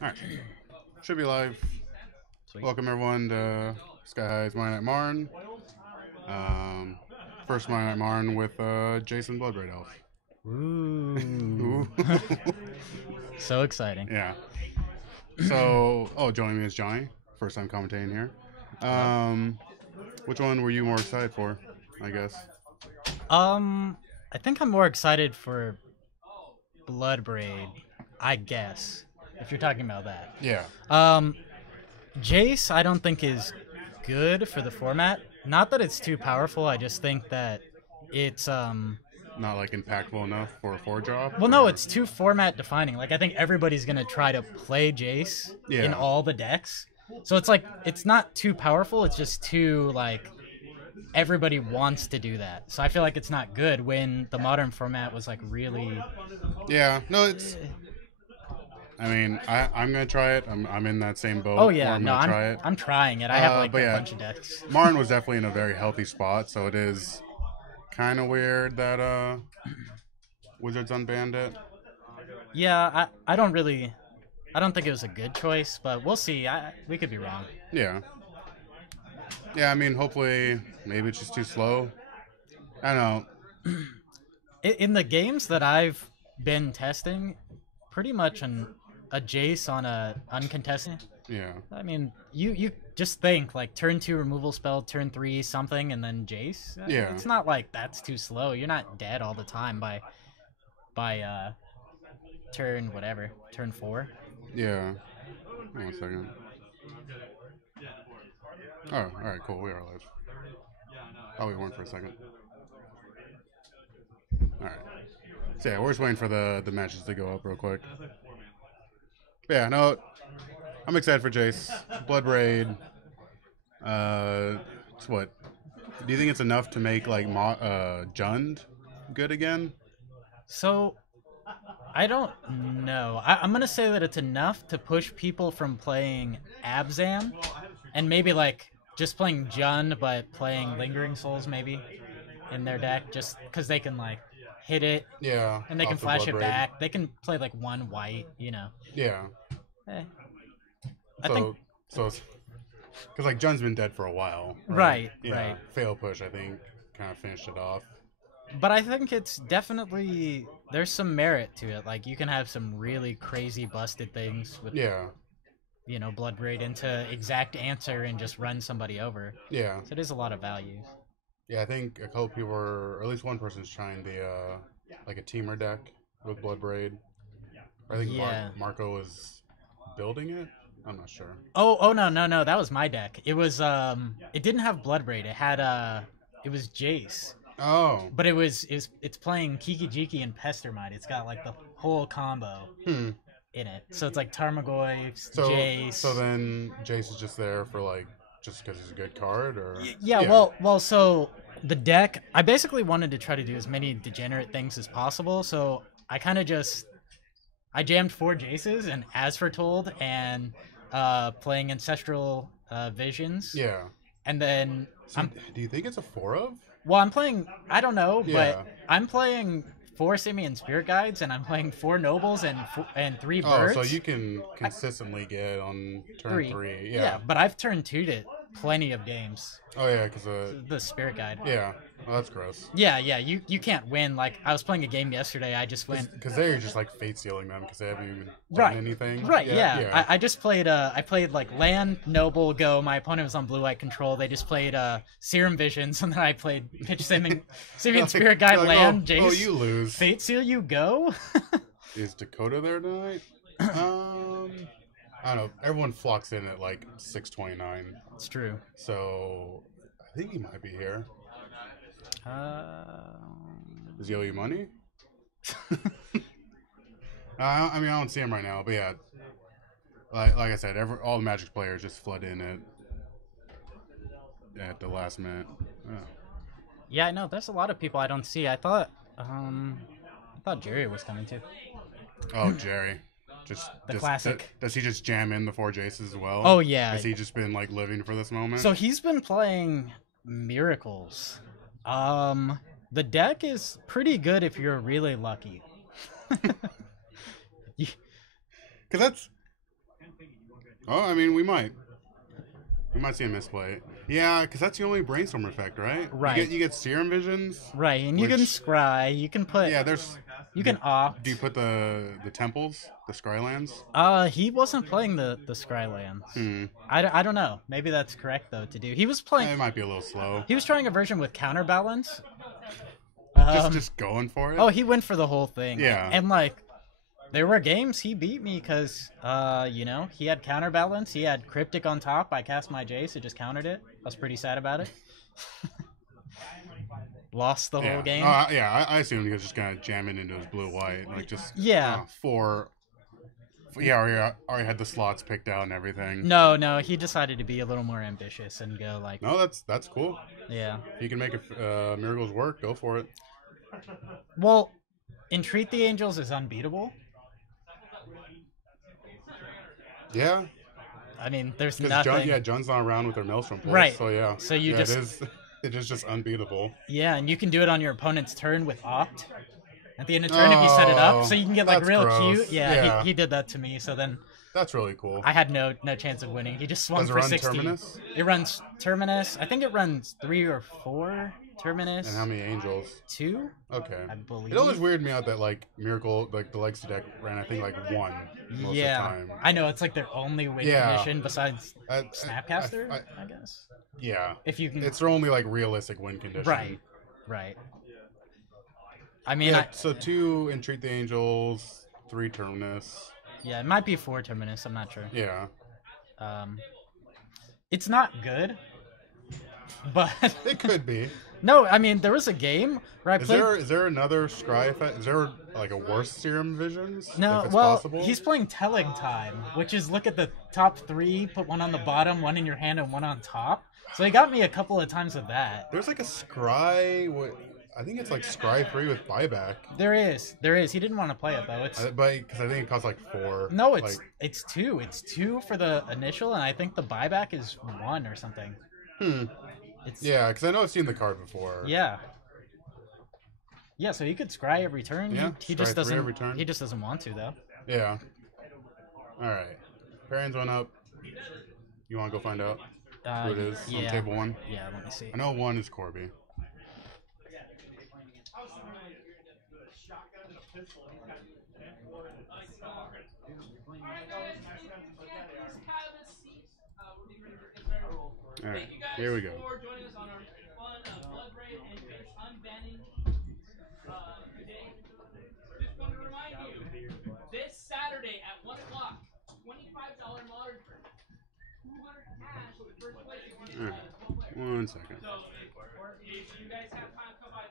Alright. Should be live. Sweet. Welcome everyone to Sky High's Monday Night Marn. Um, first Monday Night Marn with Jason Bloodbraid Elf. Ooh. Ooh. So exciting. Yeah. So, joining me is Johnny. First time commentating here. Which one were you more excited for, I guess? I think I'm more excited for Bloodbraid, I guess, if you're talking about that. Yeah. Jace, I don't think is good for the format. Not that it's too powerful, I just think that it's Not like impactful enough for a 4-drop? well, no, it's too format defining. Like, I think everybody's gonna try to play Jace in Yeah. all the decks. So it's like it's not too powerful, it's just too like everybody wants to do that. So I feel like it's not good when the modern format was like really Yeah. No, it's. I mean, I'm gonna try it. I'm in that same boat. Oh where yeah, I'm no, gonna try it. I'm trying it. I have like but a yeah. bunch of decks. Marn was definitely in a very healthy spot, so it is kind of weird that Wizards unbanned it. Yeah, I don't really I don't think it was a good choice, but we'll see. We could be wrong. Yeah. Yeah, I mean, hopefully, maybe it's just too slow. I don't know. In the games that I've been testing, pretty much a Jace on a uncontested. Yeah. I mean, you just think like turn 2 removal spell, turn 3 something, and then Jace. Yeah. It's not like that's too slow. You're not dead all the time by turn whatever, turn 4. Yeah. Hold on a second. Oh, all right, cool. We are live. Oh, we weren't for a second. All right. So yeah, we're just waiting for the matches to go up real quick. But yeah, no, I'm excited for Jace. Blood Raid. It's what? Do you think it's enough to make like Jund good again? So I don't know. I'm gonna say that it's enough to push people from playing Abzan and maybe like just playing Jund but playing Lingering Souls maybe in their deck just because they can like hit it Yeah. and they can off the flash Blood it Raid. back. They can play like one white, you know. Yeah. Eh. I So, think because like Jund's been dead for a while. right, Yeah. right. Fail push, I think, kind of finished it off. But I think it's definitely there's some merit to it. Like you can have some really crazy busted things with Yeah. you know, Blood Braid into exact answer and just run somebody over. Yeah. So it is a lot of value. Yeah, I think a couple people or at least one person's trying the like a teamer deck with Blood Braid. I think Yeah. Marco was building it. I'm not sure. Oh no, that was my deck. It was it didn't have Blood Braid. It had it was Jace. Oh. But it's playing Kiki Jiki and Pestermite. It's got like the whole combo Hmm. in it. So it's like Tarmogoyf, So Jace. so then Jace is just there for like just because he's a good card, or Yeah, well, so the deck, I basically wanted to try to do as many degenerate things as possible. So I kind of just I jammed 4 Jaces and As Foretold and playing Ancestral Visions. Yeah. And then So do you think it's a 4 of? I'm playing. I don't know, Yeah. but I'm playing 4 Simian Spirit Guides and I'm playing 4 Nobles and 3 birds. Oh, so you can consistently get on turn 3. Yeah. But I've turned 2 to plenty of games. Oh yeah, because The Spirit Guide. yeah. Well, that's gross. Yeah, you can't win. Like I was playing a game yesterday. I just went Because they're just like fate sealing them because they haven't even done right, anything. right. Yeah. Yeah, I just played. I played like land, noble, go. My opponent was on blue white control. They just played serum visions, and then I played pitch Simian Spirit Guide, Like, land, oh, Jace. oh, you lose. Fate seal, you go. Is Dakota there tonight? I don't know. Everyone flocks in at like 6:29, It's true. so I think he might be here. Uh, Does he owe you money? I mean, I don't see him right now, but yeah, like I said, all the Magic players just flood in at the last minute. Oh. yeah, I know. There's a lot of people I don't see. I thought Jerry was coming too. Oh, Jerry. The classic. Does he just jam in the 4 Jaces as well? Oh yeah. Has he just been like living for this moment? So he's been playing Miracles. The deck is pretty good if you're really lucky. Because that's. Oh, I mean, we might. We might see a misplay. Yeah, because that's the only brainstorm effect, right? Right. You get serum visions. Right, and you can Which- scry. You can put. Yeah, there's. You can opt. Do you put the temples, the Scrylands? He wasn't playing the Skrylands. I don't know. Maybe that's correct though to do. He was playing. It might be a little slow. He was trying a version with counterbalance. Just going for it. Oh, he went for the whole thing. Yeah. And like, there were games he beat me because, you know, he had counterbalance. He had cryptic on top. I cast my Jace. It just countered it. I was pretty sad about it. Lost the whole game. I assumed he was just gonna jam it into his blue white, like just four. Yeah, already had the slots picked out and everything. No, he decided to be a little more ambitious and go like. No, that's cool. Yeah. If you can make miracles work, go for it. Well, Entreat the Angels is unbeatable. Yeah. I mean, there's Because nothing. John's not around with their Maelstrom pulse, Right. So yeah. So you just. It is just unbeatable. Yeah, and you can do it on your opponent's turn with Opt. At the end of turn, if you set it up, so you can get like that's real gross. cute. Yeah. He did that to me. So then That's really cool. I had no chance of winning. He just swung Does it for run 60. Terminus? It runs Terminus. I think it runs 3 or 4 Terminus. And how many angels? 2, Okay. I believe. It always weirded me out that like Miracle, like the Legacy deck ran, I think like 1 most Yeah, of the time. I know it's like their only win Yeah. condition besides I- Snapcaster, I- I guess. Yeah. If you can. It's their only like realistic win condition. Right. I mean, Yeah. So 2 Entreat the Angels, 3 Terminus. yeah, it might be 4 Terminus. I'm not sure. Yeah. It's not good, but It could be. no, I mean there was a game where I played. Is there another Scry effect? Is there like a worse Serum Visions? No, if it's well, possible? he's playing Telling Time, which is look at the top 3, put one on the bottom, one in your hand, and one on top. So he got me a couple of times with that. There's like a Scry. I think it's like Scry 3 with buyback. There is. He didn't want to play it though. It's Because I think it costs like 4. no, like, it's 2. It's 2 for the initial, and I think the buyback is 1 or something. It's Yeah, because I know I've seen the card before. yeah. Yeah, so he could scry every turn. Yeah, he scry just 3 doesn't. every turn. He just doesn't want to though. Yeah. All right. Parents went up. You want to go find out who it is on table 1? Yeah, let me see. I know 1 is Corby. All right, here we go. For joining us on our fun Blood Raid and Fish unbanning today. Just want to remind you, this Saturday at 1 o'clock, $25 modern tournament. 200 cash for the first place. All right. 1 second. So if you guys have time, come by.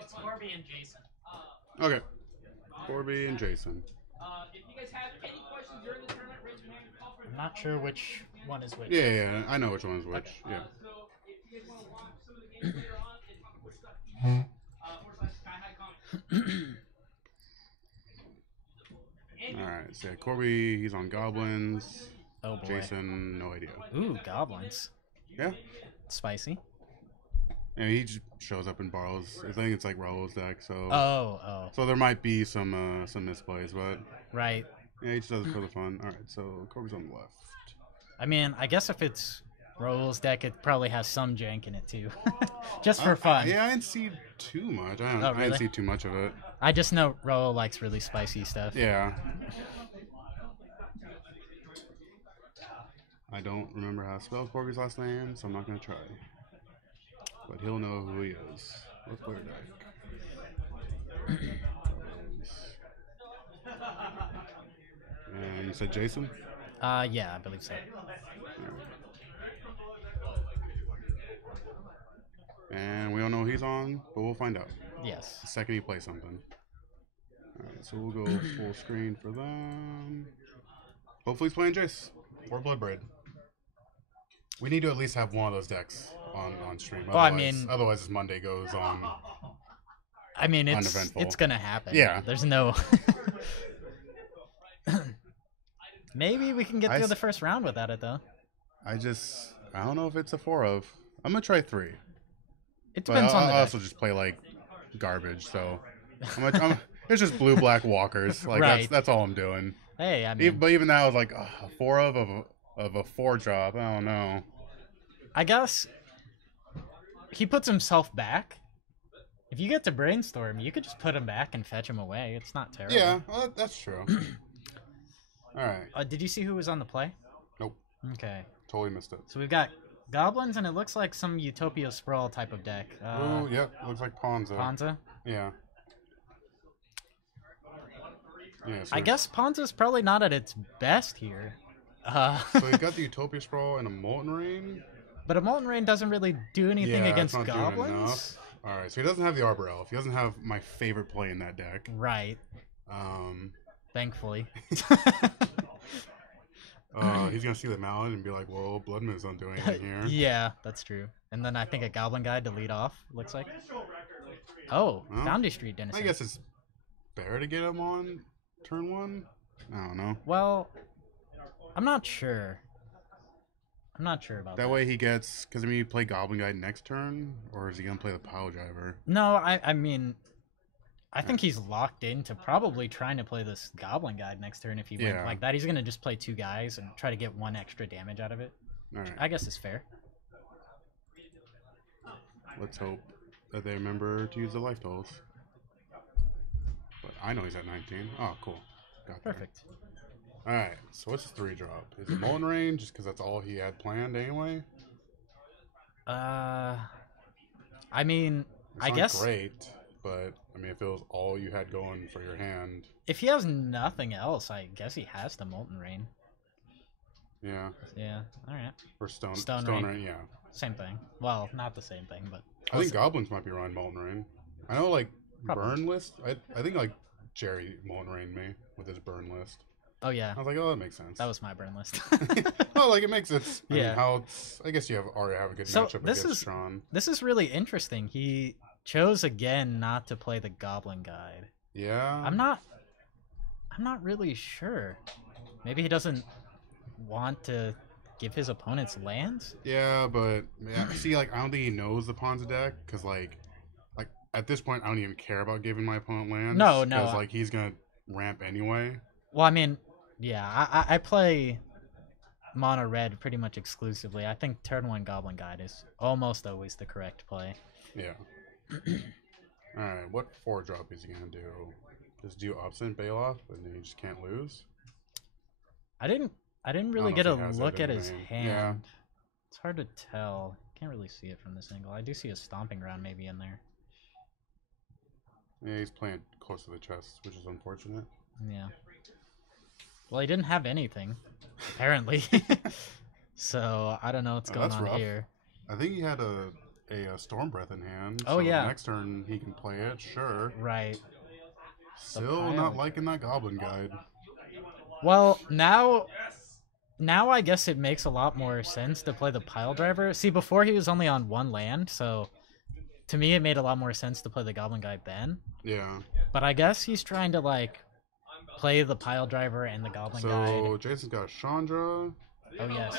It's Corby and Jason. Okay. Corby and Jason. If you guys have any questions during the tournament, raise your hand and call for I'm not sure which one is which. Yeah, I know which one is which. Yeah. So if you guys want to watch some of the games later on, it's on twitch.tv /SkyHighComics. All right. So yeah, Corby, he's on Goblins. Oh boy. Jason, no idea. Ooh, goblins. Yeah. Spicy. Yeah, he just shows up and borrows. I think it's like Raul's deck, so Oh. so there might be some misplays, but Right. yeah, he just does it for the fun. All right, so Corby's on the left. I mean, I guess if it's Raul's deck, it probably has some jank in it too, just for fun. Yeah, I didn't see too much. I really? didn't see too much of it. I just know Raul likes really spicy stuff. Yeah. I don't remember how to spell Corby's last name, so I'm not gonna try. But he'll know who he is. Let's play deck. And you said Jason? Yeah, I believe so. And we don't know who he's on, but we'll find out Yes. the second he plays something. Alright, so we'll go full screen for them. Hopefully he's playing Jace or Bloodbraid. We need to at least have one of those decks on stream. Well, I mean- otherwise this Monday goes on. I mean, Uneventful. it's gonna happen. Yeah. There's no. Maybe we can get I through s- the first round without it though. I don't know if it's a 4 of. I'm gonna try 3. It But depends on the I'll deck. also just play like garbage, so it's just blue black walkers. Like Right. that's all I'm doing. Hey, I mean, But even that was like a 4 of a 4 drop. I don't know. I guess he puts himself back. If you get to brainstorm, you could just put him back and fetch him away. It's not terrible. Yeah, well, that's true. All right. Did you see who was on the play? Nope. Okay. Totally missed it. So we've got goblins, and it looks like some Utopia Sprawl type of deck. Oh, yep. Looks like Ponza. Ponza? Yeah. Yeah. So I guess Ponza's probably not at its best here. So you got the Utopia Sprawl and a Molten Rain. But a Molten Rain doesn't really do anything Yeah, against it's not doing goblins. enough. All right, so he doesn't have the Arbor Elf. He doesn't have my favorite play in that deck. Right. Um, Thankfully. he's gonna see the Mallet and be like, "Well, Blood Moon's not doing anything here." Yeah, that's true. And then I think a Goblin Guide to lead off, looks like. Oh, Well, Foundry Street Denizen. I guess it's better to get him on turn 1. I don't know. Well, I'm not sure. I'm not sure about that. That way he gets, because I mean, you play Goblin Guide next turn, or is he gonna play the Pile Driver? No, I mean, I think he's locked into probably trying to play this Goblin Guide next turn if he went Yeah. like that. He's going to just play 2 guys and try to get 1 extra damage out of it. All right. I guess it's fair. Let's hope that they remember to use the life totals. But I know he's at 19. Oh, cool. Got there. Perfect. All right. So what's his 3 drop? Is it Molten Rain just because that's all he had planned anyway? I mean, It's I not guess great, but I mean, if it was all you had going for your hand, if he has nothing else, I guess he has the Molten Rain. yeah. Yeah, all right. Or Stone Rain. Rain, yeah. Same thing. Well, not the same thing, but I think Goblins might be running Molten Rain. I know, like, Probably. burn list. I think, like, Jerry Molten Rain me with his burn list. oh yeah, I was like, oh, that makes sense. that was my burn list. Well, like, it makes sense. I Yeah. mean, how it's, I guess you already have a good So, matchup this against is- Tron. This is really interesting. He chose again not to play the Goblin Guide. Yeah. I'm not really sure. Maybe he doesn't want to give his opponents lands? Yeah, but yeah, see, like, I don't think he knows the Ponza deck because, like at this point, I don't even care about giving my opponent lands. No. Because, like, he's gonna ramp anyway. Well, I mean, yeah, I play mono red pretty much exclusively. I think turn 1 Goblin Guide is almost always the correct play. Yeah. All right, what 4 drop is he gonna do? Just do Obstinate Bailoff, and then you just can't lose. I didn't really know get a if he has that look in at the his main. hand. Yeah. It's hard to tell. Can't really see it from this angle. I do see a Stomping Ground maybe in there. Yeah, he's playing close to the chest, which is unfortunate. Yeah. Well, he didn't have anything, apparently. So I don't know what's Oh, going that's on rough. here. I think he had a Storm Breath in hand. Oh, so yeah. Next turn he can play it, sure. Right. Still pile. not liking that Goblin Guide. Well, now I guess it makes a lot more sense to play the Pile Driver. See, before he was only on 1 land, so to me it made a lot more sense to play the Goblin Guide then. Yeah. But I guess he's trying to like play the Pile Driver and the Goblin So Guide. Jason's got Chandra. Oh yes.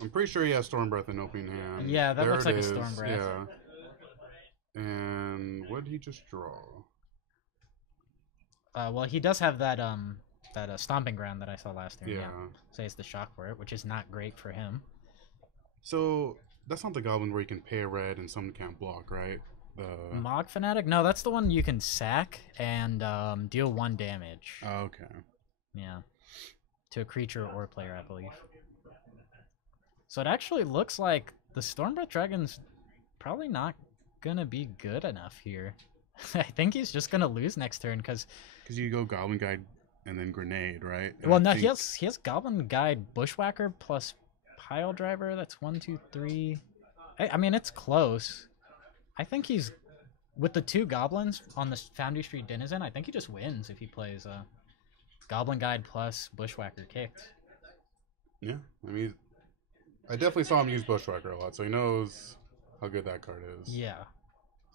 I'm pretty sure he has Storm Breath in opening hand. Yeah, that There looks it like a is, Storm Breath. Yeah. And what did he just draw? Well, he does have that Stomping Ground that I saw last turn. Yeah. Say it's the shock for it, which is not great for him. So that's not the Goblin where you can pay a red and someone can't block, right? The Mog Fanatic? No, that's the one you can sack and deal 1 damage. oh, okay. Yeah. To a creature or player, I believe. So it actually looks like the Stormbreath Dragon's probably not gonna be good enough here. I think he's just gonna lose next turn because You go Goblin Guide and then Grenade, right? And well, I no, think- he has Goblin Guide Bushwhacker plus Pile Driver. That's 1, 2, 3. I mean, it's close. I think he's with the 2 goblins on the Foundry Street Denizen. I think he just wins if he plays Goblin Guide plus Bushwhacker kicked. Yeah, I mean, I definitely saw him use Bushwhacker a lot, so he knows how good that card is. Yeah.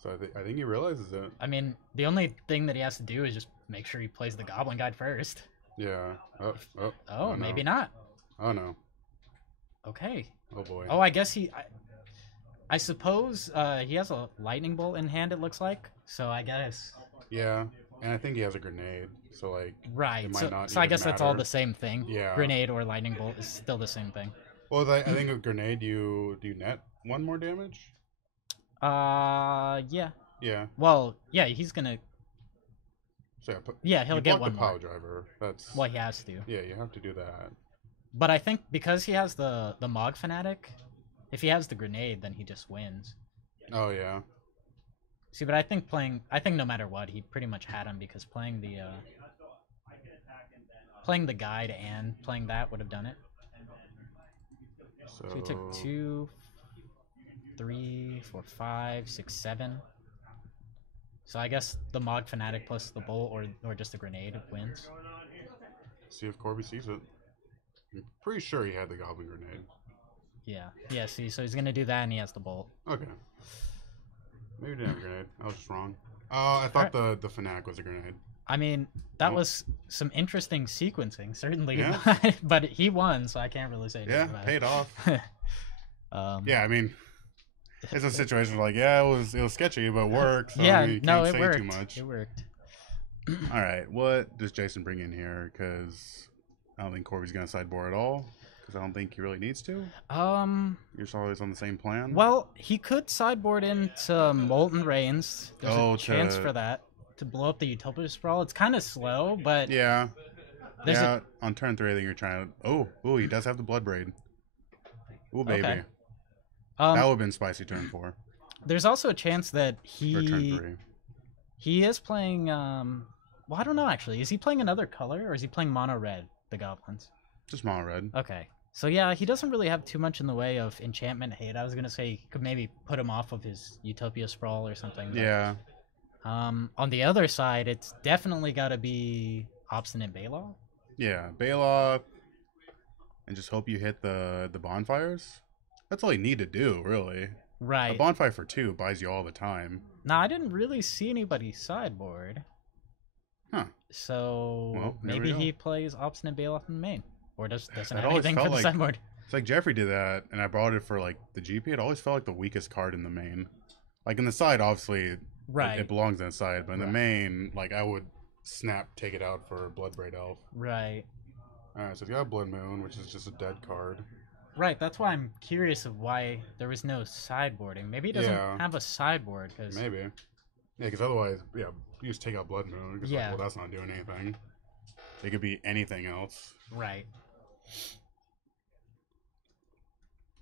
So I think he realizes it. I mean, the only thing that he has to do is just make sure he plays the Goblin Guide first. Yeah. Oh, Oh, no. maybe not. Oh no. Okay. Oh boy. Oh, I guess I suppose he has a Lightning Bolt in hand, it looks like. So I guess. Yeah. And I think he has a grenade, so like Right. it might So, not so I even guess that's all matter. the same thing. Yeah. Grenade or lightning bolt is still the same thing. Well, I think a grenade, do you net one more damage? Yeah. Yeah. Well, yeah, he's gonna. So Yeah, he'll you get block one the more. power driver. That's Well, he has to. yeah. You have to do that. But I think because he has the Mog Fanatic, if he has the grenade, then he just wins. Oh yeah. See, but I think no matter what, he pretty much had him because playing the guide and playing that would have done it. So So he took 2, 3, 4, 5, 6, 7. So I guess the Mog Fanatic plus the bolt or just the grenade wins. see if Corby sees it. I'm pretty sure he had the Goblin Grenade. Yeah. Yeah, see, so he's gonna do that and he has the bolt. Okay. Maybe he didn't have a grenade. I was just wrong. I thought the Fanatic was a grenade. I mean, that Nope. was some interesting sequencing, certainly. Yeah. But he won, so I can't really say anything Yeah, about paid off. it. Yeah, I mean, it's a situation where like, yeah, it was sketchy, but it worked. So, yeah, I mean, you no, can't it say worked. too much. It worked. All right, what does Jason bring in here? Because I don't think Corby's gonna sideboard at all. Because I don't think he really needs to. You're just always on the same plan. Well, he could sideboard into Molten Rains. There's Oh, a chance to- for that to blow up the Utopia Sprawl. It's kind of slow, but Yeah. There's yeah. On turn 3, I think you're trying to. Oh, he does have the Blood Braid. Ooh, baby. Okay. That would have been spicy turn 4 there's also a chance that or turn 3. he is playing. Well, I don't know actually. Is he playing another color or is he playing mono red? The goblins. Just mono red. Okay. So yeah, he doesn't really have too much in the way of enchantment hate. I was gonna say you could maybe put him off of his Utopia Sprawl or something. But, Yeah. on the other side, it's definitely got to be Obstinate Baloth. Yeah. Baloth. And just hope you hit the bonfires. That's all you need to do, really. A Right. bonfire for 2 buys you all the time. Now I didn't really see anybody sideboard. Huh. So Well, there we maybe go. he plays Obstinate Baloth in the main, or doesn't That have always anything for felt the like- sideboard. It's like Jeffrey did that, and I brought it for like the GP. It always felt like the weakest card in the main. Like in the side, obviously, Right. it belongs in the side, but in the Right. main, like I would take it out for Bloodbraid Elf. Right. All right, so he's got Blood Moon, which is just a dead card. Right. That's why I'm curious of why there was no sideboarding. Maybe he doesn't Yeah. have a sideboard because Maybe. Yeah, because otherwise, yeah, you just take out Blood Moon. Because Yeah. well, that's not doing anything. It could be anything else. right.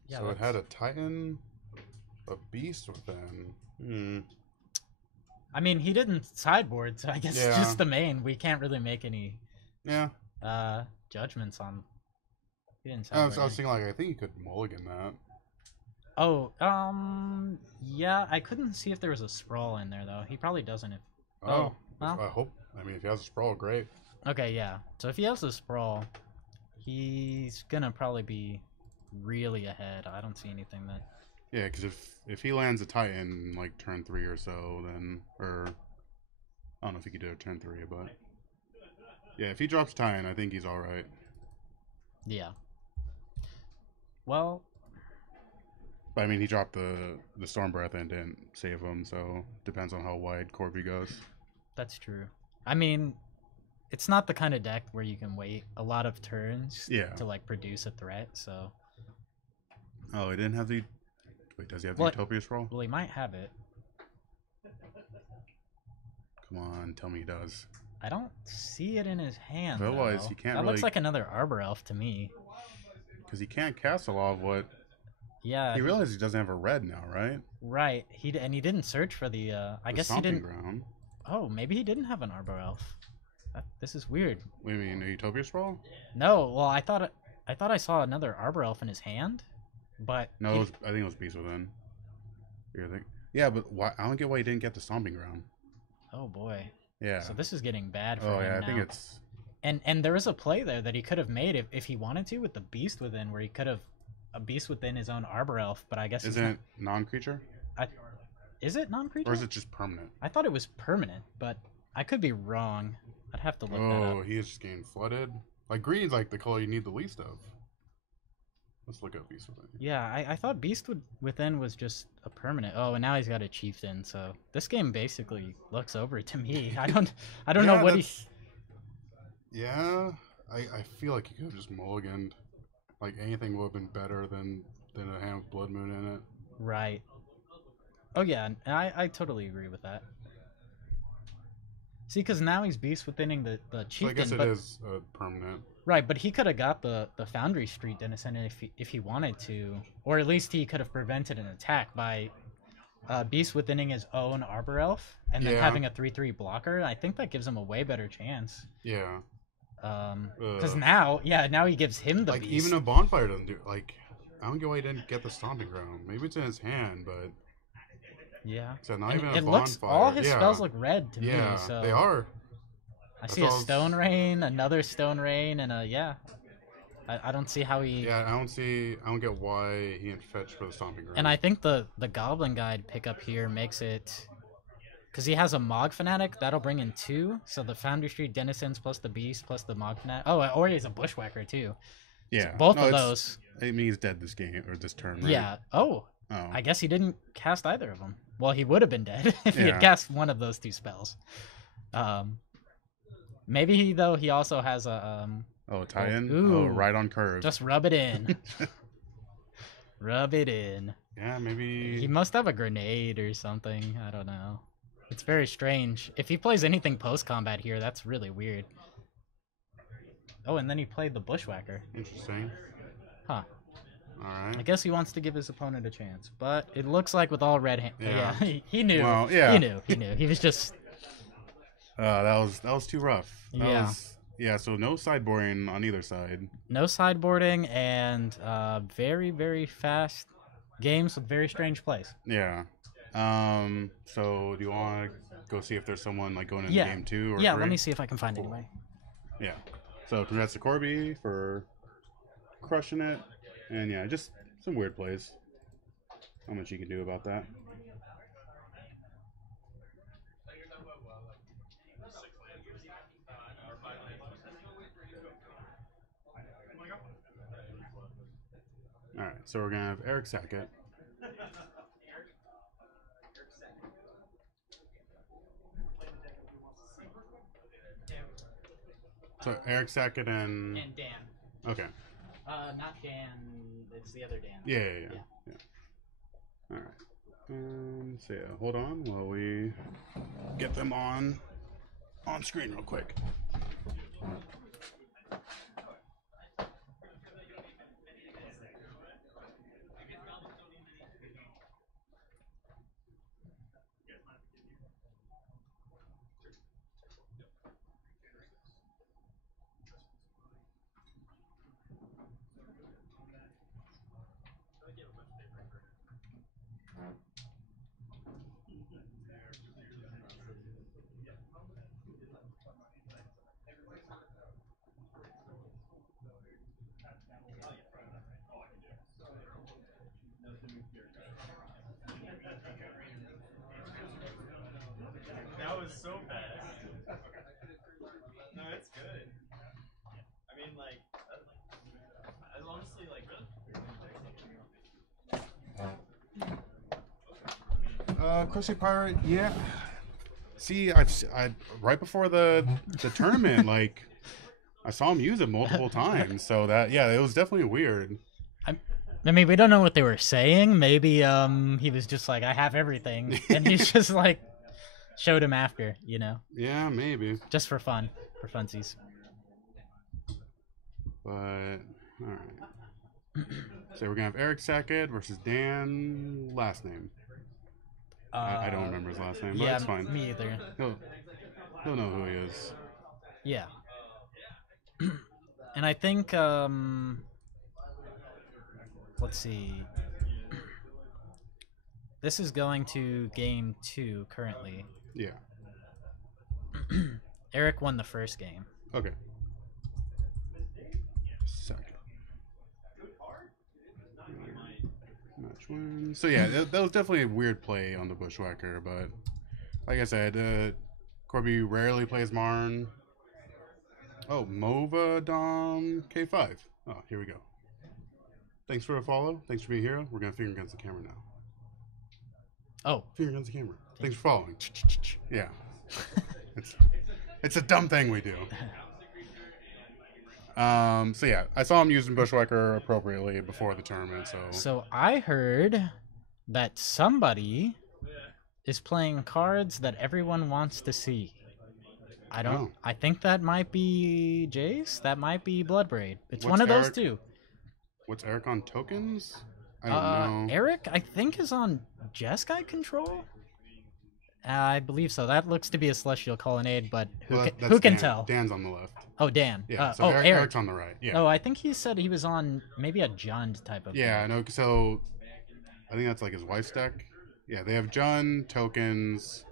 Yeah. So it that's- had a Titan, a Beast within. I mean, he didn't sideboard, so I guess it's Yeah. just the main. We can't really make any Yeah. judgments on. He didn't I sideboard. was thinking like I think you could mulligan that. Oh, yeah. I couldn't see if there was a sprawl in there though. He probably doesn't. If Oh, well. I hope. I mean, if he has a sprawl, great. Okay, yeah. So if he has a sprawl, he's gonna probably be really ahead. I don't see anything that. Yeah, because if he lands a Titan like turn 3 or so, then I don't know if he could do it turn 3, but yeah, if he drops Titan, I think he's all right. Yeah. Well, But I mean, he dropped the Storm Breath and didn't save him, so depends on how wide Corby goes. that's true. I mean, it's not the kind of deck where you can wait a lot of turns Yeah. to like produce a threat. So, Oh, he didn't have the. Wait, does he have the What? Utopia Scroll? well, he might have it. Come on, tell me he does. I don't see it in his hand. Otherwise, though. he can't That looks really- like another Arbor Elf to me. Because he can't cast a lot of what. Yeah. He realizes he doesn't have a red now, right? Right. He didn't search for the. I The guess he Stomping didn't. Ground. Oh, maybe he didn't have an Arbor Elf. This is weird. What do you mean, a Utopia Scroll? No, well, I thought I saw another Arbor Elf in his hand, but No, he- I think it was Beast Within. Yeah, but why? I don't get why he didn't get the Stomping Ground. oh boy. Yeah. So this is getting bad for Oh him yeah, I now. think it's. And there was a play there that he could have made if he wanted to with the Beast Within, where he could have a Beast Within his own Arbor Elf, but I guess he's Isn't it non-creature, not, is it non-creature? or is it just permanent? I thought it was permanent, but I could be wrong. I'd have to look that Oh, up. he is just getting flooded. Like green's like the color you need the least of. Let's look up Beast Within. Yeah, I thought Beast Within was just a permanent. Oh, and now he's got a Chieftain. So this game basically looks over to me. I don't know Yeah, what that's- Yeah, I feel like you could have just mulliganed. Like anything would have been better than a hand with Blood Moon in it. Right. Oh yeah, and I totally agree with that. See, because now he's Beast Withining the So I Chieftain, guess it but is permanent. right, but he could have got the Foundry Street Denizen if he wanted to, or at least he could have prevented an attack by Beast Withining his own Arbor Elf and then Yeah. having a 3/3 blocker. I think that gives him a way better chance. Yeah. Because now he gives him the Like Beast. even a bonfire doesn't do. Like I don't get why he didn't get the stomping ground. Maybe it's in his hand, but Yeah. so not And even a it bonfire. looks all his yeah. spells look red to Yeah, me. So they are. I see a all- Stone Rain, another Stone Rain, and a yeah. I don't see how he. Yeah, I don't get why he didn't fetch for the stomping ground. And I think the Goblin Guide pickup here makes it, because he has a Mog Fanatic that'll bring in 2. So the Foundry Street Denizens plus the Beast plus the Mog Fanatic. Oh, or he's a Bushwhacker too. yeah, Both no, of it's- those. I mean, he's dead this game or this turn. Right? Yeah. Oh, Oh. I guess he didn't cast either of them. Well, he would have been dead if he Yeah. had cast one of those 2 spells. Maybe he also has a Oh, tie-in. Ooh. Oh, right on curve. just rub it in. Rub it in. Yeah, maybe. He must have a grenade or something. I don't know. It's very strange. If he plays anything post combat here, that's really weird. Oh, and then he played the Bushwhacker. Interesting. Huh. All I right. guess he wants to give his opponent a chance, but it looks like with all red hand. Yeah. Yeah, he knew. Well, yeah. He knew. He knew. He was just. That was too rough. Yeah. Yeah. So no sideboarding on either side. No sideboarding and very, very fast games with very strange plays. Yeah. So do you want to go see if there's someone like going into Yeah. game 2 or Yeah, 3? let me see if I can find anybody. Yeah. So congrats to Corby for crushing it, and yeah, just some weird plays. Not much you can do about that. All right, so we're gonna have Eric Sackett. So Eric Sackett and And Dan. okay, Not Dan. It's the other Dan. yeah. All right. So yeah, hold on while we get them on screen real quick. That was so fast. No, it's good. I mean, like, I honestly like. Crusty Pirate, yeah. See, I right before the tournament, like I saw him use it multiple times. So that yeah, it was definitely weird. I mean, we don't know what they were saying. Maybe he was just like, I have everything, and he's just like showed him after, you know, Yeah, maybe. just for fun, for funsies. But all right. So we're gonna have Eric Sackett versus Dan. Last name. I don't remember his last name, but Yeah, it's fine. me either. He'll know who he is. Yeah. And I think let's see. This is going to game 2 currently. Yeah. Eric won the first game. Okay. Second. Match win. So yeah, that was definitely a weird play on the Bushwhacker, but like I said, Corby rarely plays Marn. Oh, Mova Dom K5. Oh, here we go. thanks for the follow. Thanks for being here. We're gonna finger against the camera now. Oh. Finger against the camera. Thanks for following. Yeah. It's a dumb thing we do. So yeah, I saw him using Bushwhacker appropriately before the tournament. So I heard that somebody is playing cards that everyone wants to see. I don't. Oh. I think that might be Jace. That might be Bloodbraid. It's What's one of those Eric- two. What's Eric on tokens? I don't know. Eric, I think, is on Jeskai control. I believe so. That looks to be a Celestial Colonnade, but Well, who that's can Dan. tell? Dan's on the left. Oh, Dan. Yeah. So oh, Eric, Eric. Eric's on the right. Yeah. Oh, I think he said he was on maybe a Jund type of. Yeah. No. So I think that's like his wife's deck. Yeah. They have Jund tokens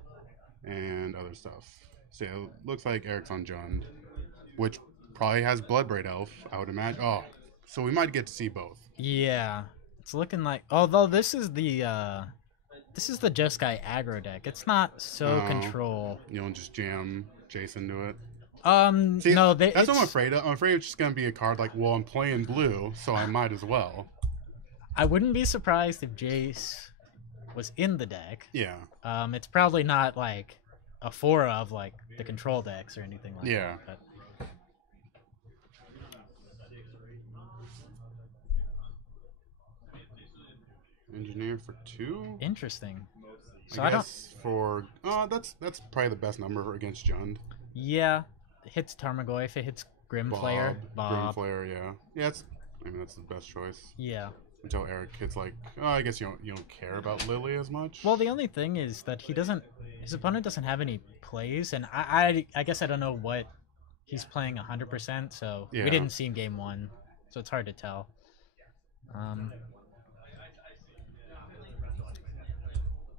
and other stuff. So yeah, it looks like Eric's on Jund, which probably has Bloodbraid Elf. I would imagine. Oh, so we might get to see both. Yeah, it's looking like. Although this is the Jeskai aggro deck. It's not so Oh. control. You don't just jam Jason to it. See, No, that's what I'm it's- afraid of. I'm afraid it's just gonna be a card like, well, I'm playing blue, so I might as well. I wouldn't be surprised if Jace was in the deck. Yeah. It's probably not like a 4 of like the control decks or anything like Yeah. that. Engineer for 2. But interesting. So I I don't. guess for that's probably the best number against Jund. Yeah, it hits Tarmogoyf. It hits Grimflayer. Bob. Grimflayer, yeah. Yeah, that's the best choice. Yeah. Until Eric hits like, oh, I guess you don't care about Lily as much. Well, the only thing is that his opponent doesn't have any plays, and I guess I don't know what he's playing 100%. So Yeah. we didn't see him game 1, so it's hard to tell.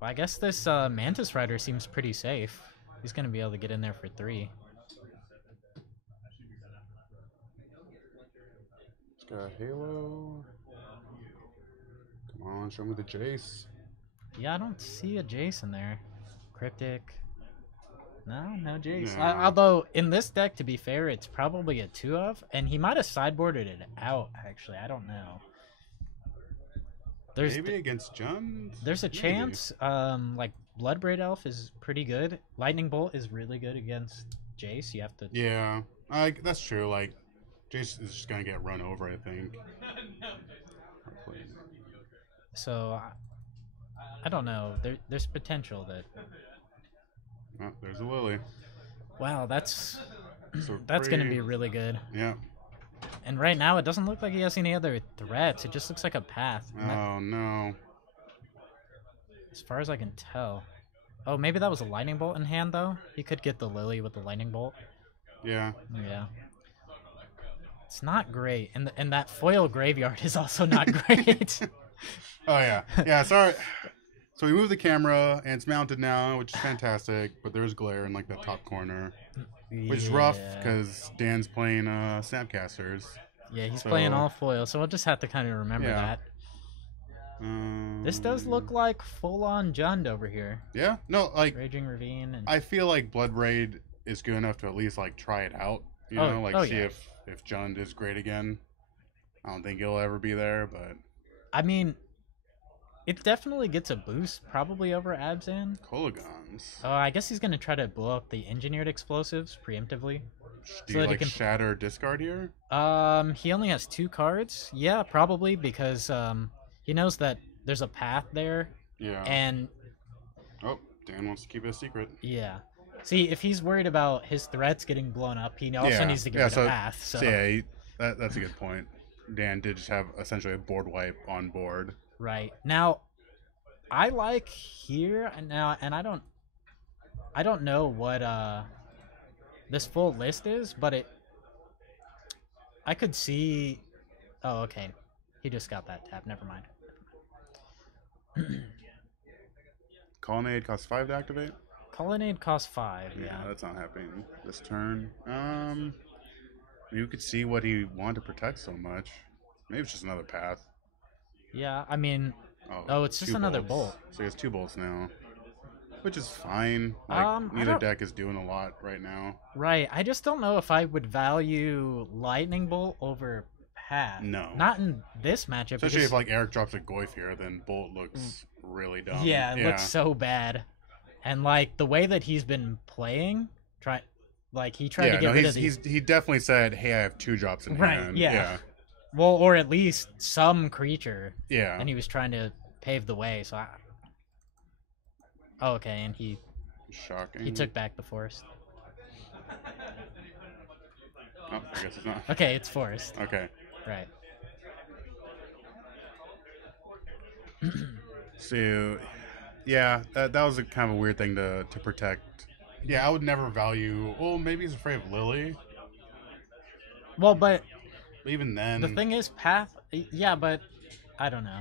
Well, I guess this Mantis Rider seems pretty safe. He's gonna be able to get in there for 3. It's got Halo. Come on, show me the Jace. Yeah, I don't see a Jace in there. Cryptic. No Jace. No. Although in this deck, to be fair, it's probably a 2 of, and he might have sideboarded it out. Actually, I don't know. Maybe against Jund? There's a Maybe. chance. Like Bloodbraid Elf is pretty good. Lightning Bolt is really good against Jace. You have to. Yeah, that's true. Like, Jace is just gonna get run over, I think. So I don't know. There's potential that. Oh, there's a Lily. Wow, that's So that's gonna pretty- be really good. Yeah. And right now, it doesn't look like he has any other threats. It just looks like a path. And that- Oh no. as far as I can tell. Oh, maybe that was a lightning bolt in hand though. He could get the Lily with the lightning bolt. Yeah. Yeah. It's not great, and that foil graveyard is also not great. Oh yeah. Yeah. Sorry. So we moved the camera and it's mounted now, which is fantastic. But there's glare in like the top corner, which is rough Yeah. because Dan's playing Snapcasters. Yeah, he's So- playing all foil, so we'll just have to kind of remember Yeah. that. This does look like full-on Jund over here. Yeah. No, like Raging Ravine and I feel like Bloodbraid is good enough to at least like try it out. You Oh, know, like oh, see yeah. if Jund is great again. I don't think he'll ever be there, but I mean, it definitely gets a boost, probably over Abzan. Kolagons. Oh, I guess he's gonna try to blow up the engineered explosives preemptively. Do so you that he like can- shatter discard here? He only has 2 cards. Yeah, probably because he knows that there's a path there, Yeah. and Oh, Dan wants to keep it a secret. yeah. See, if he's worried about his threats getting blown up, he also Yeah. needs to get Yeah, rid so- of path. So Yeah, that's a good point. Dan did just have essentially a board wipe on board. right now, I like here and now, and I don't know what this full list is, but I could see. Oh, okay. He just got that tap. Never mind. Colonnade costs 5 to activate. Colonnade costs 5. Yeah, Yeah. that's not happening this turn. You could see what he wanted to protect so much. Maybe it's just another path. Yeah. I mean, Oh, it's just 2 another bolts. bolt. So he has 2 bolts now, which is fine. Like, I neither don't- deck is doing a lot right now. right. I just don't know if I would value Lightning Bolt over path. No. Not in this matchup. Especially because- if like Eric drops a Goyf here, then Bolt looks really dumb. Yeah, it looks so bad. And like the way that he's been playing, he tried to get rid of these. he definitely said, "Hey, I have 2 drops in Right, hand." yeah. Well, or at least some creature. Yeah. And he was trying to pave the way. So Oh, okay, and he Shocking. took back the forest. Oh, I guess it's not. Okay, it's forest. Okay. Right. So, yeah, that was a kind of a weird thing to protect. Yeah, I would never value. Well, maybe he's afraid of Lily. Well, but But even then, the thing is, path. Yeah, but I don't know.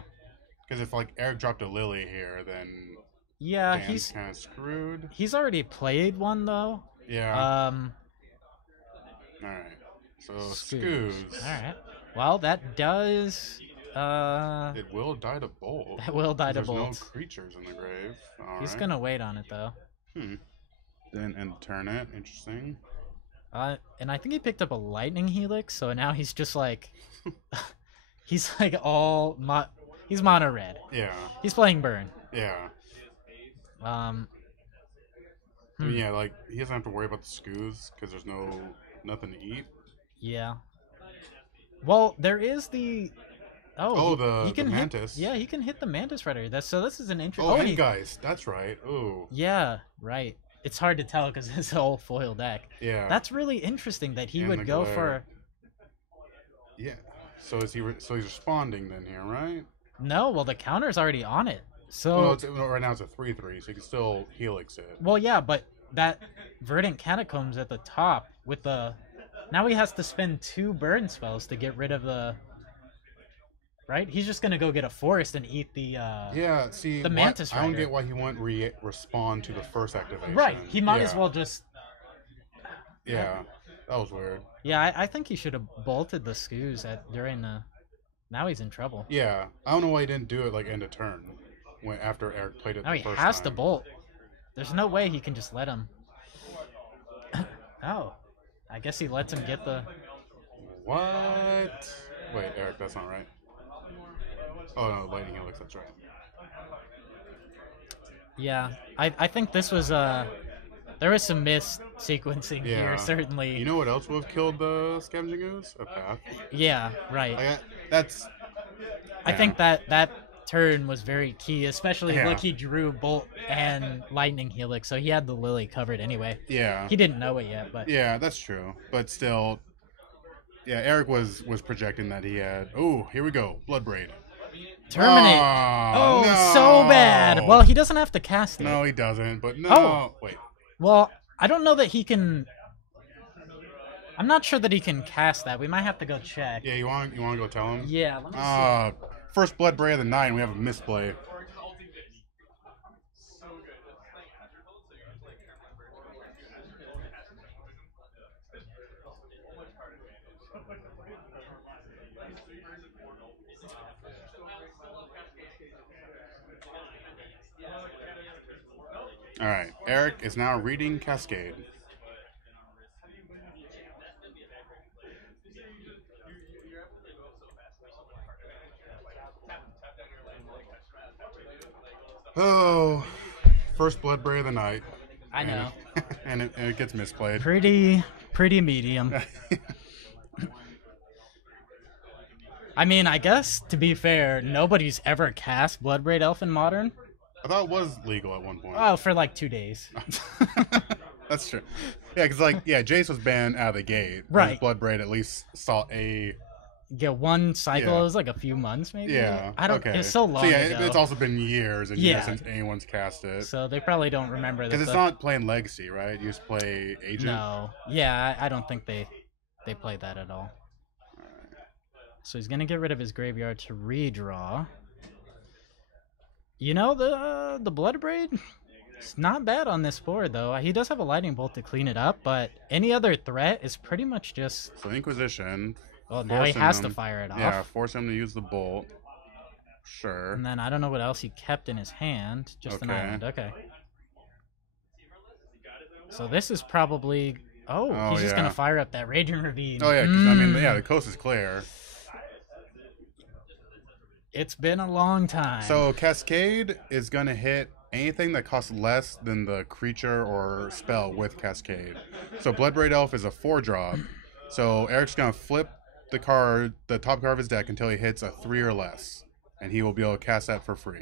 because if like Eric dropped a Lily here, then Yeah, Dan's kind of screwed. he's already played one though. Yeah. All right. So Scoos. All right. Well, that does. It will die to Bolt. That will die to There's no Bolt. creatures in the grave. All He's right. gonna wait on it though. Then and turn it. Interesting. And I think he picked up a lightning helix, so now he's just like, he's like he's mono red. Yeah. He's playing burn. Yeah. Hmm. Yeah, like he doesn't have to worry about the Scoos because there's nothing to eat. Yeah. Well, there is the. The he can mantis. Yeah, he can hit the mantis rider. So this is an interesting. Oh, and guys, that's right. Ooh. Yeah, right. It's hard to tell because it's a whole foil deck. Yeah. That's really interesting that he And would the go glare. for. Yeah. So is he? So he's responding then here, right? No, well the counter's already on it. So Well, right now it's a 3/3, so you can still helix it. well, yeah, but that Verdant Catacombs at the top with the. Now he has to spend 2 burn spells to get rid of the. Right? He's just gonna go get a forest and eat the. Yeah. See, the mantis I don't rider. get why he wouldn't respond to the first activation. Right. He might as Yeah. well just. Yeah. That was weird. Yeah, I think he should have bolted the Scoos during the. Now he's in trouble. Yeah. I don't know why he didn't do it like end of turn, after Eric played it. Now the he first has time. to bolt. There's no way he can just let him. Oh, I guess he lets him get the. What? Wait, Eric, that's not right. Oh no, lightning helix. That's right. Yeah, I think this was there was some missed sequencing Yeah. here certainly. You know what else would have killed the scavenging ooze? A path. Yeah, right. That's. I think that turn was very key, especially Yeah. look, he drew bolt and lightning helix, so he had the lily covered anyway. Yeah. He didn't know it yet, but Yeah, that's true. But still, yeah, Eric was projecting that he had. Oh, here we go, Bloodbraid. terminate. Oh, So no. bad. Well, he doesn't have to cast it. No, he doesn't. But no. Oh. Wait. Well, I don't know that he can. I'm not sure that he can cast that. We might have to go check. Yeah, you want to go tell him? Yeah, let me see. First Bloodbraid of the night. We have a misplay. All right, Eric is now reading Cascade. Oh, first Bloodbraid of the night. I know. And it gets misplayed. Pretty medium. I mean, I guess to be fair, nobody's ever cast Bloodbraid Elf in Modern. I thought it was legal at one point. Oh, for like 2 days. That's true. Yeah, because Jace was banned out of the gate. Right. Bloodbraid at least saw a. Get one cycle. Yeah. It was like a few months, maybe. Yeah. I don't. Okay. It's so long So yeah, ago. it's also been years and years Yeah. since anyone's cast it. So they probably don't remember that. Because it's not playing Legacy, right? You just play Agent. No. Yeah, I don't think they played that at all. So he's gonna get rid of his graveyard to redraw. You know, the Bloodbraid, it's not bad on this board though. He does have a lightning bolt to clean it up, but any other threat is pretty much just. So Inquisition. Well, now he forcing has to him- fire it off. Yeah, force him to use the bolt. Sure. And then I don't know what else he kept in his hand. Just an Okay. island. Okay. So this is probably. Oh, Oh, he's just yeah. gonna fire up that Raging Ravine. Oh yeah, because I mean, yeah, the coast is clear. It's been a long time. So Cascade is gonna hit anything that costs less than the creature or spell with Cascade. So Bloodbraid Elf is a 4-drop. So Eric's gonna flip the top card of his deck until he hits a 3 or less, and he will be able to cast that for free.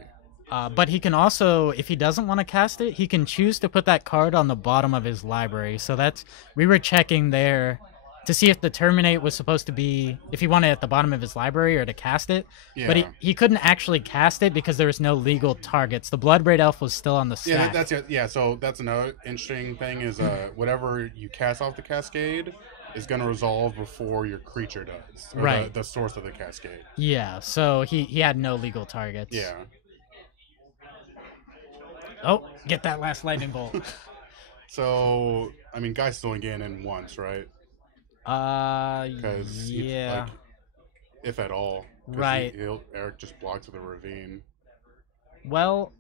But he can also, if he doesn't want to cast it, he can choose to put that card on the bottom of his library. So we were checking there to see if the Terminate was supposed to be, if he wanted it at the bottom of his library or to cast it. Yeah. But he couldn't actually cast it because there was no legal targets. The Bloodbraid Elf was still on the stack. Yeah, that's it. Yeah, so that's another interesting thing is whatever you cast off the Cascade is going to resolve before your creature does. Or Right. The source of the Cascade. Yeah, so he had no legal targets. Yeah. Oh, get that last lightning bolt. So, I mean, Guy's still only getting in once, right? Because yeah. if at all. 'Cause Right. Eric just blocks with a ravine. Well,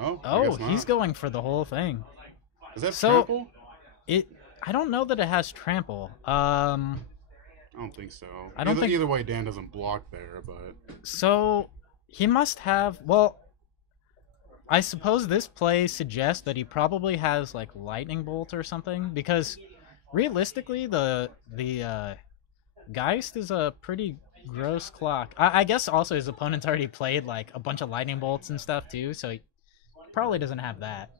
Oh, I guess not. he's going for the whole thing. Is that So- trample? I don't know that it has trample. I don't think so. I don't think- Either way, Dan doesn't block there, but So he must have. Well, I suppose this play suggests that he probably has like lightning bolt or something, because realistically, the Geist is a pretty gross clock. I guess also his opponent's already played like a bunch of lightning bolts and stuff too, so he probably doesn't have that.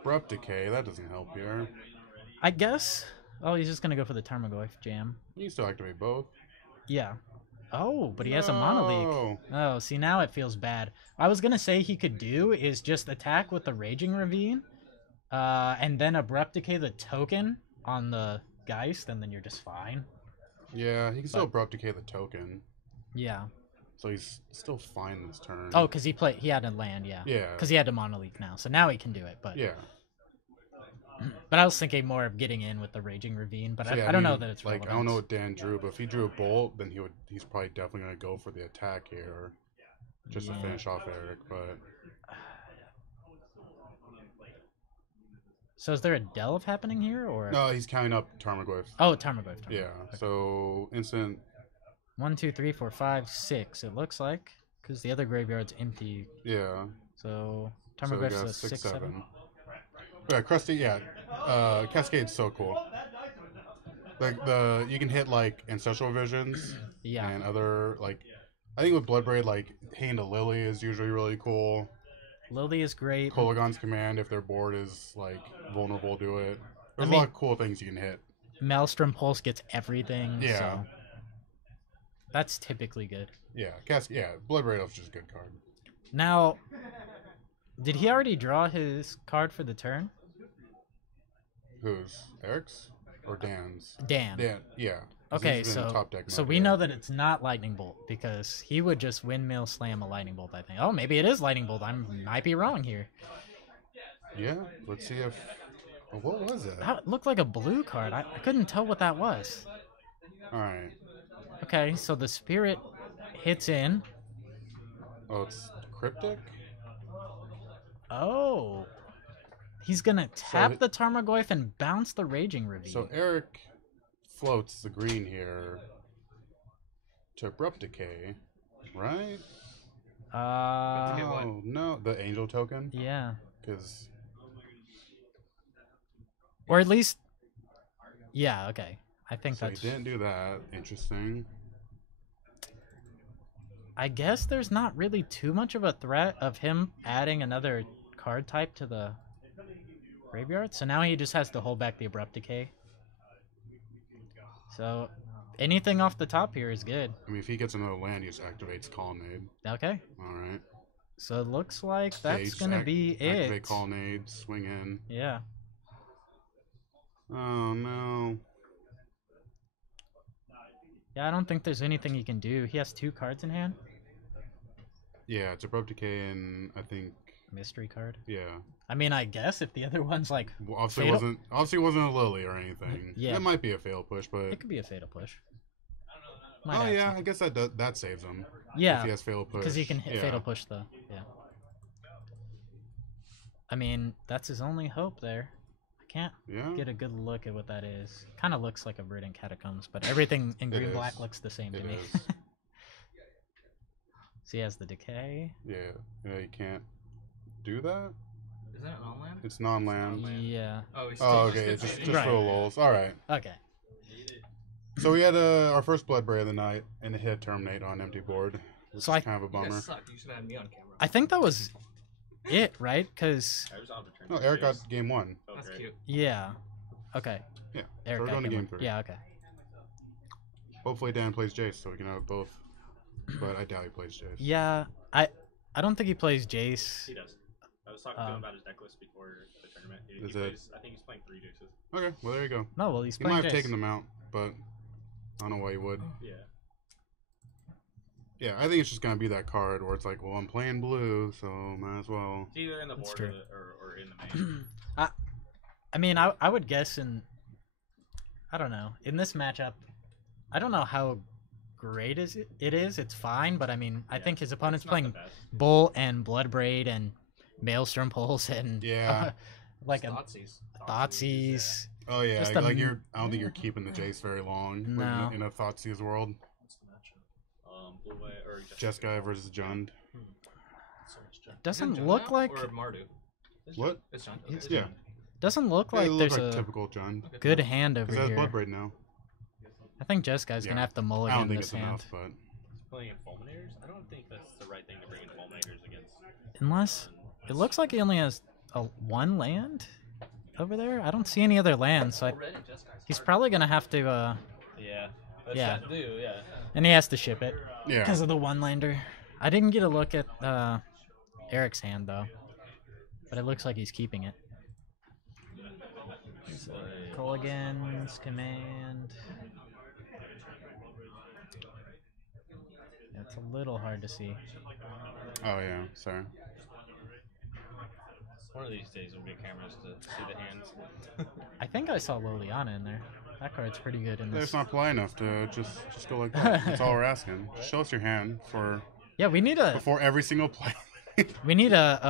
Abrupt Decay, that doesn't help here. I guess. Oh, he's just gonna go for the Tarmogoyf jam. You can still activate both. Yeah. Oh, but he has a Mana Leak. Oh, see, now it feels bad. I was gonna say he could do is just attack with the Raging Ravine, and then Abrupt Decay the token on the Geist, and then you're just fine. Yeah, he can still Abrupt Decay the token. Yeah. So he's still fine this turn. Oh, because he had to land, yeah. Yeah. Because he had to Mana Leak now, so now he can do it. But Yeah. But I was thinking more of getting in with the Raging Ravine, but So, yeah, I don't know mean, that it's like relevant. I don't know what Dan drew, but if he drew a bolt, then he's probably definitely gonna go for the attack here, just to Yeah. finish off Eric. But So is there a Delve happening here, or no, he's counting up Tarmogoyf. Oh, Tarmogoyf. Yeah. So instant. 1, 2, 3, 4, 5, 6. It looks like because the other graveyard's empty. Yeah. So So we Tarmogoyf's got a 6, 7. Yeah, Krusty. Yeah. Cascade's so cool. Like you can hit like Ancestral Visions Yeah. and other like. I think with Bloodbraid, like Hand of Lily is usually really cool. Lily is great. Kolagon's Command, if their board is like vulnerable to it. There's I mean- a lot of cool things you can hit. Maelstrom Pulse gets everything. Yeah. So that's typically good. Yeah, Bloodbraid Elf's just a good card. Now, did he already draw his card for the turn? Who's Eric's or Dan's? Dan. Dan, yeah. 'cause Okay, he's in so top deck so mode, we yeah. know that it's not Lightning Bolt because he would just Windmill Slam a Lightning Bolt, I think. Oh, maybe it is Lightning Bolt. I might be wrong here. Yeah, let's see if. Oh, what was it? That looked like a blue card. I couldn't tell what that was. All right. Okay, so the Spirit hits in. Oh, it's Cryptic. Oh. He's gonna tap it- the Tarmogoyf and bounce the Raging Ravine. So Eric floats the green here to Abrupt Decay, right? Uh, Oh no, the Angel token, yeah. because Or at least, yeah, okay. I think so he that's. didn't do that. Interesting. I guess there's not really too much of a threat of him adding another card type to the graveyard. So now he just has to hold back the Abrupt Decay. So anything off the top here is good. I mean, if he gets another land, he just activates Colonnade. Okay. All right. So it looks like Yeah, he that's just gonna be Activate it. Colonnade, swing in. Yeah. Oh no. Yeah, I don't think there's anything he can do. He has 2 cards in hand. Yeah, it's Abrupt Decay and I think Mystery card. yeah. I mean, I guess if the other one's like, Well, obviously Fatal? wasn't a Lily or anything. Yeah. It might be a fail push, but it could be a Fatal Push. Might oh have yeah, something. I guess that saves him. If Yeah, he has fail push. because he can hit yeah. Fatal Push though. Yeah. I mean, that's his only hope there. I can't Yeah. get a good look at what that is. Kind of looks like a Verdant Catacombs, but everything in It green black is. looks the same to It me. is. So he has the decay. Yeah, you can't do that. Is that on land? It's non-land. Yeah. Oh, he's Oh, okay. It's just Right. for the lulz. All right. Okay. So we had our first Bloodbraid of the night, and it hit terminate on empty board. Which So is I- kind of a bummer. suck. You should have had me on camera. I think that was it, right? Because No, Eric got game 1. That's cute. yeah. Okay. Yeah. Eric we're got going to game game one. 3. Yeah. Okay. Hopefully Dan plays Jace, so we can have both. But I doubt he plays Jace. Yeah. I don't think he plays Jace. He does. I was talking to Um, him about his deck list before the tournament. He Is it- plays, I think he's playing 3 Jaces. Okay, well there you go. No, well he's He playing might have Jace. taken them out, but I don't know why he would. Yeah. Yeah, I think it's just gonna be that card where it's like, well, I'm playing blue, so might as well. It's either in the That's board true. or in the main. I mean, I would guess I don't know. In this matchup, I don't know how great it is. It's fine, but I mean, I Yeah, think his opponent's It's not the playing best. Bull and Bloodbraid and Maelstrom Pulse and Yeah. like a Thoughtseize. Thoughtseize. Oh yeah, Just like a- you're. I don't think you're keeping the Jace very long No. in a Thoughtseize world. Blue Way or Jeskai versus Jund. Doesn't look like Or Mardu. What? It's John. Yeah, doesn't look yeah, like it looks there's like a typical Jund. good hand over Because it has here. Bloodbraid now. I think Jeskai's Yeah. gonna have to I mulligan don't think this it's hand. enough, but playing Fulminators. I don't think that's the right thing to bring in Fulminators against. Unless it looks like he only has one land over there. I don't see any other lands, so he's probably gonna have to Yeah. Yeah. That do, yeah. and he has to ship it yeah. because of the one lander. I didn't get a look at Eric's hand though, but it looks like he's keeping it. Culligan's command. It's a little hard to see. Oh yeah, sorry. One of these days we'll get cameras to see the hands. I think I saw Liliana in there. That card's pretty good in It's this. not polite enough to just go like that. That's all we're asking. Show us your hand for Yeah, we need a before every single play.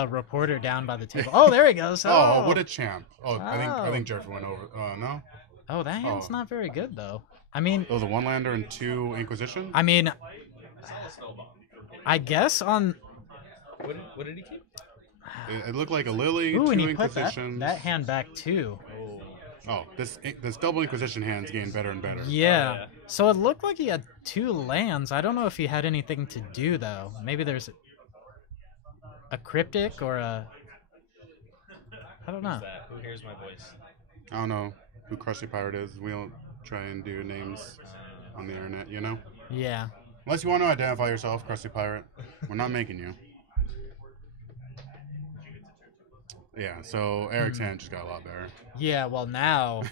reporter down by the table. Oh, there he goes. Oh, what a champ! Oh, I Oh. think Jeffrey went over. No, Oh, that hand's Oh. not very good though. I mean, it was a one lander and 2 Inquisition. I guess on. What did he keep? It looked like a Lily, Ooh, 2 and he put Inquisitions. that hand back too. Oh, this double Inquisition hand's getting better and better. Yeah. yeah. So it looked like he had 2 lands. I don't know if he had anything to do though. Maybe there's a cryptic or a. I don't know. Who's that? Who hears my voice? I don't know who Krusty Pirate is. We don't try and do names on the internet, you know. Yeah. Unless you want to identify yourself, Krusty Pirate, we're not making you. Yeah, so Eric's hand just got a lot better, Yeah. Well, now.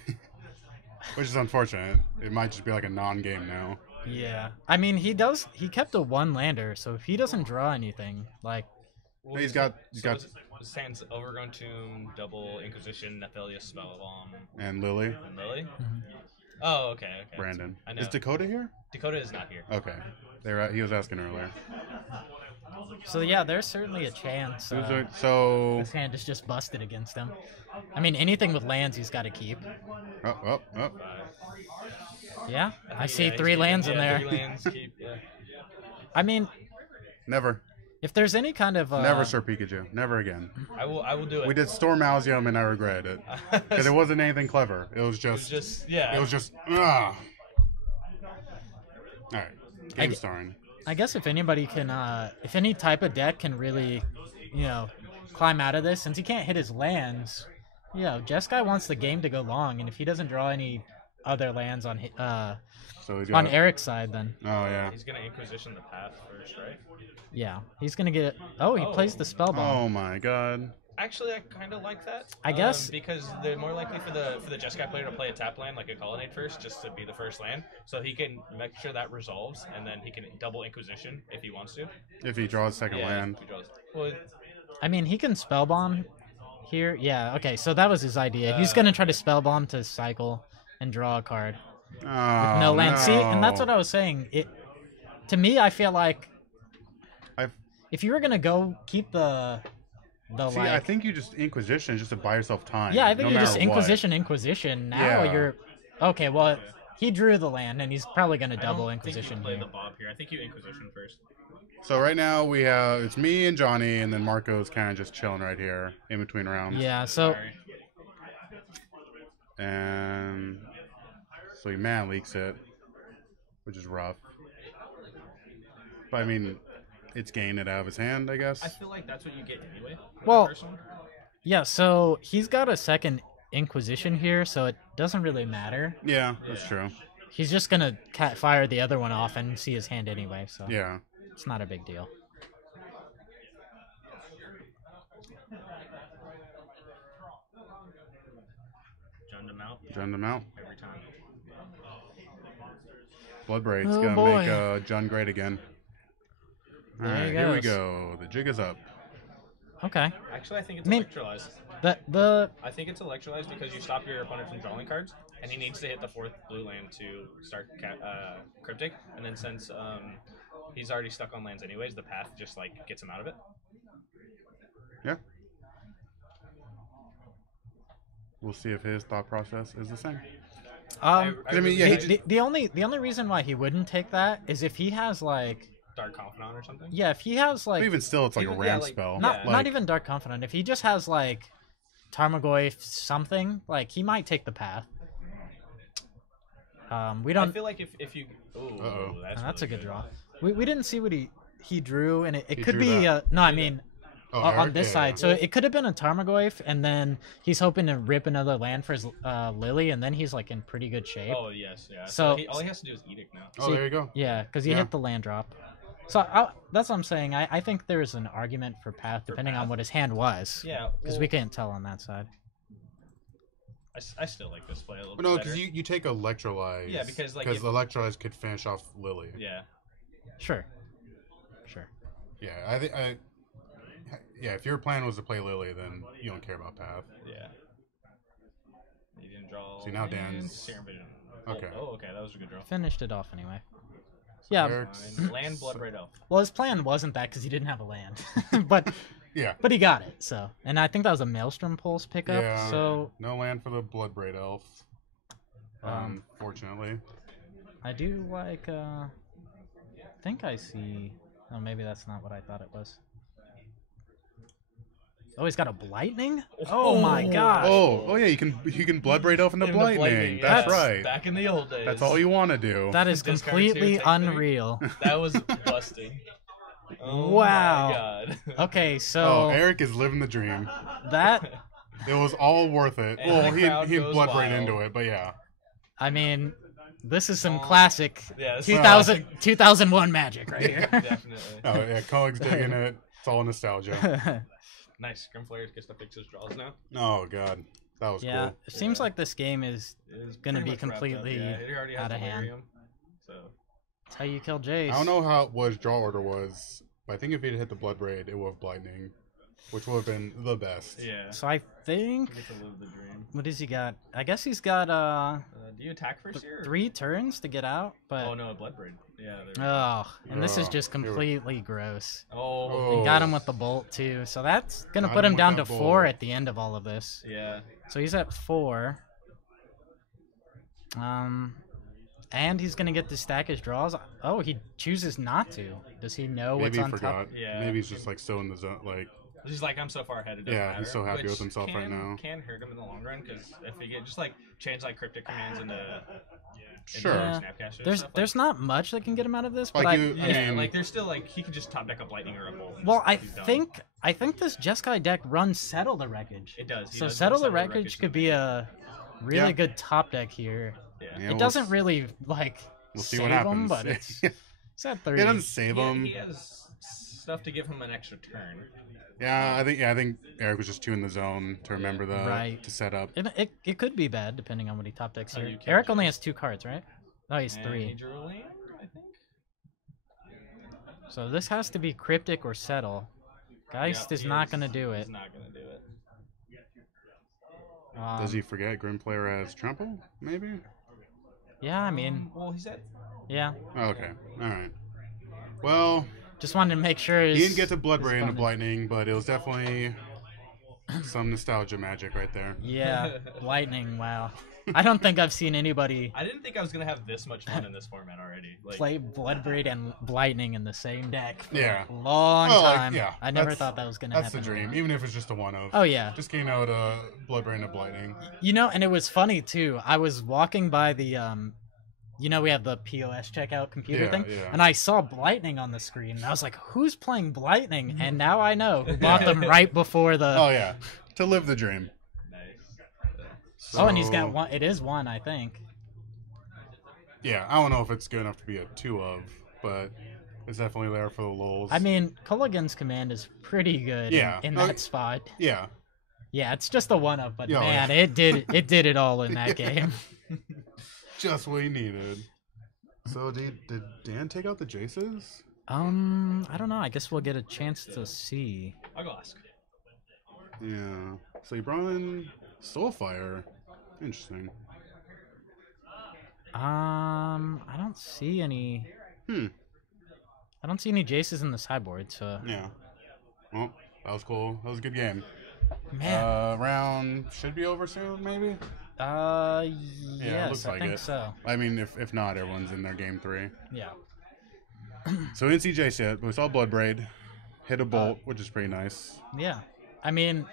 which is unfortunate. It might just be like a non-game now. Yeah. I mean, he kept a 1 lander, so if he doesn't draw anything, like. Well, He's got his hand's Overgrown Tomb, Double Inquisition, Nephilius Spellbomb, and Lily, and Lily. Mhm. Oh, okay. Brandon. I know. Is Dakota here? Dakota is not here. Okay, he was asking earlier. So yeah, there's certainly a chance. So This hand is just busted against him. I mean, anything with lands he's got to keep. oh. Yeah, I see Yeah, he's 3 keeping- lands in yeah, there. 3 lands, keep, yeah. I mean, Never, if there's any kind of never, Sir Pikachu, never again. I will do it. We did Storm Alzium and I regretted it because it wasn't anything clever. It was It was just, just yeah. it was just. All right, game get- starring. I guess if anybody can, if any type of deck can really, climb out of this, since he can't hit his lands, Jeskai wants the game to go long, and if he doesn't draw any other lands on So he's on got. Eric's side, then Oh yeah. He's gonna Inquisition the path first, right? yeah, he's gonna get. Oh, he plays the spell bomb. Oh my god. Actually, I kind of like that. I guess- because they're more likely for the Jeskai player to play a tap land like a Colonnade first, just to be the first land, so he can make sure that resolves, and then he can double Inquisition if he wants to. If he draws second Yeah, land. if he draws- Well, I mean, he can spell bomb here. Yeah, okay, so that was his idea. He's gonna try to spell bomb to cycle and draw a card. Oh, No land. See, and that's no. what I was saying. To me, I feel like I've- if you were gonna go keep the See, I think you just Inquisition just to buy yourself time. yeah, I think no you just matter what. Inquisition. Now Yeah. you're okay. Well, he drew the land, and he's probably gonna I double don't think you Inquisition play here. the Bob here. I think you Inquisition first. So right now we have it's me and Johnny, and then Marco's kind of just chilling right here in between rounds. Yeah. So Sorry. And so he man leaks it, which is rough. But I mean, it's getting it out of his hand, I guess. I feel like that's what you get anyway. with Well- the first one. yeah. So he's got a second Inquisition here, so it doesn't really matter. Yeah, that's true. He's just gonna fire the other one off and see his hand anyway, so Yeah. it's not a big deal. Jund him out Jund him out. every time. Bloodbraid's Oh, gonna boy. make Jund great again. There Alright, he here we goes. go. The jig is up. Okay. Actually, I think it's I mean- electrolyzed. The I think it's electrolyzed because you stop your opponent from drawing cards, and he needs to hit the 4th blue land to start Cryptic. And then since he's already stuck on lands anyways, the path just like gets him out of it. Yeah. We'll see if his thought process is the same. um I mean, yeah, really he like the only reason why he wouldn't take that is if he has like Dark Confidant or something. yeah, if he has like But even still, it's like a Even- yeah, ramp like- spell. not yeah. not even Dark Confidant, if he just has like Tarmogoyf something, like he might take the path. We I don't feel like if you Uh-oh. that's really a good draw. We didn't see what he drew, and it He could drew be that. no, I mean Oh, on Eric? this Yeah, side. yeah. So it could have been a Tarmogoyf, and then he's hoping to rip another land for his Lily, and then he's like in pretty good shape. Oh yes, yeah. So- all he has to do is Edict now. Oh, there you go. Yeah, because he Yeah. hit the land drop. So that's what I'm saying. I think there's an argument for path depending on path? what his hand was. Yeah, Because well, we can't tell on that side. I still like this play a little But bit no, better. because you take Electrolyze. Yeah, because, like, if- Electrolyze could finish off Lily. Yeah. Sure. Sure. Yeah, I think. Yeah, if your plan was to play Lily, then you don't care about path. Yeah. You didn't draw. See, now lands, Dan's- Serum Vision. Okay. Oh, okay, that was a good draw. Finished it off anyway. Yeah. Eric's- Fine. Land Bloodbraid Elf. Well, his plan wasn't that because he didn't have a land, but Yeah. he got it. So, and I think that was a Maelstrom Pulse pickup. Yeah. So No land for the Bloodbraid Elf. Fortunately. I do like. I think I see. Oh, maybe that's not what I thought it was. Oh, he's got a Blightning. Oh my gosh. Oh, yeah. You can Bloodbraid Elf into Into Blightning. yeah. That's right. Back in the old days. That's all you want to do. That is Discard two, completely take three. unreal. That was busted. Oh Wow. My God. Okay, Oh, so Eric is living the dream. that It was all worth it. And Well, the he crowd goes Bloodbraid wild. into it, but yeah. I mean, this is some Oh. classic Yeah, this is 2001 magic right here. Definitely. Oh, yeah. Cog's digging it. It's all nostalgia. Nice. Grim Flayer gets to fix his draws now. Oh, God. That was Yeah, cool. it seems like this game is It is Gonna pretty be much wrapped up. completely Yeah, he already has out of hand. Delirium, So that's how you kill Jace. I don't know how what his draw order was, but I think if he'd hit the Bloodbraid, it would have Blightning, which would have been the best. yeah. So I think Get to live the dream. what does he got? I guess he's got Do you attack first here? or- 3 turns to get out, but Oh no, Bloodbraid. Yeah. There we go. oh, and this is Ugh, just here we- completely gross. Oh. Oh. Got him with the bolt too, so that's gonna Got put him him with down to that 4 bolt. at the end of all of this. Yeah. So he's at 4. And he's gonna get to stack his draws. Oh, he chooses not to. Does he know what's Maybe he on forgot. top? Yeah. Maybe he's just like so in the zone. Like, He's like, I'm so far ahead. It doesn't Yeah, matter. he's so happy Which with himself right now. Can hurt him in the long run because if he get just like change like cryptic commands into Sure. Yeah. Snapcaster. There's stuff, there's not much that can get him out of this, but Like I you- yeah, mean- like there's still like he could just top deck up lightning or a bolt. and well, just- I he's done. think this Jeskai deck runs Settle the Wreckage. It does. He So does Settle the run Wreckage could be a really Yeah. good top deck here. Yeah. Yeah, It we'll doesn't s- really like We'll see save what happens. him, but it's at 3. it doesn't save him. He has stuff to give him an extra turn. Yeah, I think Eric was just too in the zone to remember the Right. to set up. It could be bad depending on what he top decks Oh, here. you can't Eric only choose. has 2 cards, right? Oh, he's And 3. He drew a land, I think. So this has to be Cryptic or Settle. Geist Yep, is he not gonna do it. He's not gonna do it. Does he forget Grim Player has Trample? Maybe. Yeah, I mean, Well, he's at. yeah. Oh, okay. All right. Well, Just wanted to make sure. he his- didn't get to Bloodbraid into his Blightning, but it was definitely some nostalgia magic right there. Yeah, lightning. Wow. I don't think I've seen anybody I didn't think I was gonna have this much fun in this format already. Like, play Bloodbraid and Lightning in the same deck for Yeah. a long Well, like, time. yeah, I never that's- thought that was gonna That's happen. the dream, even if it's just a one of. Oh yeah. Just came out Bloodbraid and Lightning. You know, and it was funny too. I was walking by the you know, we have the POS checkout computer Yeah, thing, yeah. and I saw Blightning on the screen, and I was like, "Who's playing Blightning?" And now I know who bought them right before the. Oh yeah, to live the dream. nice. Oh, and he's So, got one. It is one, I think. Yeah, I don't know if it's good enough to be a two of, but it's definitely there for the lulz. I mean, Culligan's command is pretty good. Yeah. In No, that spot. yeah, Yeah, it's just a one of, but Yeah, man, yeah. it did it all in that game. just what he needed. So did Dan take out the Jaces? I don't know. I guess we'll get a chance to see. I'll go ask. Yeah. So he brought in Soulfire. Interesting. I don't see any. Hmm. I don't see any Jaces in the sideboard, so Yeah. Well, that was cool. That was a good game. man. Round should be over soon, maybe. Yes, looks I like think it. so. I mean, if not, everyone's in their game 3. Yeah. So we didn't see Jace yet, but we saw Bloodbraid hit a bolt, which is pretty nice. Yeah. I mean,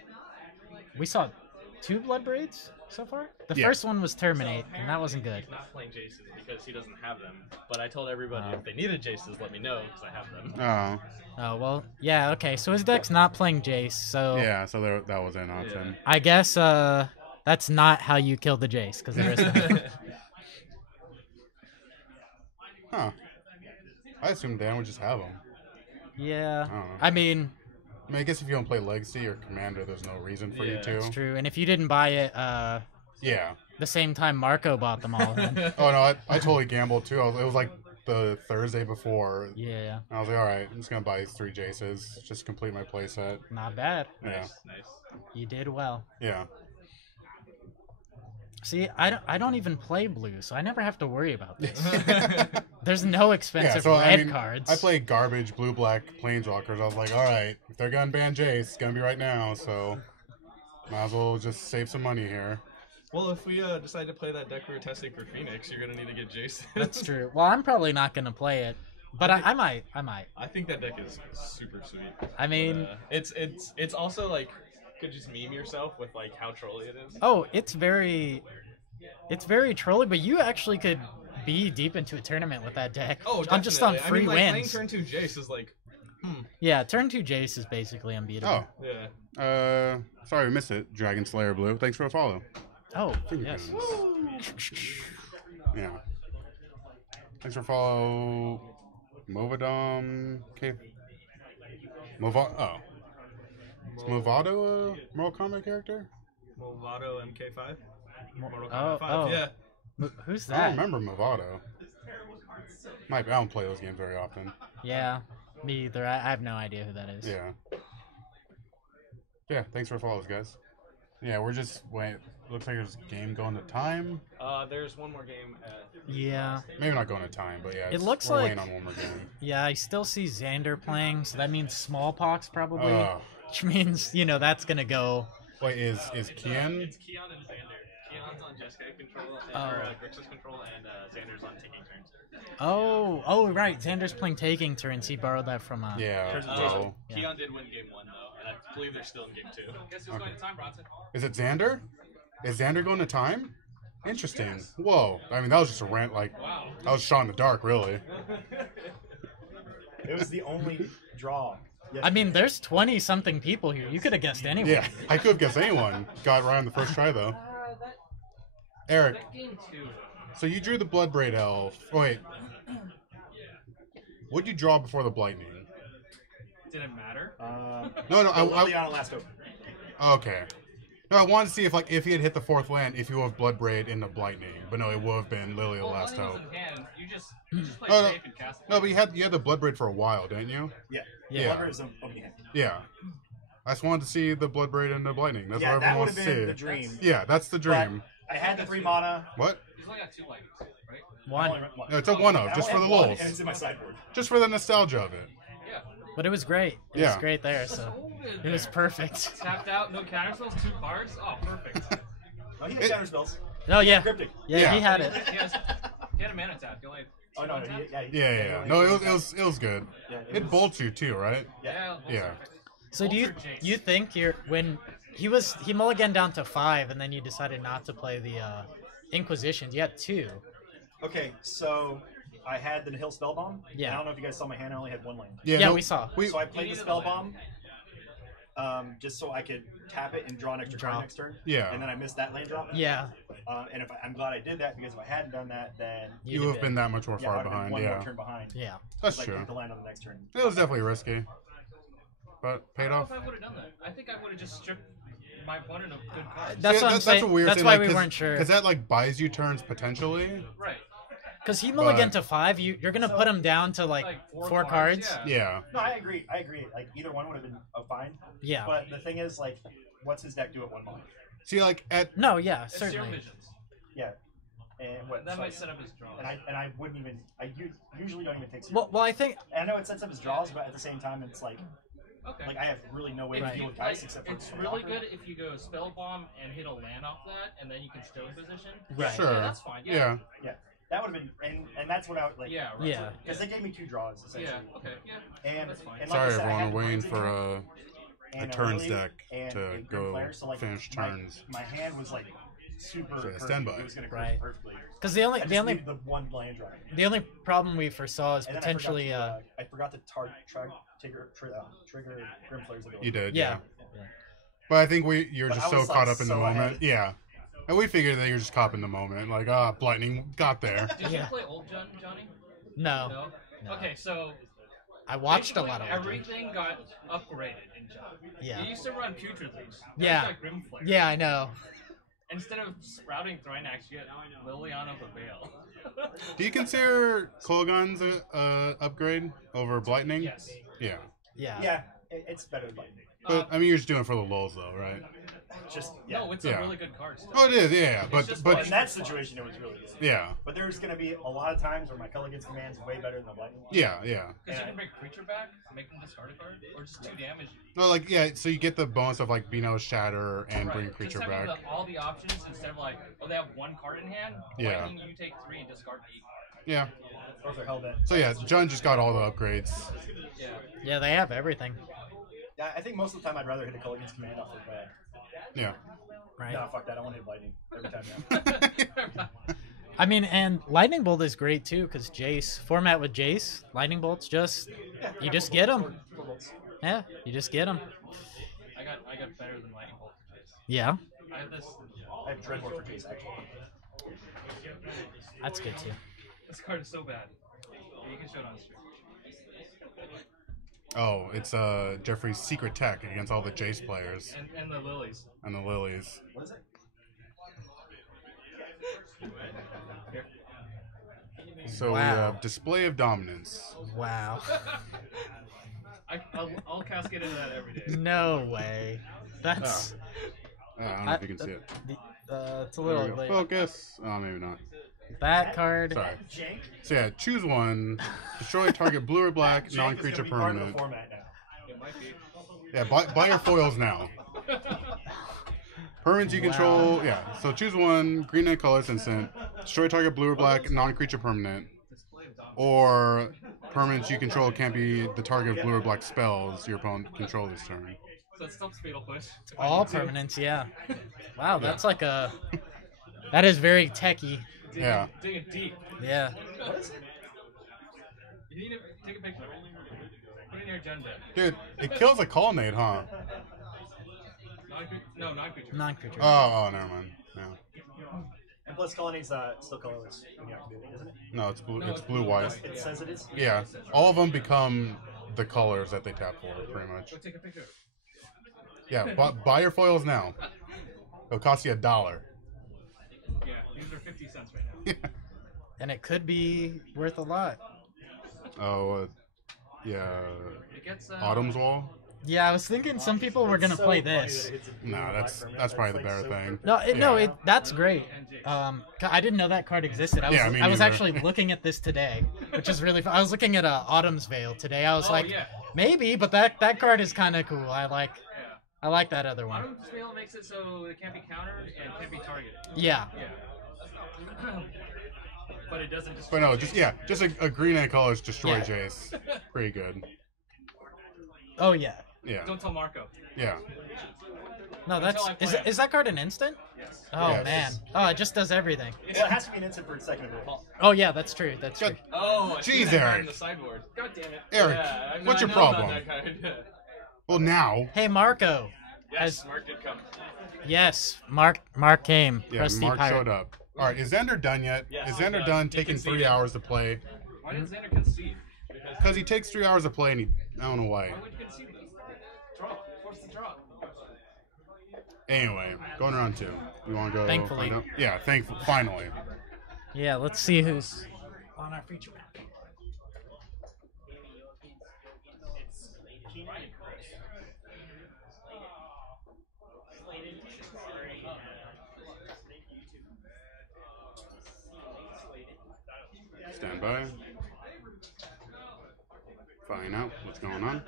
we saw 2 Bloodbraids so far. The Yeah. first one was Terminate, and that wasn't good. He's not playing Jaces because he doesn't have them. But I told everybody Oh. if they needed Jaces, let me know because I have them. Oh, Oh well, yeah. Okay, so his deck's not playing Jace, so yeah. So that was an option. I guess that's not how you kill the Jace, because there is no. Huh. I assumed Dan would just have them. Yeah. I don't know. I mean, I mean, I guess if you don't play Legacy or Commander, there's no reason for you Yeah, to. it's true. And if you didn't buy it Yeah. the same time Marco bought them all, then Oh no, I totally gambled too. It was like the Thursday before. yeah, I was like, all right, I'm just gonna buy these 3 Jaces, just to complete my playset. not bad. Yeah. Nice. You did well. Yeah. See, I don't even play blue, so I never have to worry about this. There's no expensive so red I mean, cards. I play garbage blue-black planeswalkers. I was like, all right, if they're gonna ban Jace, it's gonna be right now. So might as well just save some money here. Well, if we decide to play that deck we were testing for Phoenix, you're gonna need to get Jason. That's true. Well, I'm probably not gonna play it, but I might. I think that deck is super sweet. I mean, It's also like could just meme yourself with like how trolly it is. oh, it's very trolly, but you actually could be deep into a tournament with that deck. Oh, I'm just on definitely. free I mean, like, wins. playing turn 2 Jace is like, Yeah, turn 2 Jace is basically unbeatable. Oh, yeah. sorry we missed it. Dragon Slayer Blue. Thanks for a follow. Oh, Finger yes. guns. Yeah. Thanks for follow. Movadom. Okay. Oh. Is Movado a Mortal Kombat character? Movado MK5. Mortal Oh, Kombat 5. oh. Yeah. Who's I don't that? remember Movado. I don't play those games very often. Yeah, me either. I have no idea who that is. Yeah. Yeah, thanks for follows, guys. Yeah, we're just wait. Looks like there's a game going to time. There's one more game at Yeah. Maybe not going to time, but yeah. It looks we're like- waiting on one more game. Yeah, I still see Xander playing, so that means smallpox probably, Oh, which means that's gonna go. wait, is Kian? It's Keon and Xander. Keon's on Jessica control, Oh. Grixis control, and Xander's on taking turns. Oh, right. Xander's playing taking turns. He borrowed that from Yeah. Turns into Oh. Yeah. Keon did win game 1 though, and I believe they're still in game 2. Guess who's going to time, Bronson? Is it Xander? Is Xander going to time? Interesting. Whoa. I mean, that was just a rant. Like, Wow. that was shot in the dark, really. It was the only draw. I mean, there's 20 something people here. You could have guessed anyone. Yeah, I could have guessed anyone. Got right on the first try, though. Eric, Game 2. so you drew the Bloodbraid Elf. Oh, wait. What'd you draw before the Blightning? Did it matter? No, I Liliana last over. okay. No, I wanted to see if he had hit the 4th land, if he would have Bloodbraid in the Blightning. But no, it would have been Lily the Last money Hope. was in hand. You just play Oh, no. safe and cast it. No, but you had the Bloodbraid for a while, didn't you? Yeah. Yeah. Bloodbraid is opening hand. Yeah. I just wanted to see the Bloodbraid and the Blightning. That's Yeah, what that everyone would wants have to been see. the dream. Yeah, that's the dream. I had the 3 mana. What? He's only got 2 lightnings, right? One. No, it took one of, I just for only the have one, lulz. And it's in my sideboard. Just for the nostalgia of it. Yeah. But it was great. It Yeah. was great there, so it was perfect. Tapped out, no counter spells, 2 cards. Oh, perfect. Oh, he had It- counter spells. Oh yeah, Cryptic. yeah, Yeah. he had it. He had a mana tap. He only had Oh no, two mana tap. Yeah. No, it was good. Yeah, It bolts you too, right? Yeah. Yeah. So do Ultra Jace. you think you're when he mulliganed down to 5 and then you decided not to play the Inquisitions? You had 2. Okay, so I had the Hill Spellbomb. Yeah. And I don't know if you guys saw my hand. I only had 1 land. Yeah, we saw. So I played You the needed a Spellbomb, just so I could tap it and draw an extra Draw. card next turn. Yeah. And then I missed that land drop. Yeah, And I'm glad I did that because if I hadn't done that, then You did would have been that much more yeah, far I'd have been behind. one Yeah. more turn behind. yeah. That's Like true. hit the land on the next turn. It was definitely risky. But paid I don't off. know if I would have done that. I think I would have just stripped my opponent of good cards. That's what I'm saying. That's what we were That's saying, why like, we weren't sure. Because that like buys you turns potentially. Right. Because he mulliganed but- to 5, you're gonna put him down to like, Like 4 cards. Yeah. Yeah. No, I agree. Like either one would have been fine. Yeah. But the thing is, like, what's his deck do at 1 mana? See, like at No, yeah, It's Serum certainly. Visions. Yeah. And what? That so- might set up his draws. and I wouldn't even. Usually don't even take. Well, I think I know it sets up his draws, but at the same time, it's like Okay. I have really no way If to Right. deal you, with dice like, except for it's Storm really Walker. good if you go spell bomb and hit a land off that, and then you can stone position. Right. Sure. Yeah, that's fine. yeah. Yeah, that would have been, and that's what I would like. Yeah. Right. Yeah. Because they gave me 2 draws essentially. Yeah. Okay. Yeah. And, That's fine. and like I Sorry, said, I everyone. had We're waiting Crimson for Hand a and turns Lily deck and to a Grim go Flare, so like finish my, turns. My hand was like super. So, perfect. standby. It was gonna Right. perfectly. because I just needed the 1 land drop. the only problem we foresaw is And then potentially I forgot to trigger Grim Flare's ability. You did. yeah. But I think you're But just I so was, caught like, up in the so moment. ahead. Yeah. And we figured that you're just caught in the moment. Like, lightning got there. Did Yeah. you play old Johnny? No, No. No. Okay, so I watched a basically lot of it. everything got upgraded in John. Yeah. You used to run Putrid Leaves. Yeah. Like Grim Flare. Yeah, I know. Instead of sprouting Thrynax, you get Liliana the Veil. Do you consider Kolaghan's a upgrade over Blightning? Yes. Yeah. Yeah. Yeah, it's better than lightning. But I mean, you're just doing it for the lulz, though, right? Just yeah. No, it's Yeah. a really good card still. Oh, it is. Yeah. It's just But But in that situation, it was really good. yeah. But there's going to be a lot of times where my Culligan's command's way better than the lightning one. Yeah. Because you can bring creature back, make them discard a card, or just 2 damage. No, like so you get the bonus of like Beano's Shatter and Right. bring creature just back. having all the options instead of like, oh, they have 1 card in hand. Yeah. Lightning, you take 3 and discard 8. Yeah. Or if they're held at. So yeah, John just got all the upgrades. Yeah. Yeah, they have everything. Yeah, I think most of the time I'd rather hit a Culligan's command off of. Yeah. Right. No, fuck that. I want to hit lightning every time now. I mean, and Lightning Bolt is great too, because Jace format with Jace, Lightning Bolt's just you just get them. Yeah, you just get them. I got better than Lightning Bolt. Yeah, I have this. I have Dreadlord for Jace actually. that's good too. This card is so bad. You can show it on stream. Oh, it's Jeffrey's secret tech against all the Jace players And the lilies. and the lilies. What is it? Here. So we Wow. have display of dominance. Wow. I'll cascade into that every day. No way. That's I don't know if you can see it. it's a There we little go. late. Focus. Oh, maybe not. That card. Sorry. Jank. So yeah, choose one. Destroy target blue or black Jank is non-creature gonna be part of the permanent. format now. It might be. Yeah, buy your foils now. Permanents you control. Yeah. So choose one. Green and colors instant. Destroy target blue or black non-creature permanent. Or permanents you control can't be the target of blue or black spells your opponent control this turn. So it stops Fatal Push. All permanents, yeah. Wow, that's like a. That is very techy. Yeah. Dig it deep. Yeah. What is it? You need to take a picture. Put it in your agenda. Dude, it kills a colonnade, huh? Non-creature. Non-creature. Oh, never mind. No. And plus, colony's still colorless when you activate it, isn't it? No, it's blue. No, It's it's blue blue white. white. It says it is. Yeah, all of them become the colors that they tap for, pretty much. Go take a picture. Yeah, buy your foils now. It'll cost you $1. Yeah, these are 50 cents right now. And it could be worth a lot. Oh, yeah. It gets Autumn's Wall. Yeah, I was thinking some people were gonna So play funny this. that it hits a blue Nah, and that's black permanent. that's probably the like better so thing. perfect. No, Yeah. that's great. And Jace. I didn't know that card existed. I was Yeah, me I was neither. actually looking at this today, which is really fun. I was looking at Autumn's Veil today. I was Oh, like, yeah. maybe, but that card is kind of cool. I like. I like that other one. Auto scale makes it so it can't be countered and can't be targeted. Yeah. Yeah. But it doesn't destroy. But no, just a green and colors destroy Yeah. Jace. Pretty good. Oh yeah. Yeah. Don't tell Marco. Yeah. No, that's Until I play it. is that card an instant? Yes. Oh Yes. man. Oh, it just does everything. Well, it has to be an instant for a second ability. Oh yeah, that's true. That's true. Good. Oh, I see Jeez, that card Eric. in the sideboard. God damn it. Eric, Yeah, what's I your know about problem? that card, yeah. Well, now. Hey Marco. Yes, Mark did come. Yes, Mark came. Yeah, Crusty Mark Pirate. showed up. All right, is Xander done yet? Yes, Is Xander he's done? done. He Taking 3 conceded. hours to play. Why did Xander concede? Because he takes 3 hours to play, and I don't know why. Why would you concede? Draw. Force the draw. Anyway, going around 2. You want to go? Thankfully. find out? Yeah, thankfully. Finally. Yeah, let's see who's on our feature map. Stand by. Find out what's going on.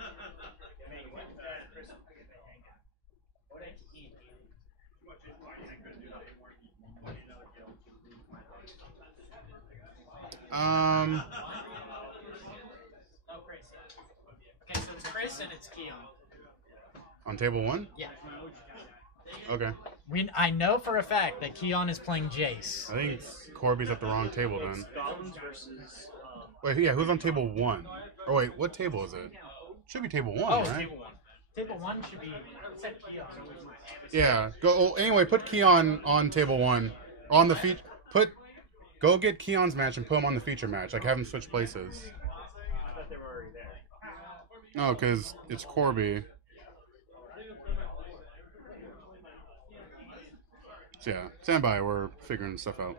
Oh, Chris. Okay, so it's Chris and it's Keon. On table 1? Yeah. Okay. I know for a fact that Keon is playing Jace. I think Corby's at the wrong table then. Goblins versus. Wait, yeah, who's on table 1? Oh wait, what table is it? Should be table 1, Oh, right? table one. Table one should be. It said Keon. Yeah. Go. Oh, anyway, put Keon on table 1. On the feature. Go get Keon's match and put him on the feature match. Like have him switch places. I thought they were already there. No, because it's Corby. So yeah, stand by. We're figuring stuff out.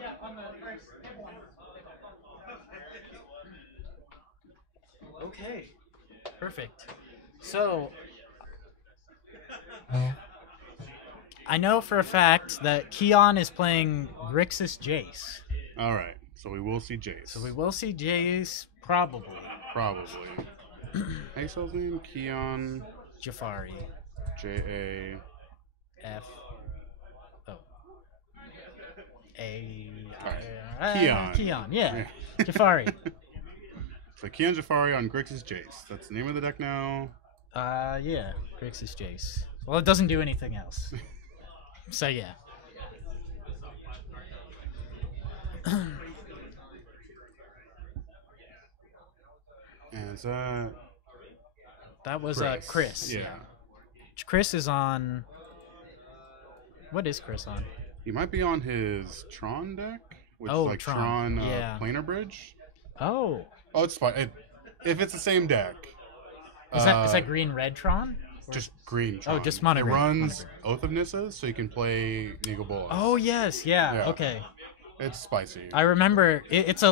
Yeah, on the first table one. Okay. Perfect. So, I know for a fact that Keon is playing Grixis Jace. All right. So we will see Jace. So we will see Jace probably. Probably. How you spell his name? Keon. Jafari. J F. O. A. Keon. Keon, yeah. Jafari. So Keon Jafari on Grixis Jace. That's the name of the deck now. Yeah. Grixis Jace. Well, it doesn't do anything else. So, yeah. And is that That was Chris. Yeah. Chris is on. What is Chris on? He might be on his Tron deck, which Oh, is like Tron, Tron yeah. Planar Bridge. Oh, Oh, it's fine. If it's the same deck. is that green red Tron? Or- Just green Tron. just mono It green, runs Oath of Nissa, so you can play Nigel Bolas. Oh yes, yeah. Yeah. Okay, It's spicy. I remember. It's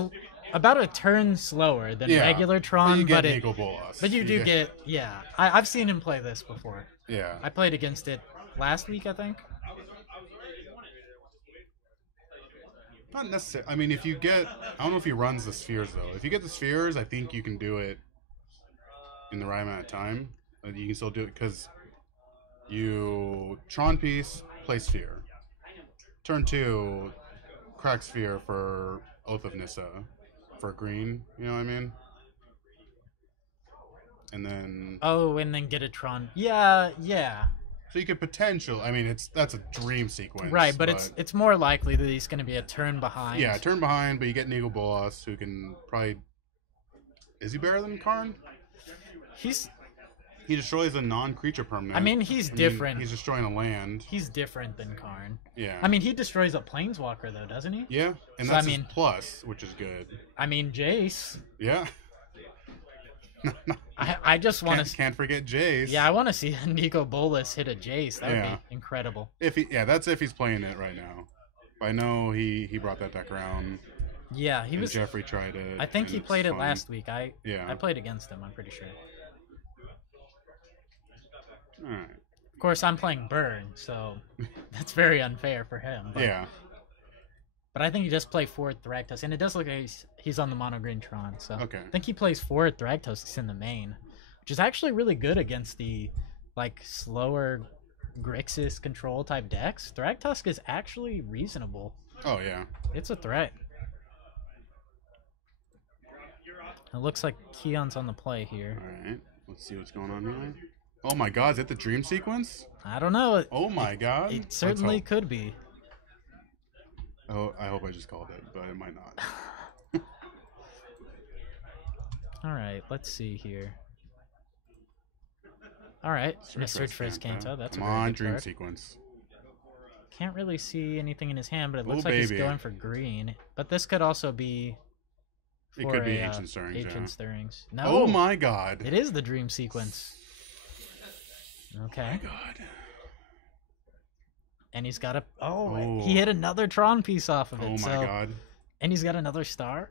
about a turn slower than Yeah, regular Tron, you get but Nigel Bolas. but you do get yeah. I've seen him play this before. Yeah. I played against it last week, I think. Not necessarily. I mean, if you get, I don't know if he runs the spheres though. If you get the spheres, I think you can do it in the right amount of time. You can still do it because you Tron piece, play sphere. Turn 2, crack sphere for Oath of Nissa for green. You know what I mean? And then Oh, and then get a Tron. Yeah. so you could potentially. I mean, that's a dream sequence. Right, but it's more likely that he's going to be a turn behind. yeah, turn behind, but you get Nigel Bolas, who can probably. Is he better than Karn? He destroys a non-creature permanent. I mean, he's different. He's destroying a land. He's different than Karn. Yeah. I mean, he destroys a planeswalker though, doesn't he? Yeah, and So, that's I mean- his plus, which is good. I mean, Jace. Yeah. I just want to. Can't forget Jace. Yeah, I want to see Nico Bolas hit a Jace. That would Yeah. be incredible. That's if he's playing it right now. I know he brought that deck around. Yeah, he and was. Jeffrey tried it. I think and he it's played it fun. last week. I Yeah. played against him. I'm pretty sure. Alright. Of course, I'm playing Burn, so that's very unfair for him. But, Yeah. But I think he just play 4 Thragtusk, and it does look like he's on the Mono Green Tron. So Okay. I think he plays 4 Thragtusks in the main, which is actually really good against the like slower Grixis control type decks. Thragtusk is actually reasonable. Oh, yeah. It's a threat. It looks like Keon's on the play here. Alright. Let's see what's going on here. Oh my god, is it the dream sequence? I don't know. Oh my god. It Let's certainly hope. could be. Oh, I hope I just called it, but it might not. All right, let's see here. All right, Search for Escanta. That's Come a very on, good dream card. sequence. Can't really see anything in his hand, but it Oh, looks like he's baby. going for green. But this could also be. It for could be a, Ancient Stirrings, Ancient yeah. Stirrings. No. Oh my god. It is the dream sequence. Okay. God. And he's got a. Oh, Oh. he hit another Tron piece off of it. Oh my so, god. And he's got another star.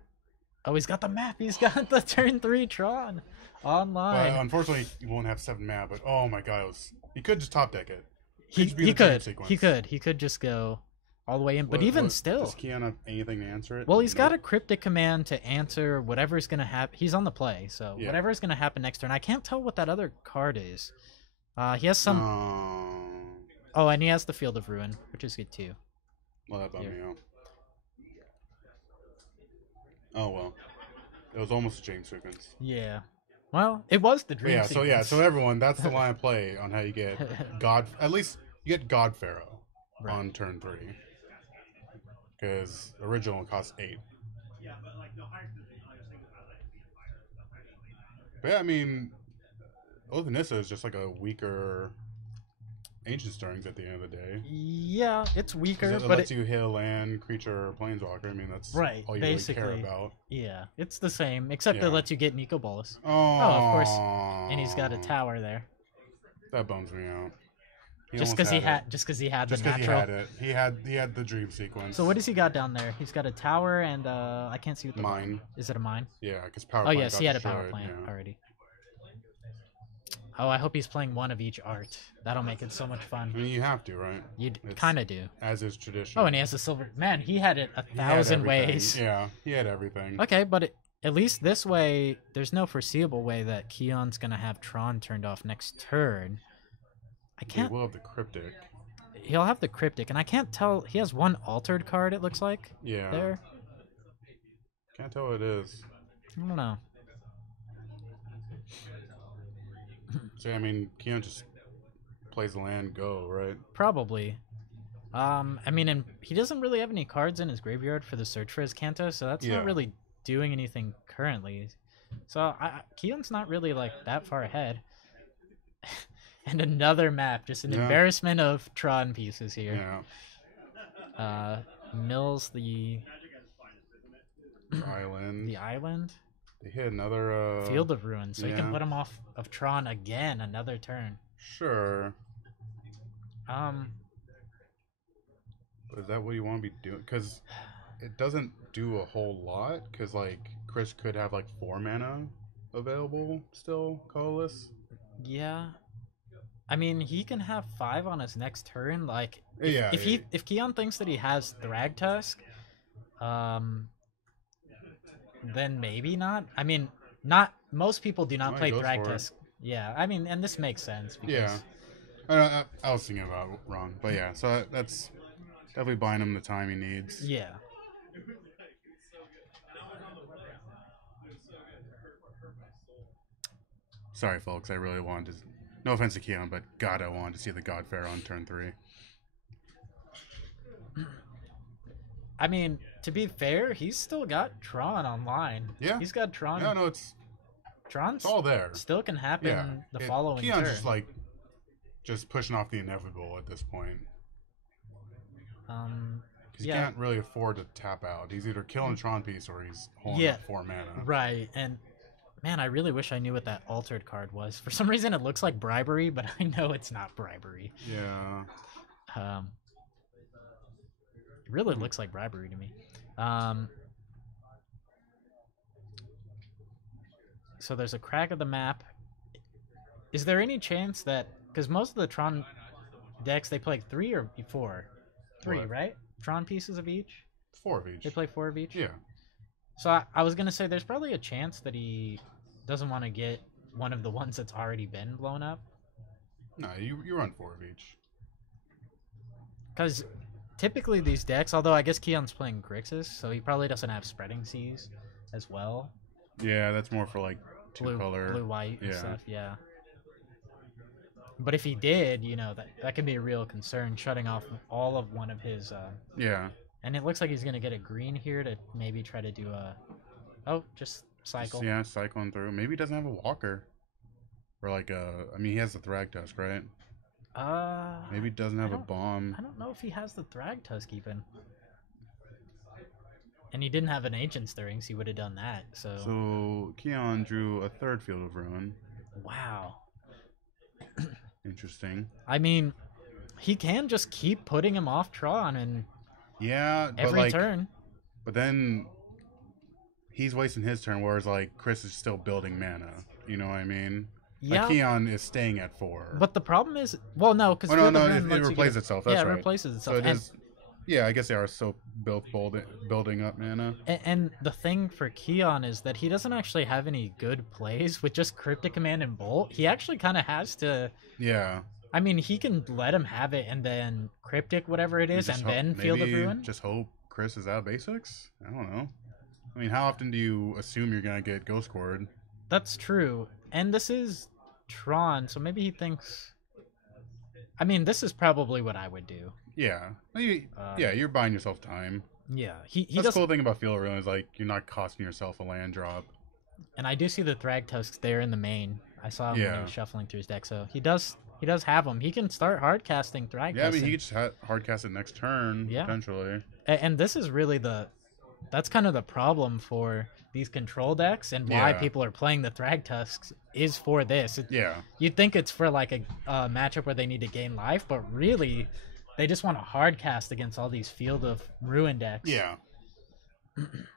Oh, he's got the map. He's got the turn 3 Tron online. Well, unfortunately, you won't have 7 mana, but oh my god, it was. You could just top deck it. he just be he the dream could. sequence. He could just go all the way in. But even still. Does Keon have anything to answer it? Well, he's got a Nope. cryptic command to answer whatever's going to happen. He's on the play, so Yeah. whatever's going to happen next turn. I can't tell what that other card is. He has some. Oh, and he has the Field of Ruin, which is good too. Well, that bummed Here. me out. Oh well. It was almost a James sequence. Yeah. Well, it was the But dream. so everyone, that's the line of play on how you get God. At least you get God Pharaoh Right. on turn 3, because original costs 8. But yeah, I mean, Oath of Nissa is just like a weaker Ancient Stirrings at the end of the day. Yeah, it's 'Cause weaker, it but lets you hit a land, creature, or planeswalker. I mean, that's Right, all you really care basically. about. yeah, it's the same, except Yeah. it lets you get Nico Bolas, Oh, of course. And he's got a tower there, That bums me out. just almost because he it. had, just because he had Just the 'cause natural. he had it. He had the dream sequence. So what does he got down there? He's got a tower and I can't see what the Mine. Is it a mine? Yeah, because power. Oh plant yes, got he had a power destroyed, plant yeah. already. Oh, I hope he's playing one of each art. That'll make it so much I fun. mean, you have to, right? You It's- kind of do. As is tradition. Oh, and he has a silver. Man, he had it a He had 1,000 everything. ways. Yeah, he had everything. Okay, but at least this way, there's no foreseeable way that Keon's gonna have Tron turned off next turn. I He can't. will have the cryptic. He'll have the cryptic, and I can't tell. He has one altered card. It looks like Yeah. there. Can't tell what it is. I don't know. So I mean, Keon just plays the land, go right. Probably. I mean, and he doesn't really have any cards in his graveyard for the search for his Kanto, so that's Yeah. not really doing anything currently. So Keon's not really like that far ahead. And another map, just an Yeah. embarrassment of Tron pieces here. Yeah. Mills the Island. island, They hit another Field of Ruin, so you can yeah. put him off of Tron again another turn. Sure. Um, But is that what you want to be doing? Because it doesn't do a whole lot. Because like Chris could have like 4 mana available still, colorless. yeah. I mean, he can have 5 on his next turn. Like, Yeah. if Keon thinks that he has Thragtusk, then maybe not. I mean, not most people do not Might play go for it. Thragtusk. Yeah, I mean, and this makes sense because Yeah. I was thinking about it wrong, but yeah. So that's definitely buying him the time he needs. yeah. Sorry, folks. I really wanted to. No offense to Keon, but God, I wanted to see the God Pharaoh on turn 3. I mean, to be fair, he's still got Tron online. Yeah. He's got Tron. Yeah, no, it's Tron's all there. still can happen Yeah. the following Keon's turn. just like just pushing off the inevitable at this point. Because yeah. he can't really afford to tap out. He's either killing Tron piece or he's holding Yeah. up 4 mana. Right, and man, I really wish I knew what that altered card was. For some reason, it looks like bribery, but I know it's not bribery. Yeah. It really looks like bribery to me. So there's a crack of the map. Is there any chance that because most of the Tron decks they play 3 or 4. 3, What? right? Tron pieces of each. 4 of each. They play 4 of each. Yeah. So I was gonna say there's probably a chance that he doesn't want to get one of the ones that's already been blown up. No, you run 4 of each. Because typically these decks, although I guess Keon's playing Grixis, so he probably doesn't have Spreading Seas as well. Yeah, that's more for like two color. Blue, white, and Yeah. stuff. Yeah. But if he did, you know, that could be a real concern, shutting off all of one of his. Yeah. And it looks like he's gonna get a green here to maybe try to do a. Oh, just cycle. Yeah, cycling through. Maybe he doesn't have a walker. Or like I mean, he has the Thragtusk, right? Maybe he doesn't have a bomb. I don't know if he has the Thragtusk even. And he didn't have an Ancient Stirrings, he would have done that. So Keon drew a 3rd Field of Ruin. Wow. Interesting. I mean, he can just keep putting him off Tron and Yeah, but every like, turn. but then he's wasting his turn, whereas like Chris is still building mana. You know what I mean? Yeah. Like Keon is staying at 4. But the problem is, well, no, because Oh, no, it replaces itself. That's yeah, right. it replaces itself. So it and, is. Yeah, I guess they are so building up mana. and the thing for Keon is that he doesn't actually have any good plays with just Cryptic Command and Bolt. He actually kind of has to. Yeah. I mean, he can let him have it and then Cryptic whatever it is, and then Field of Ruin. Just hope Chris is out of basics. I don't know. I mean, how often do you assume you're gonna get Ghost Cord? That's true. And this is Tron, so maybe he thinks. I mean, this is probably what I would do. Yeah. Yeah, you're buying yourself time. Yeah, he That's the does. cool thing about Field of Ruin is like you're not costing yourself a land drop. And I do see the Thragtusks there in the main. I saw him when Yeah. he was shuffling through his deck, so he does have them. He can start hard casting Thragtusk. Yeah, I mean he could just hard cast it next turn Yeah. potentially. And this is really that's kind of the problem for these control decks and why Yeah. people are playing the Thragtusks is for this. Yeah. You'd think it's for like a matchup where they need to gain life, but really they just want to hard cast against all these Field of Ruin decks. Yeah.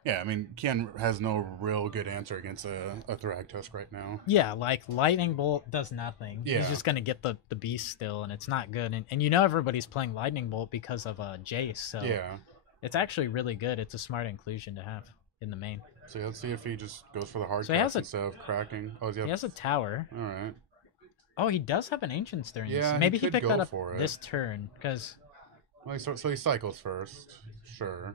Yeah, I mean Keon has no real good answer against a Thragtusk right now. Yeah, like Lightning Bolt does nothing. Yeah. He's just gonna get the beast still, and it's not good. And you know everybody's playing Lightning Bolt because of Jace, so Yeah. it's actually really good. It's a smart inclusion to have in the main. So let's see if he just goes for the hard So he cast has a- instead of cracking. Oh, He has a tower. All right. Oh, he does have an Ancient Stirrings. Yeah, he Maybe he could picked go that up for it. this turn because Well, so he cycles first. Sure.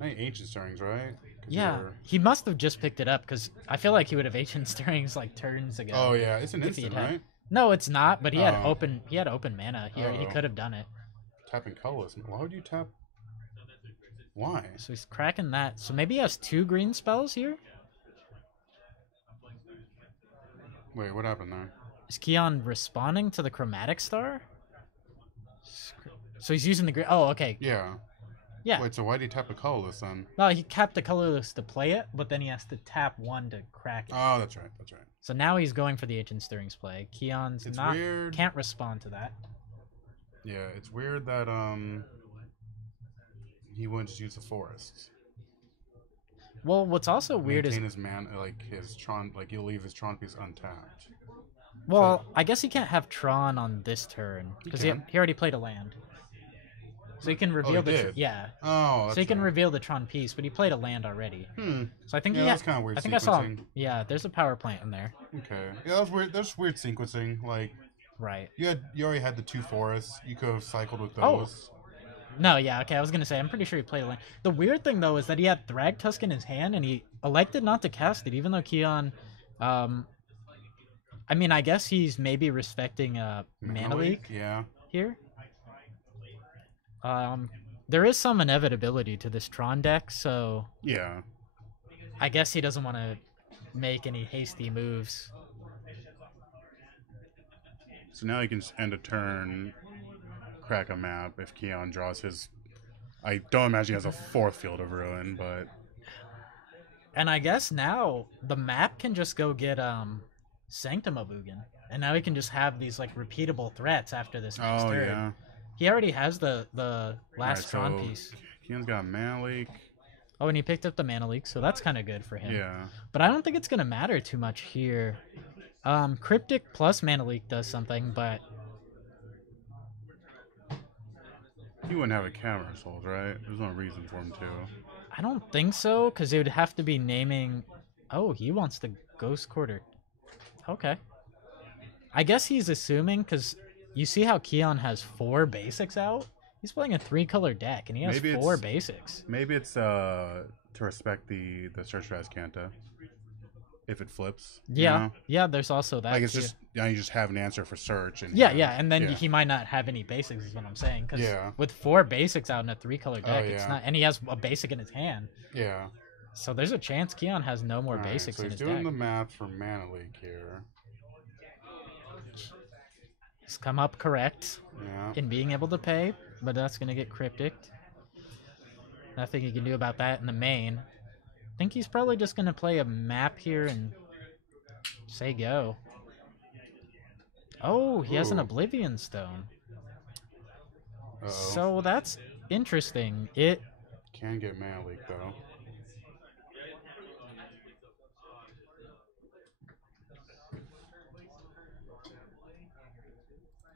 I think Ancient Stirrings, right? 'Cause yeah, you're- he must have just picked it up because I feel like he would have Ancient Stirrings like turns ago. Oh yeah, it's an if he instant, had- right? No, it's not. But he had Oh. open mana. He Oh. could have done it. Tapping colorless. Why would you tap? Why? So he's cracking that. So maybe he has 2 green spells here. Wait, what happened there? Is Keon responding to the Chromatic Star? So he's using the green. Oh, okay. Yeah. Yeah. Wait, so why did he tap a colorless then? No, he capped the colorless to play it, but then he has to tap 1 to crack it. Oh, that's right. That's right. So now he's going for the Ancient Stirrings play. Keon's It's not weird. can't respond to that. Yeah, it's weird that he wouldn't just use the forest. Well, what's also weird is Maintain his man, like his Tron, like he'll leave his Tron piece untapped. well, I guess he can't have Tron on this turn because he can. already played a land. So he can reveal the did? yeah. Oh, that's So he can right. reveal the Tron piece, but he played a land already. So I think Yeah, he that's kinda weird I think I saw. sequencing. Yeah, there's a power plant in there. Okay. Yeah, that was weird. That's weird sequencing. Like Right. you already had the 2 forests. You could have cycled with Oh. those. No, yeah, okay. I was gonna say I'm pretty sure he played a land. The weird thing though is that he had Thragtusk in his hand and he elected not to cast it, even though Keon. I mean, I guess he's maybe respecting Mana Leak Yeah. here. There is some inevitability to this Tron deck, so Yeah. I guess he doesn't want to make any hasty moves. So now he can just end a turn, crack a map if Keon draws his. I don't imagine he has a 4th Field of Ruin, but And I guess now the map can just go get Sanctum of Ugin, and now he can just have these like repeatable threats after this next oh turn. yeah. He already has the last Alright, Tron so piece. Keon's got a Mana Leak. Oh, and he picked up the Mana Leak, so that's kind of good for him. Yeah. But I don't think it's gonna matter too much here. Cryptic plus Mana Leak does something, but He wouldn't have a Camera Souls, right? There's no reason for him to. I don't think so, because it would have to be naming... Oh, he wants the Ghost Quarter. Okay. I guess he's assuming, because you see how Keon has 4 basics out? He's playing a 3-color deck, and he has Maybe 4 it's- basics. Maybe it's to respect the Search Kanta. If it flips. you Yeah, know? yeah, there's also that, Like it's too. just you just have an answer for search and Yeah, yeah, and then yeah. he might not have any basics, is what I'm saying. Because Yeah. with 4 basics out in a 3-color deck, it's yeah. not... And he has a basic in his hand. Yeah. So there's a chance Keon has no more Alright, basics so in he's his doing deck. the math for Mana Leak here. He's come up correct Yeah. in being able to pay, but that's going to get Cryptic. Nothing he can do about that in the main. I think he's probably just going to play a map here and say go. Oh, he has an Ooh. Oblivion Stone. Uh-oh. So that's interesting. It Can get Mana Leak though.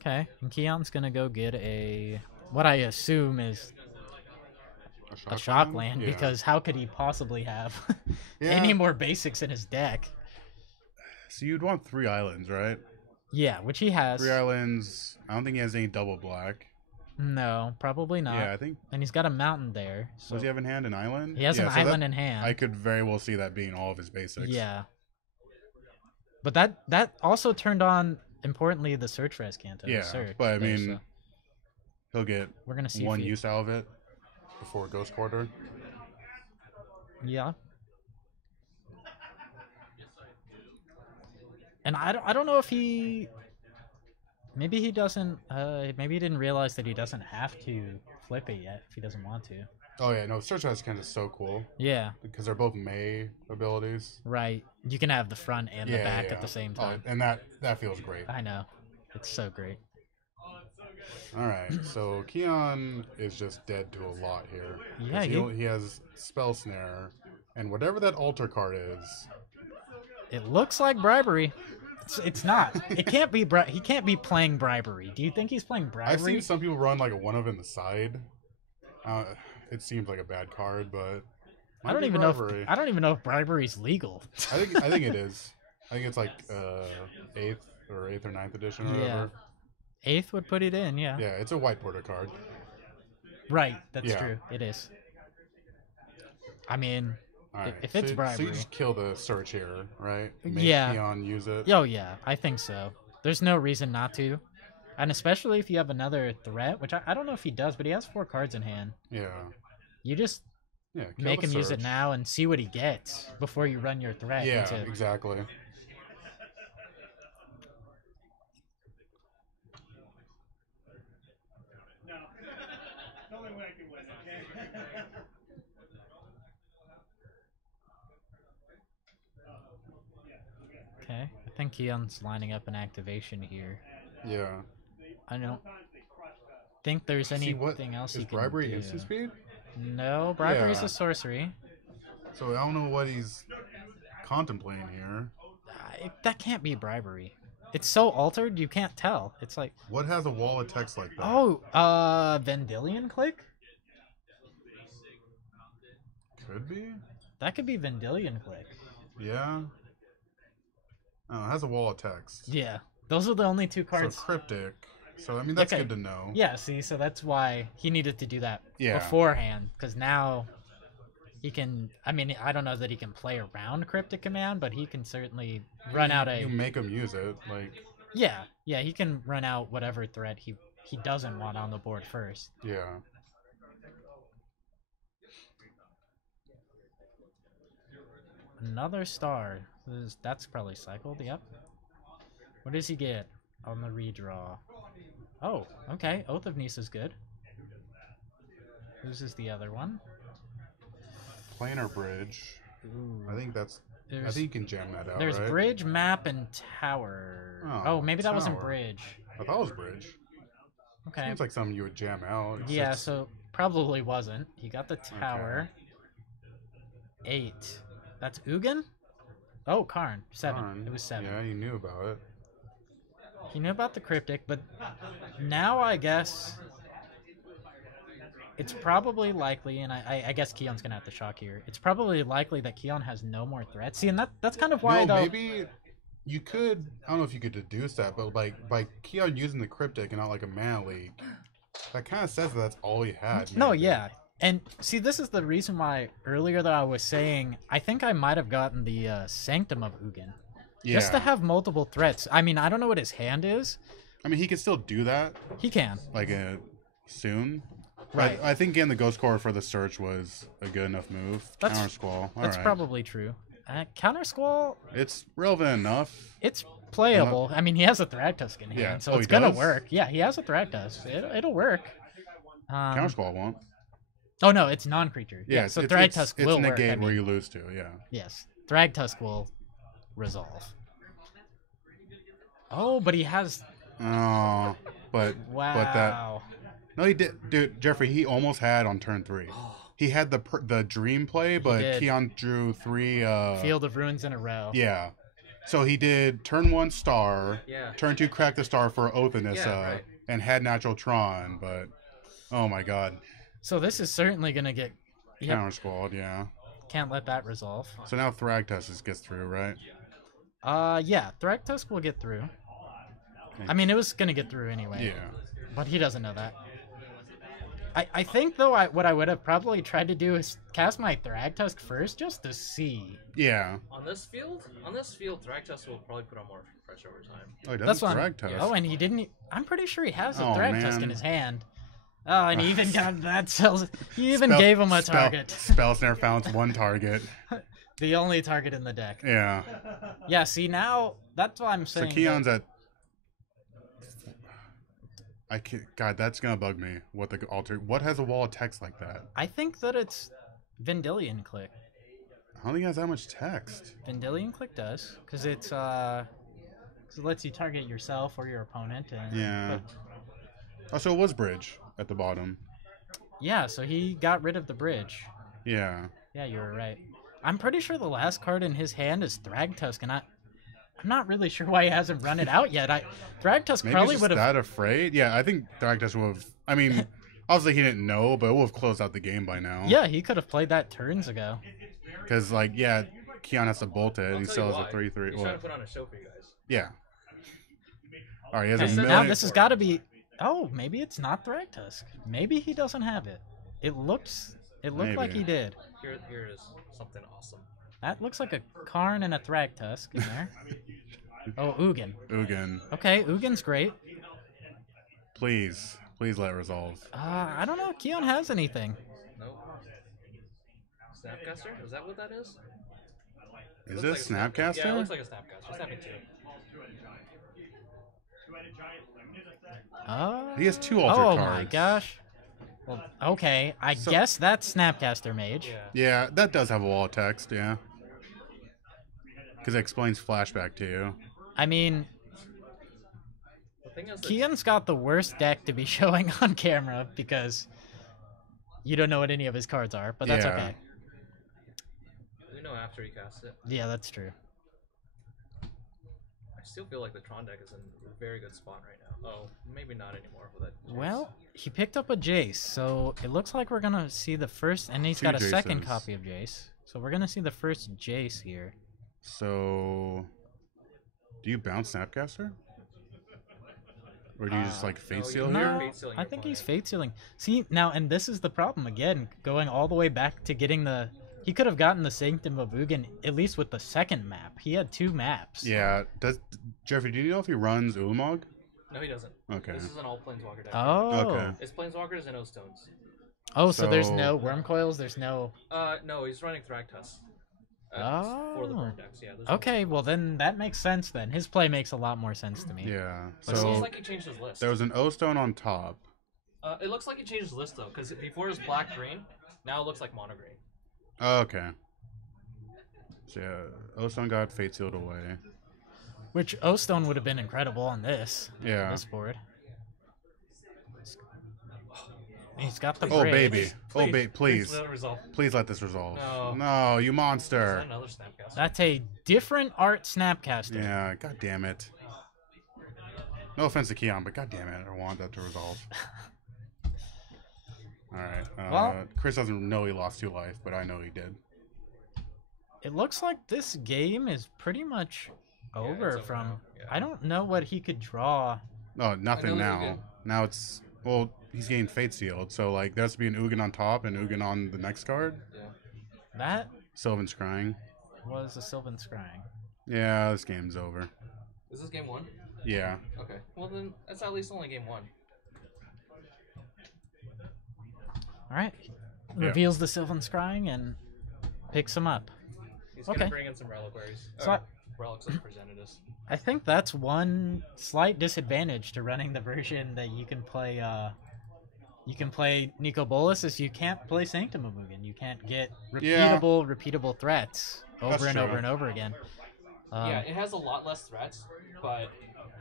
okay, and Keon's going to go get a what I assume is a shock land Yeah. because how could he possibly have Yeah. any more basics in his deck? So you'd want 3 islands, right? Yeah, which he has. 3 islands. I don't think he has any double black. No, probably not. Yeah, I think. And he's got a mountain there. So Does he have in hand an island? he has Yeah, an so island that- in hand. I could very well see that being all of his basics. Yeah. But that also turned on, importantly, the search res Kanto. Yeah, search but I there, mean, so he'll get we're gonna see one if he- use out of it before Ghost Quarter. Yeah. And I don't know if he... Maybe he doesn't... maybe he didn't realize that he doesn't have to flip it yet if he doesn't want to. Oh yeah, no, Search Res kind of so cool Yeah, because they're both May abilities. right. You can have the front and the back at the same time. and that feels great. I know. It's so great. All right, so Keon is just dead to a lot here. 'Cause Yeah, he has Spell Snare, and whatever that altar card is. It looks like bribery. It's not. It can't be. He can't be playing bribery. Do you think he's playing I've bribery? seen some people run like a one of in the side. It seems like a bad card, but I don't even know if bribery's legal. I think it is. I think it's like 8th or 9th edition or Yeah. whatever. 8th would put it in. Yeah. Yeah, it's a white border card. Right. That's Yeah. true. It is. I mean, All right. If it's so you bribery. just kill the search here, right? Make Yeah. Keon use it. oh yeah, I think so. There's no reason not to, and especially if you have another threat, which I don't know if he does, but he has 4 cards in hand. Yeah. You just Yeah. Kill make the him use it search. now and see what he gets before you run your threat Yeah, into exactly. Okay, I think Keon's lining up an activation here. Yeah. I don't think there's See, what anything else is he can bribery do. instant speed? No, bribery's Yeah. a sorcery. So I don't know what he's contemplating here. That can't be bribery. It's so altered, you can't tell. It's like, What has a wall of text like that? oh, Vendilion Click? Could be. That could be Vendilion Click. Yeah. Oh, it has a wall of text. Yeah, those are the only 2 cards. So cryptic. So I mean that's Okay. good to know. Yeah, see, so that's why he needed to do that Yeah. beforehand, because now he can. I mean, I don't know that he can play around Cryptic Command, but he can certainly run out You a. make him use it, like Yeah, he can run out whatever threat he doesn't want on the board first. yeah. Another star. That's probably cycled. Yep. What does he get on the redraw? Oh, okay. Oath of Nis is good. Whose is the other one? Planar bridge. Ooh, I think that's. I there's think you can jam that out. there's right? bridge, map, and tower. Oh, Oh, maybe that wasn't tower. bridge. I thought it was bridge. Okay. Seems like something you would jam out. It's Yeah, just- so probably wasn't. He got the tower. 8. That's Ugin? Oh, Karn. 7. Darn. It was 7. Yeah, you knew about it. He knew about the cryptic, but now I guess it's probably likely, and I guess Keon's gonna have to shock here. It's probably likely that Keon has no more threats. See, and that's kind of why No, though. maybe you could. I don't know if you could deduce that, but like by Keon using the cryptic and not like a mana leak, that kind of says that that's all he had. No, maybe. yeah. And see, this is the reason why earlier that I was saying I think I might have gotten the Sanctum of Ugin. Yeah. Just to have multiple threats. I mean, I don't know what his hand is. I mean, he can still do that, He can. like soon. Right. But I think getting the Ghost Core for the search was a good enough move. That's- Counter Squall. That's Alright. probably true. Counter Squall, It's relevant enough. it's playable. I mean, he has a Thragtusk in hand, Yeah. so Oh, it's he gonna does? work. Yeah, he has a Thragtusk. It'll work. Counter Squall won't. Oh no, it's non-creature. Yeah, so it's, Thragtusk it's will negate work. I where mean, you lose to. Yeah. yes, Thragtusk will resolve. Oh, but he has. Oh, but Wow. but that no, he did, dude. Jeffrey, he almost had on turn 3. He had the dream play, but did. Keon drew 3. Field of Ruins in a row. Yeah. So he did turn 1 star, Yeah. turn 2 crack the star for Oath Anissa, Yeah, right. and had natural Tron, but oh my god, So this is certainly gonna get. Yep, counter squalled, yeah. can't let that resolve. So now Thragtusk gets through, right? Yeah, Thragtusk will get through. I mean, it was gonna get through anyway. Yeah. But he doesn't know that. I think though what I would have probably tried to do is cast my Thragtusk first just to see. Yeah. On this field, Thragtusk will probably put on more pressure over time. Oh, he does That's what. Thragtusk. Oh, and he didn't. I'm pretty sure he has a Oh, Thragtusk man. in his hand. Oh, and he even got that cells. He even Spell- gave him a spell- target. Spell Snare found 1 target. The only target in the deck. Yeah. Yeah. See now, that's why I'm So saying. Keon's at. I can't, God, that's gonna bug me. What the alter? What has a wall of text like that? I think that it's Vendilion Click. I don't think it has that much text. Vendilion Click does, because it's 'cause it lets you target yourself or your opponent. And, Yeah. but- Oh, so it was bridge at the bottom. yeah. So he got rid of the bridge. Yeah. Yeah, you were right. I'm pretty sure the last card in his hand is Thragtusk, and I'm not really sure why he hasn't run it out yet. Thragtusk Maybe probably he's would just have. that afraid. Yeah, I think Thragtusk would have. I mean, obviously he didn't know, but it would have closed out the game by now. Yeah, he could have played that turns ago. Because like, yeah, Keon has to bolt it. I'll He tell still you has a why. 3/3. He's trying to What? put on a show for you guys. Yeah. All right, he has Okay, a now million. this has got to be. Oh, maybe it's not Thragtusk. Maybe he doesn't have it. It looked like Maybe. he did. Here is something awesome. That looks like a Karn and a Thragtusk in there. Oh, Ugin. Ugin, Okay, Ugin's great. please let it resolve. I don't know if Keon has anything. Nope. Snapcaster? Is that what that is? Is Looks this like a Snapcaster? Yeah, it looks like a Snapcaster. Snapping 2. He has 2 alter Oh cards. my gosh. Well, okay, I So- guess that's Snapcaster Mage. Yeah. Yeah, that does have a wall of text. Yeah. Because it explains flashback to you. I mean, The thing is that Keon's got the worst deck to be showing on camera because you don't know what any of his cards are, but that's Yeah. okay. we know after he casts it. Yeah, that's true. I still feel like the Tron deck is in a very good spot right now. Oh, maybe not anymore with that. Jace. Well, he picked up a Jace, so it looks like we're gonna see the first, and he's 2 got a second Jaces. copy of Jace. So we're gonna see the first Jace here. So, do you bounce Snapcaster? Or do you just like Fate no, Seal you- here? No, Fate Sealing I your think he's opponent. Fate Sealing. See, now, and this is the problem again, going all the way back to getting the... He could have gotten the Sanctum of Ugin, at least with the second map. He had 2 maps. Yeah. Does Jeffrey? Do you know if he runs Ulamog? No, he doesn't. Okay. This is an all Planeswalker deck. Oh. Okay. It's Planeswalkers and O-Stones. Oh, so there's So- no Worm Coils, there's no... No, he's running Thragtusk. For the Oh. burn decks, yeah. there's no Okay, Worm well Coils. then that makes sense then. His play makes a lot more sense to me. Yeah. But it So looks like he changed his list. there was an O Stone on top. It looks like he changed his list though, because before it was black green, now it looks like mono green. Oh, okay. So yeah, O Stone got Fate Sealed away. Which O-Stone would have been incredible on this. Yeah. This board. He's got the Oh, bridge. baby. Oh, please. let it resolve. Please let this resolve. No. No, you Is monster. that another Snapcaster? That's a different art Snapcaster. Yeah, god damn it. No offense to Keon, but god damn it, I want that to resolve. Alright. Well- Chris doesn't know he lost 2 life, but I know he did. It looks like this game is pretty much over it's over from. now, yeah. I don't know what he could draw. No, nothing I know now. he's good. Now it's well, he's getting Fate Sealed, so like there has to be an Ugin on top and Ugin on the next card. Yeah. That Sylvan Scrying. was a Sylvan Scrying. Yeah, this game's over. Is this game 1? Yeah. Okay. Well then, that's at least only game 1. All right. Yeah. Reveals the Sylvan Scrying and picks him up. He's Okay. gonna bring in some reliquaries. So Or relics of Presentus. I think that's one slight disadvantage to running the version that you can play. You can play Nico Bolas is you can't play Sanctum of Mugen. You can't get Yeah. repeatable threats over That's and over true. and over again. Yeah, it has a lot less threats, but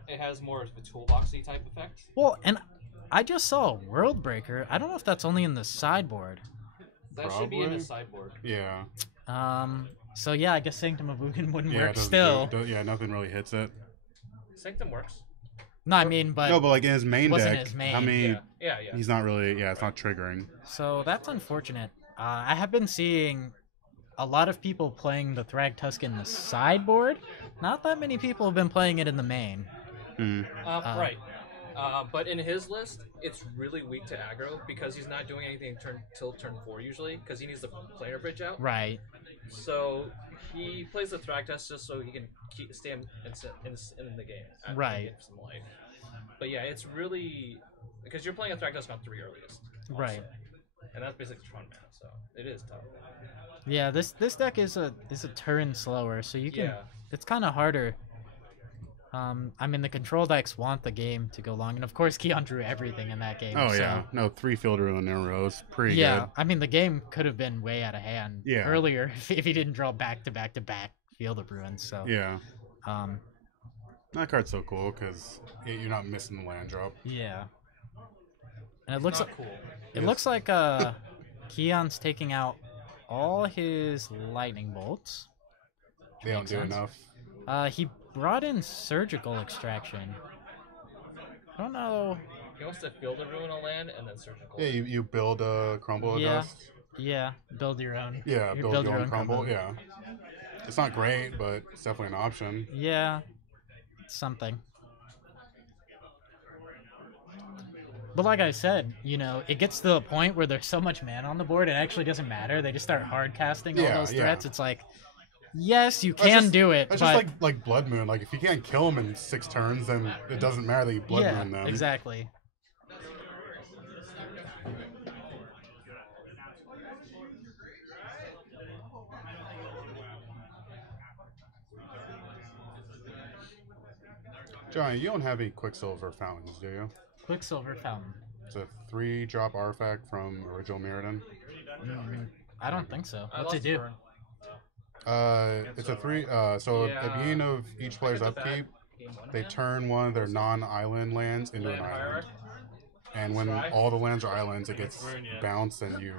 it has more of a toolboxy type effect. Well, and I just saw a World Breaker. I don't know if that's only in the sideboard. That should be in Probably. the sideboard. Yeah. So yeah, I guess Sanctum of Mugen wouldn't Yeah, it work doesn't still. yeah, nothing really hits it. Sanctum works. No, I mean, but No, but like in his main wasn't deck, his main. I mean, Yeah. Yeah. he's not really. Yeah, it's not triggering. so that's unfortunate. I have been seeing a lot of people playing the Thragtusk in the sideboard. Not that many people have been playing it in the main. Hmm. Right. But in his list, it's really weak to aggro because he's not doing anything till turn 4 usually because he needs the player bridge out. Right. So he plays the Thragtusk just so he can stay in the game. And Right. get some life. But yeah, it's really because you're playing a Thragtusk on 3 earliest. also. Right. And that's basically Tron mana, so it is tough. Yeah, this deck is a turn slower, so you can. Yeah. It's kind of harder. I mean, the control decks want the game to go long, and of course, Keon drew everything in that game. Oh so- yeah, no 3 field rule in a row is pretty Yeah, good. I mean, the game could have been way out of hand Yeah. earlier if he didn't draw back to back to back Field of Ruins. So, Yeah, um, that card's so cool because you're not missing the land drop. yeah. And it looks Not like cool. it looks like Keon's taking out all his lightning bolts. They don't Makes do sense. enough. He brought in surgical extraction. I don't know. He wants to build a ruin a land and then surgical. Yeah, you build a crumble of Yeah. dust. Yeah, build your own. Yeah, You build your own crumble. Yeah, it's not great, but it's definitely an option. Yeah, something. But like I said, you know, it gets to the point where there's so much mana on the board, it actually doesn't matter. They just start hard casting all Yeah, those yeah. threats. It's like, yes, you That's can just- do it, That's but just like Blood Moon. Like if you can't kill them in 6 turns, then it doesn't matter that you Blood yeah, Moon them. exactly. Johnny, you don't have any Quicksilver fountains, do you? Quicksilver Fountain. It's a 3-drop artifact from original Mirrodin. I don't think so. I What's it lost do? burn. It's a 3. So at the Yeah. beginning of each player's Look at that. upkeep, Game 1 they mana? turn one of their non-island lands into an Land island. hierarchy? And when Try. all the lands are islands, it gets Burn, yeah. bounced, and you.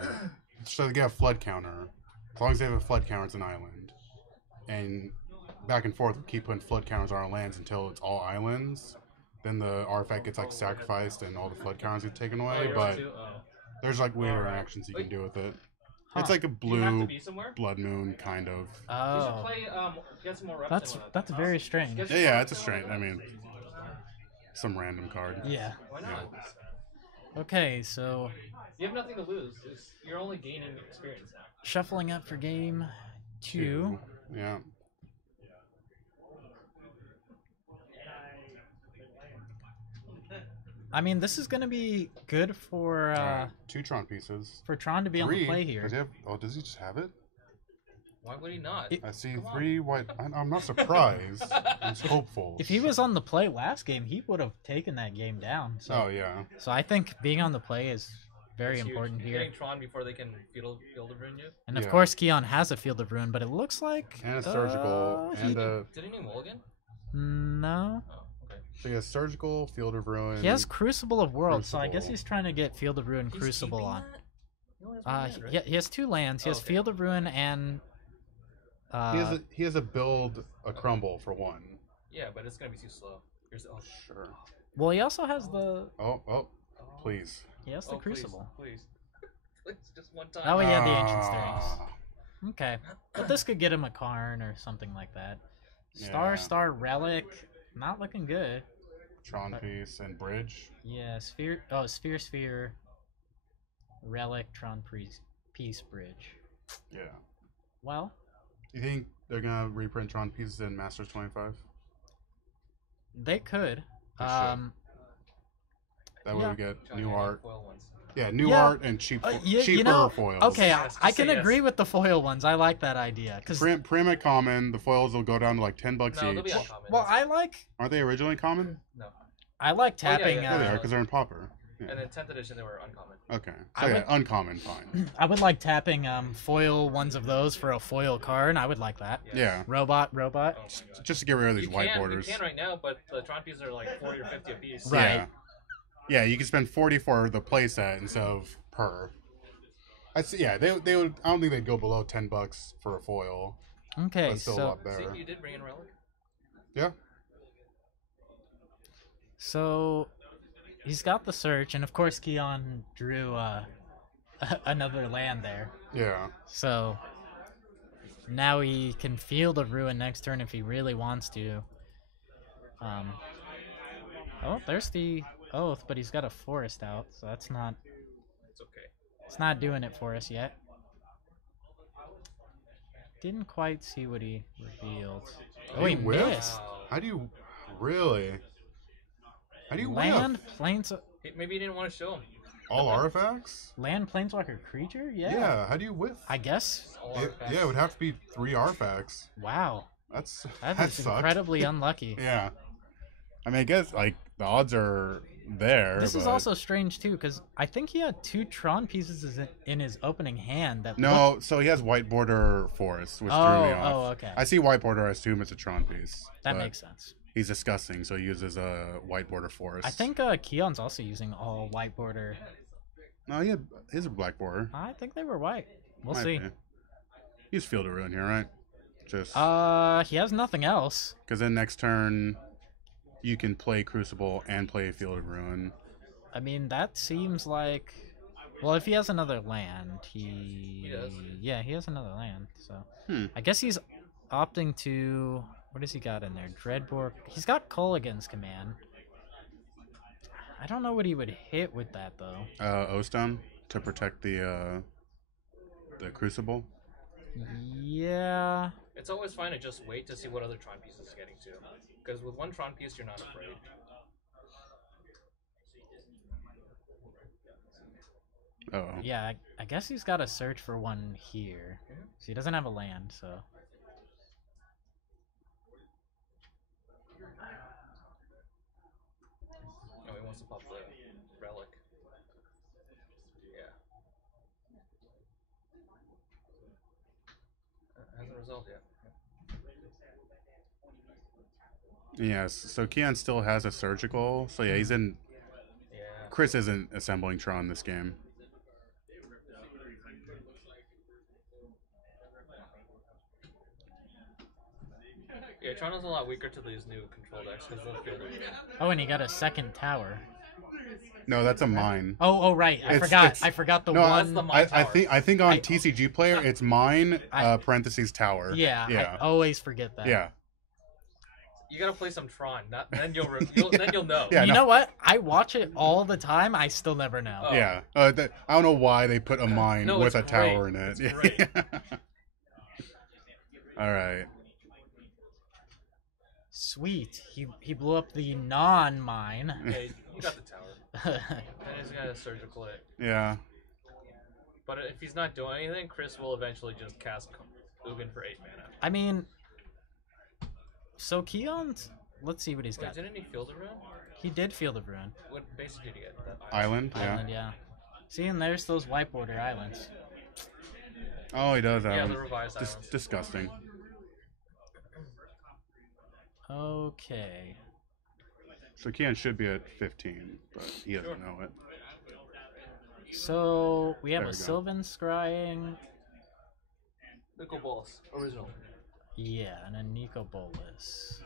So they get a flood counter. As long as they have a flood counter, it's an island. And back and forth, we keep putting flood counters on our lands until it's all islands. Then the artifact gets like sacrificed, and all the flood counters get taken Oh, away. you're But too? Oh. there's like weird Alright. interactions you can do with it. Huh. It's like a Do you have to blue be somewhere? blood moon kind of. You should Oh, play, get some more reps that's in with it. that's very strange. Get Yeah, some yeah, reps it's a in with straight. it. I mean, some random card. Yeah. Why not? Okay, so You have nothing to lose. You're only gaining experience now. shuffling up for game 2. Yeah. I mean, this is gonna be good for Alright, 2 Tron pieces. for Tron to be on 3. the play here. Does he have, oh, does he just have it? Why would he not? It- I see Come on. 3 white. I'm not surprised. I'm just hopeful. If he was on the play last game, he would have taken that game down. So, Oh yeah. so I think being on the play is very It's huge. important here. Getting Tron before they can field a ruin you. And of Yeah. course, Keon has a Field of Ruin, but it looks like And a surgical he- and a. Did he name Mulligan? no. Oh, okay. So he has Surgical, Field of Ruin. He has Crucible of Worlds, so I guess Crucible. he's trying to get Field of Ruin He's Crucible keeping on. that? He only has one land, right? Yeah, he has 2 lands. He Oh, has okay. Field of Ruin and. He has a build a crumble for 1. Yeah, but it's gonna be too slow. Here's Sure. Well, he also has the. Please. He has the Crucible. Please. Please, just one time. Oh, he had the Ancient Stirrings. Ah, Okay, but this could get him a Karn or something like that. Star Yeah. Star Relic, not looking good. Tron Piece and Bridge. Yeah, Sphere. Oh, Sphere Sphere. Relic Tron Peace Bridge. Yeah. Well, You think they're gonna reprint Tron Pieces in Masters 25? they could. They should. That way Yeah. we get Trying new to art. foil ones. Yeah, new Yeah. art and cheaper You know, foils. okay, Yes, I just can say agree yes. with the foil ones. I like that idea because Prim at common, the foils will go down to like $10 No, they'll be each. uncommon. well, I like Aren't they originally common? No. I like Oh, yeah, tapping. yeah, Yeah, they are uh, because they're in Pauper. Yeah. And then 10th edition, they were uncommon. Okay. I So yeah, would- uncommon, fine. I would like tapping foil ones of those for a foil card. I would like that. Yeah. Robot. Oh my god. Just to get rid of these You white can, borders. You can right now, but the Tron pieces are like 40 or 50 a piece. Right. Yeah. Yeah, you can spend 40 for the playset instead of per. I see. Yeah, they would. I don't think they'd go below $10 for a foil. Okay, That's still a so lot better. See, you did bring in Relic. Yeah. so he's got the search, and of course Keon drew another land there. Yeah. So now he can Field of Ruin next turn if he really wants to. Oh, there's the Oath, but he's got a Forest out, so that's not. It's okay. It's not doing it for us yet. Didn't quite see what he revealed. Oh, he You whiff? missed. How do you really? How do you Land whiff? planes. Maybe you didn't want to show him. All artifacts? Land planeswalker creature? Yeah. Yeah. How do you whiff? I guess. All It, artifacts. yeah, it would have to be 3 artifacts. Wow. That That is sucks. incredibly unlucky. Yeah. I mean, I guess like the odds are there. This is but- also strange too, because I think he had 2 Tron pieces in his opening hand. That No, so he has white border forest, which threw me off. Oh, okay. I see white border. I assume it's a Tron piece. That but makes sense. He's disgusting, so he uses a white border forest. I think Keon's also using all white border. No, he has a black border. I think they were white. We'll Might see. be. He's Field of Ruin here, right? Just He has nothing else. because then next turn you can play Crucible and play Field of Ruin. I mean, that seems like. Well, if he has another land, he does. Yeah, he has another land. So Hmm. I guess he's opting to. What does he got in there? Dreadborg. He's got Culligan's Command. I don't know what he would hit with that though. O-Stone to protect the Crucible. Yeah. It's always fine to just wait to see what other Tron piece is getting to. Because with one Tron piece, you're not afraid. Oh. Yeah, I guess he's got to search for one here. So he doesn't have a land, so. No, he wants to pop the Relic. Yeah. Hasn't resolved yet. Yes. So Keon still has a surgical. So yeah, he's in. Yeah. Chris isn't assembling Tron this game. Yeah, Tron is a lot weaker to these new control decks because they'll feel it. Oh, and he got a second tower. No, that's a mine. Oh, right. I It's- forgot. it's- I forgot the No, one. That's the mine I tower. think on I- TCG Player it's mine I- parentheses tower. Yeah, Yeah. I always forget that. Yeah. You gotta play some Tron, then you'll then you'll know. Yeah. You no. know what? I watch it all the time. I still never know. Oh. Yeah. I don't know why they put a mine No, with it's a tower great. in it. It's great. All right. Sweet. He blew up the non-mine. Okay, you got the tower. And he's gonna surgical it. Yeah. But if he's not doing anything, Chris will eventually just cast Ugin for 8 mana. I mean, so Keon's. Let's see what he's Wait, got. didn't he Field of Ruin? He did Field of Ruin. What base did he get? That Island. Yeah. Island, yeah. See, and there's those white border islands. Oh, he does. Yeah, the revised Dis- islands. So Keon should be at 15, but he doesn't know it. So we have There a we go. Sylvan Scrying, Nickel balls. Original. yeah, and a Nico Bolas.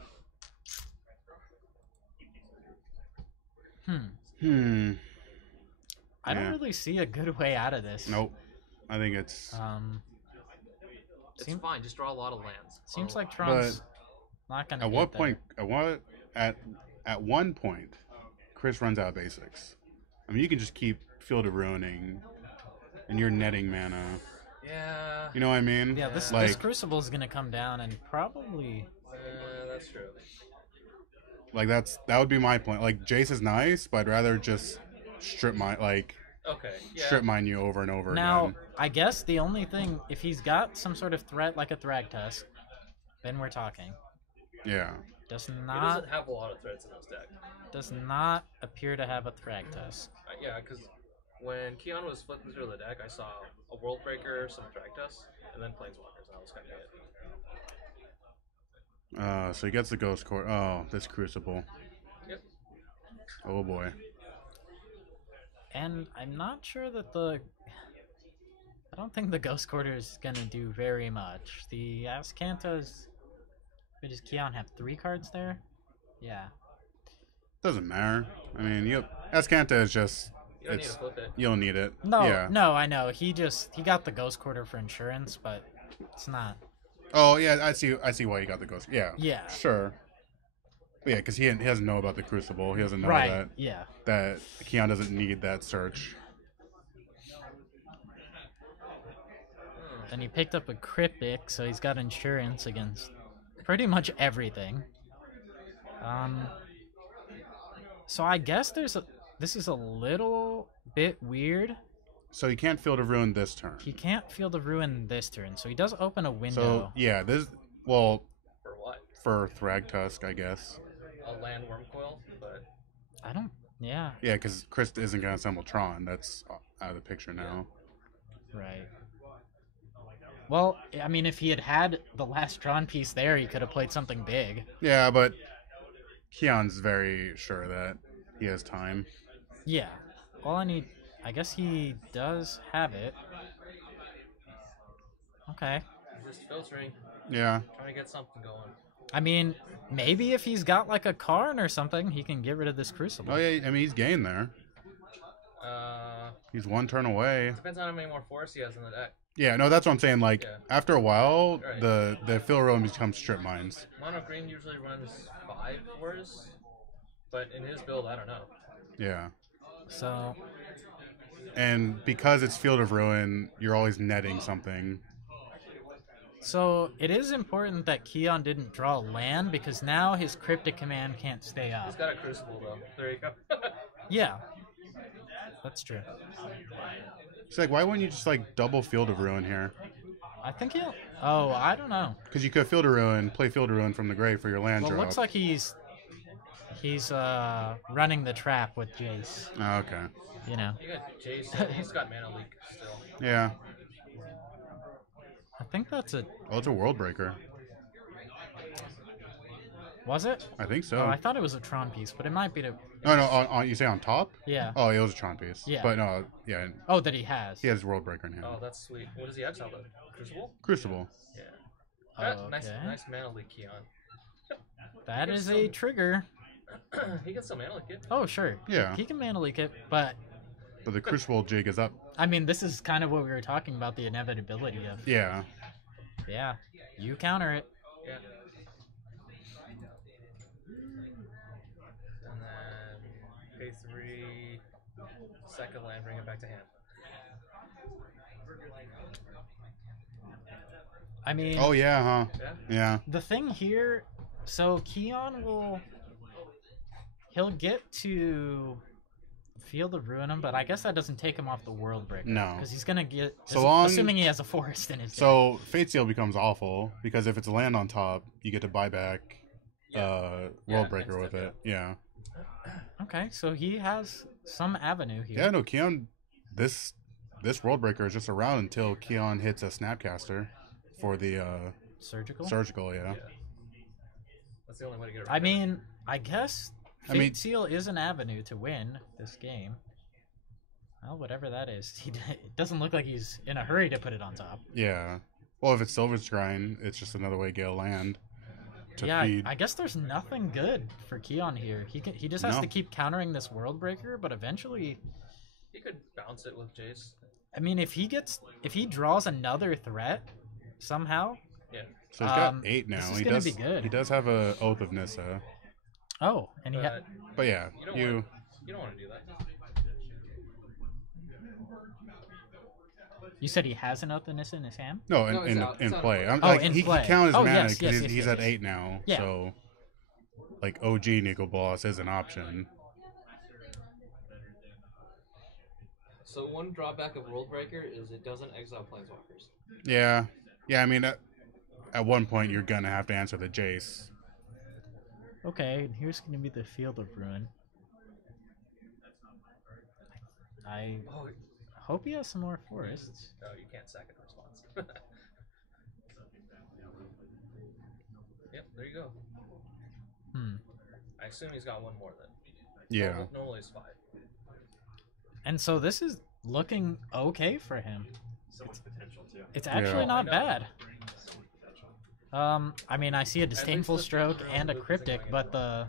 I don't Yeah. really see a good way out of this. Nope. I think it's. It's Seem- fine. Just draw a lot of lands. Seems Oh, like Tron's not gonna. At get what there. point? At one point, Chris runs out of basics. I mean, you can just keep Field of Ruining, and you're netting mana. Yeah. You know what I mean? Yeah, this like Crucible is gonna come down and probably. That's true. like that would be my point. Like Jace is nice, but I'd rather just strip mine Okay. Yeah. strip mine you over and over Now, again. I guess the only thing, if he's got some sort of threat like a Thragtusk, then we're talking. Yeah. Does He not doesn't have a lot of threats in his deck. does not appear to have a Thragtusk. Yeah, because when Keon was flipping through the deck, I saw a World Breaker, some Thragtusk, and then Planeswalkers, and that was kind of it. So he gets the Ghost Court. Oh, this Crucible. Yep. Oh boy. And I'm not sure that I don't think the Ghost Quarter is gonna do very much. The Ascantas. Does Keon have 3 cards there? Yeah. Doesn't matter. I mean, Ascanta is just. You don't need to It's flip it. you don't need it. No, Yeah. no, I know. He got the Ghost Quarter for insurance, but it's not. Oh yeah, I see why you got the Ghost. Yeah. Yeah. Sure. But yeah, because he doesn't know about the Crucible. He doesn't know Right. Yeah. that Keon doesn't need that search. And he picked up a Cryptic, so he's got insurance against pretty much everything. So I guess this is a little bit weird. So he can't Field of Ruin this turn. He can't Field of Ruin this turn, so he does open a So window. yeah, For what? for Thragtusk, I guess. A land worm coil, but I don't. Yeah. Yeah, because Chris isn't gonna assemble Tron. That's out of the picture now. Right. Well, I mean, if he had the last Tron piece there, he could have played something big. Yeah, but Keon's very sure that he has time. Yeah. I guess he does have it. Okay. just filtering, Yeah. trying to get something going. I mean, maybe if he's got like a Karn or something, he can get rid of this Crucible. Oh yeah. I mean, he's gained there. He's one turn away. Depends on how many more forests he has in the deck. Yeah. No, that's what I'm saying. Like Yeah. after a while, Right. the fill roam becomes strip mines. Mono green usually runs 5 forests, but in his build, I don't know. Yeah. So, And because it's Field of Ruin, you're always netting something. so it is important that Keon didn't draw land because now his Cryptic Command can't stay He's up. got a Crucible though. There you go. Yeah. That's true. It's like, why wouldn't you just like double Field of Ruin here? I think he'll... Oh, I don't know. Because you could Field of Ruin, play Field of Ruin from the grave for your land Well, it drop. looks like he's running the trap with Jace. Oh, okay. You know. You got Jace. He's got mana leak still. Yeah. I think that's it. Oh, it's a World Breaker. Was it? I think so. Oh, I thought it was a Tron piece, but it might be to... No, you say on top? Yeah. Oh, it was a Tron piece. Yeah. But no, yeah, Oh, that he has. he has World Breaker in hand. Oh, that's sweet. What does he exile though? Crucible? Crucible. Yeah. Oh, Nice, okay. nice mana leak, Keon. That is a trigger. He gets some mana leak. Kid. Oh, sure. Yeah. He can mana leak it, but But the Crucible jig is up. I mean, this is kind of what we were talking about, the inevitability of. Yeah. Yeah. You counter it. Yeah. And then pay 3, second land, bring it back to hand. I mean, Oh, yeah, huh? Yeah. Yeah. the thing here, so Keon he'll get to Field of Ruin, but I guess that doesn't take him off the World Breaker. No. Because he's going to get, So long- assuming he has a forest in his deck. So Fate Seal becomes awful because if it's a land on top, you get to buy back World Yeah, Breaker with instant, it. Yeah. Okay, so he has some avenue here. Yeah, no, Keon, this World Breaker is just around until Keon hits a Snapcaster for the Surgical? surgical, yeah. Yeah. That's the only way to get it I mean, I guess I mean, Fate Seal is an avenue to win this game. Well, whatever that is, it doesn't look like he's in a hurry to put it on top. yeah. Well, if it's Silver Scrying, it's just another way to get a land to Yeah, feed. I guess there's nothing good for Keon here. He just has No. to keep countering this World Breaker, but eventually, He could bounce it with Jace. I mean, if he draws another threat somehow. Yeah. So he's got Um, 8 now. this is He gonna does. be good. He does have a Oath of Nissa, Oh, and he But but yeah, you don't you. want you don't want to do that. you said he has an Oath of Nissa in his hand. No, No, in it's out play. I'm, Oh, like, in he play. can count his Oh, mana yes, because yes, he's yes, at yes. 8 now. Yeah. So, like OG Nicol Bolas is an option. So one drawback of World Breaker is it doesn't exile planeswalkers. Yeah, yeah. I mean, at one point you're gonna have to answer the Jace. Okay, and here's gonna be the Field of Ruin. I Oh, hope he has some more forests. no, you can't sack it in response. Yep, there you go. I assume he's got one more then. Yeah. Normally it's 5. And so this is looking okay for him. So much potential too. It's actually Yeah. not I know. bad. I mean, I see a Disdainful the Stroke Thunder and a Loop isn't Cryptic, going but the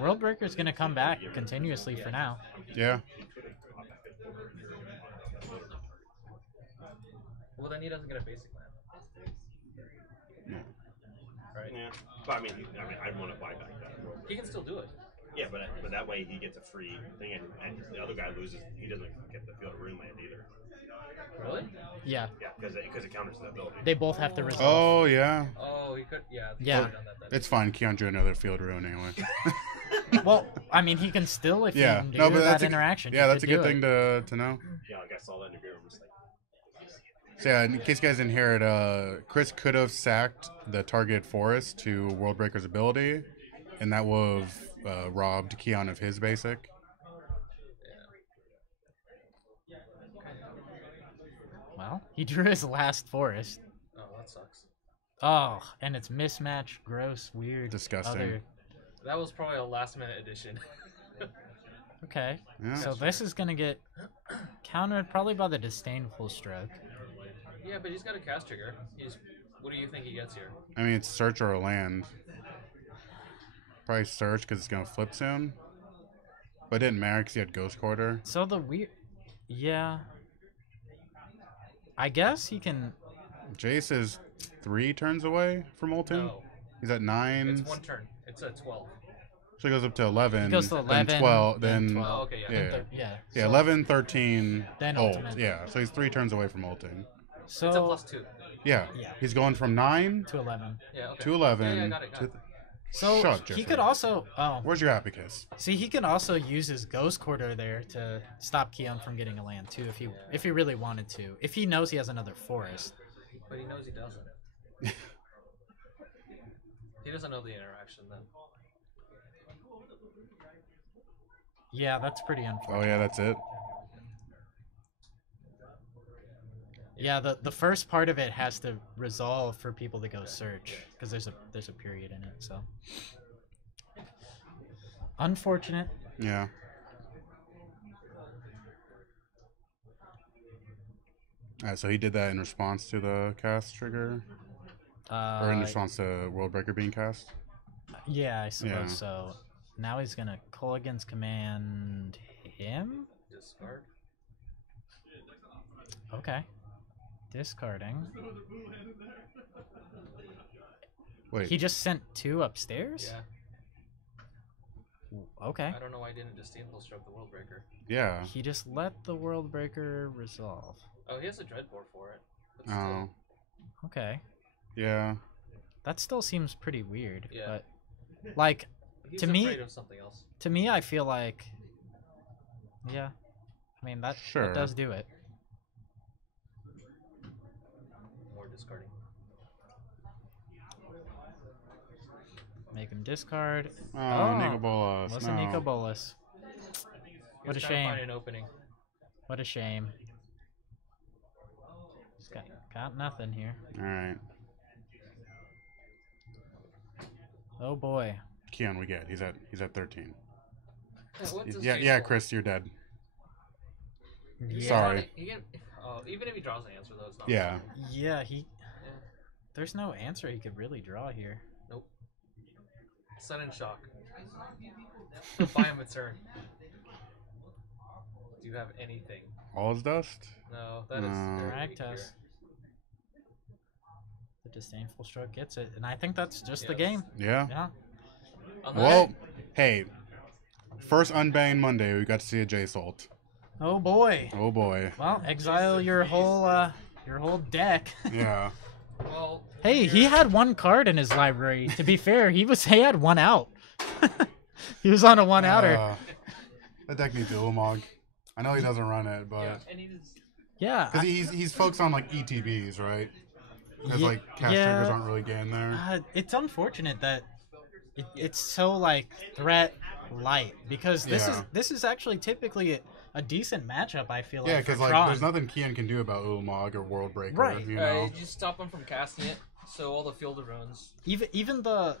World Breaker is going to come back continuously for now. Yeah. Well, then he doesn't get a basic land. Right? Yeah. But I mean, I'd want to buy back that. He can still do it. Yeah, but that way he gets a free thing, and the other guy loses. He doesn't get the Field of Ruin land either. Really? Yeah, Yeah, because it counters the ability. they both have to resolve. Oh yeah. Oh, he could. Yeah. he Yeah. could've done that then. It's fine. Keon drew another Field Ruin anyway. Well, I mean, he can still, if yeah. you do No, but that that's interaction. yeah, he that's a could good do thing it. to know. Yeah, like I saw that in the game. I'm just like, So yeah, in case you guys didn't hear it, Chris could have sacked the target forest to World Breaker's ability, and that would have robbed Keon of his basic. Well, he drew his last forest. Oh, that sucks. Oh, and it's mismatch, gross, weird. Disgusting. Other... That was probably a last minute addition. Okay, Yeah. so this is going to get countered probably by the Disdainful Stroke. Yeah, but he's got a cast trigger. What do you think he gets here? I mean, it's search or a land. Probably search because it's gonna flip soon. But it didn't matter because he had Ghost Quarter. So the weird... Yeah. I guess he can... Jace is 3 turns away from ulting. No, He's at 9. it's 1 turn. It's a 12. So he goes up to 11. He goes to 11, Then 12. then Then 12. Oh, okay, yeah. yeah. Yeah. Yeah, so, 11, 13, Then ult. ultimate. Yeah, so he's 3 turns away from ulting. So... It's a +2. Yeah. Yeah. He's going from 9 to 11. Yeah, okay. to 11. Yeah, got it. to So Shut up, he Jeffrey. could also... Oh, Where's your Apicus? see, he can also use his Ghost Quarter there to stop Keon from getting a land too, if he really wanted to. If he knows he has another forest. But he knows he doesn't. He doesn't know the interaction then. Yeah, that's pretty Oh unfortunate. yeah, that's it. Yeah, the first part of it has to resolve for people to go search because there's a period in it. So unfortunate. Yeah. Alright, so he did that in response to the cast trigger? Or in response to World Breaker being cast? Yeah, I suppose Yeah. so. Now he's gonna Culligan's command him. Discard. Okay. Discarding. Wait. He just sent 2 upstairs? Yeah. Okay. I don't know why I didn't Disdainful Stroke the World Breaker. Yeah. He just let the World Breaker resolve. Oh, he has a Dreadbore for it. But Oh. Okay. Yeah. That still seems pretty weird. Yeah. But like he's to me- afraid of something else. to me I feel like yeah. I mean that Sure. does do it. More discarding. Make him discard. Oh, Nico Bolas. Was no. a Nico Bolas. He What was a trying to shame. Find an opening. What a shame. He's got nothing here. Alright. Oh boy. Keon, we get. He's at 13. What's his Yeah, face yeah, for? Chris, you're dead. Yeah. Sorry. He can, even if he draws an answer, though, it's not. Yeah. Yeah, he. Yeah. There's no answer he could really draw here. Nope. Sudden shock. Buy him a turn. Do you have anything? All is dust. No, that is No. very Drag weak here. test. The disdainful stroke gets it, and I think that's just the Yes. game. Yeah. Yeah. On the Well, night- hey, first Unbanged Monday, we got to see a J-Salt. Oh boy. Oh boy. Well, exile your whole deck. Yeah. well, Hey, he had one card in his library. To be fair, he had one out. He was on a one outer. That deck needs Ulamog. I know he doesn't run it, but yeah, and he's Yeah. because he's focused on like ETBs, right? Because Ye- like cast yeah. triggers aren't really getting there. It's unfortunate that it's so like threat light because Yeah. this is actually typically a decent matchup. I feel like. Yeah, for because like Tron. there's nothing Kian can do about Ulamog or World Breaker. Right. You know. you just stop him from casting it, so all the field of runes. even the.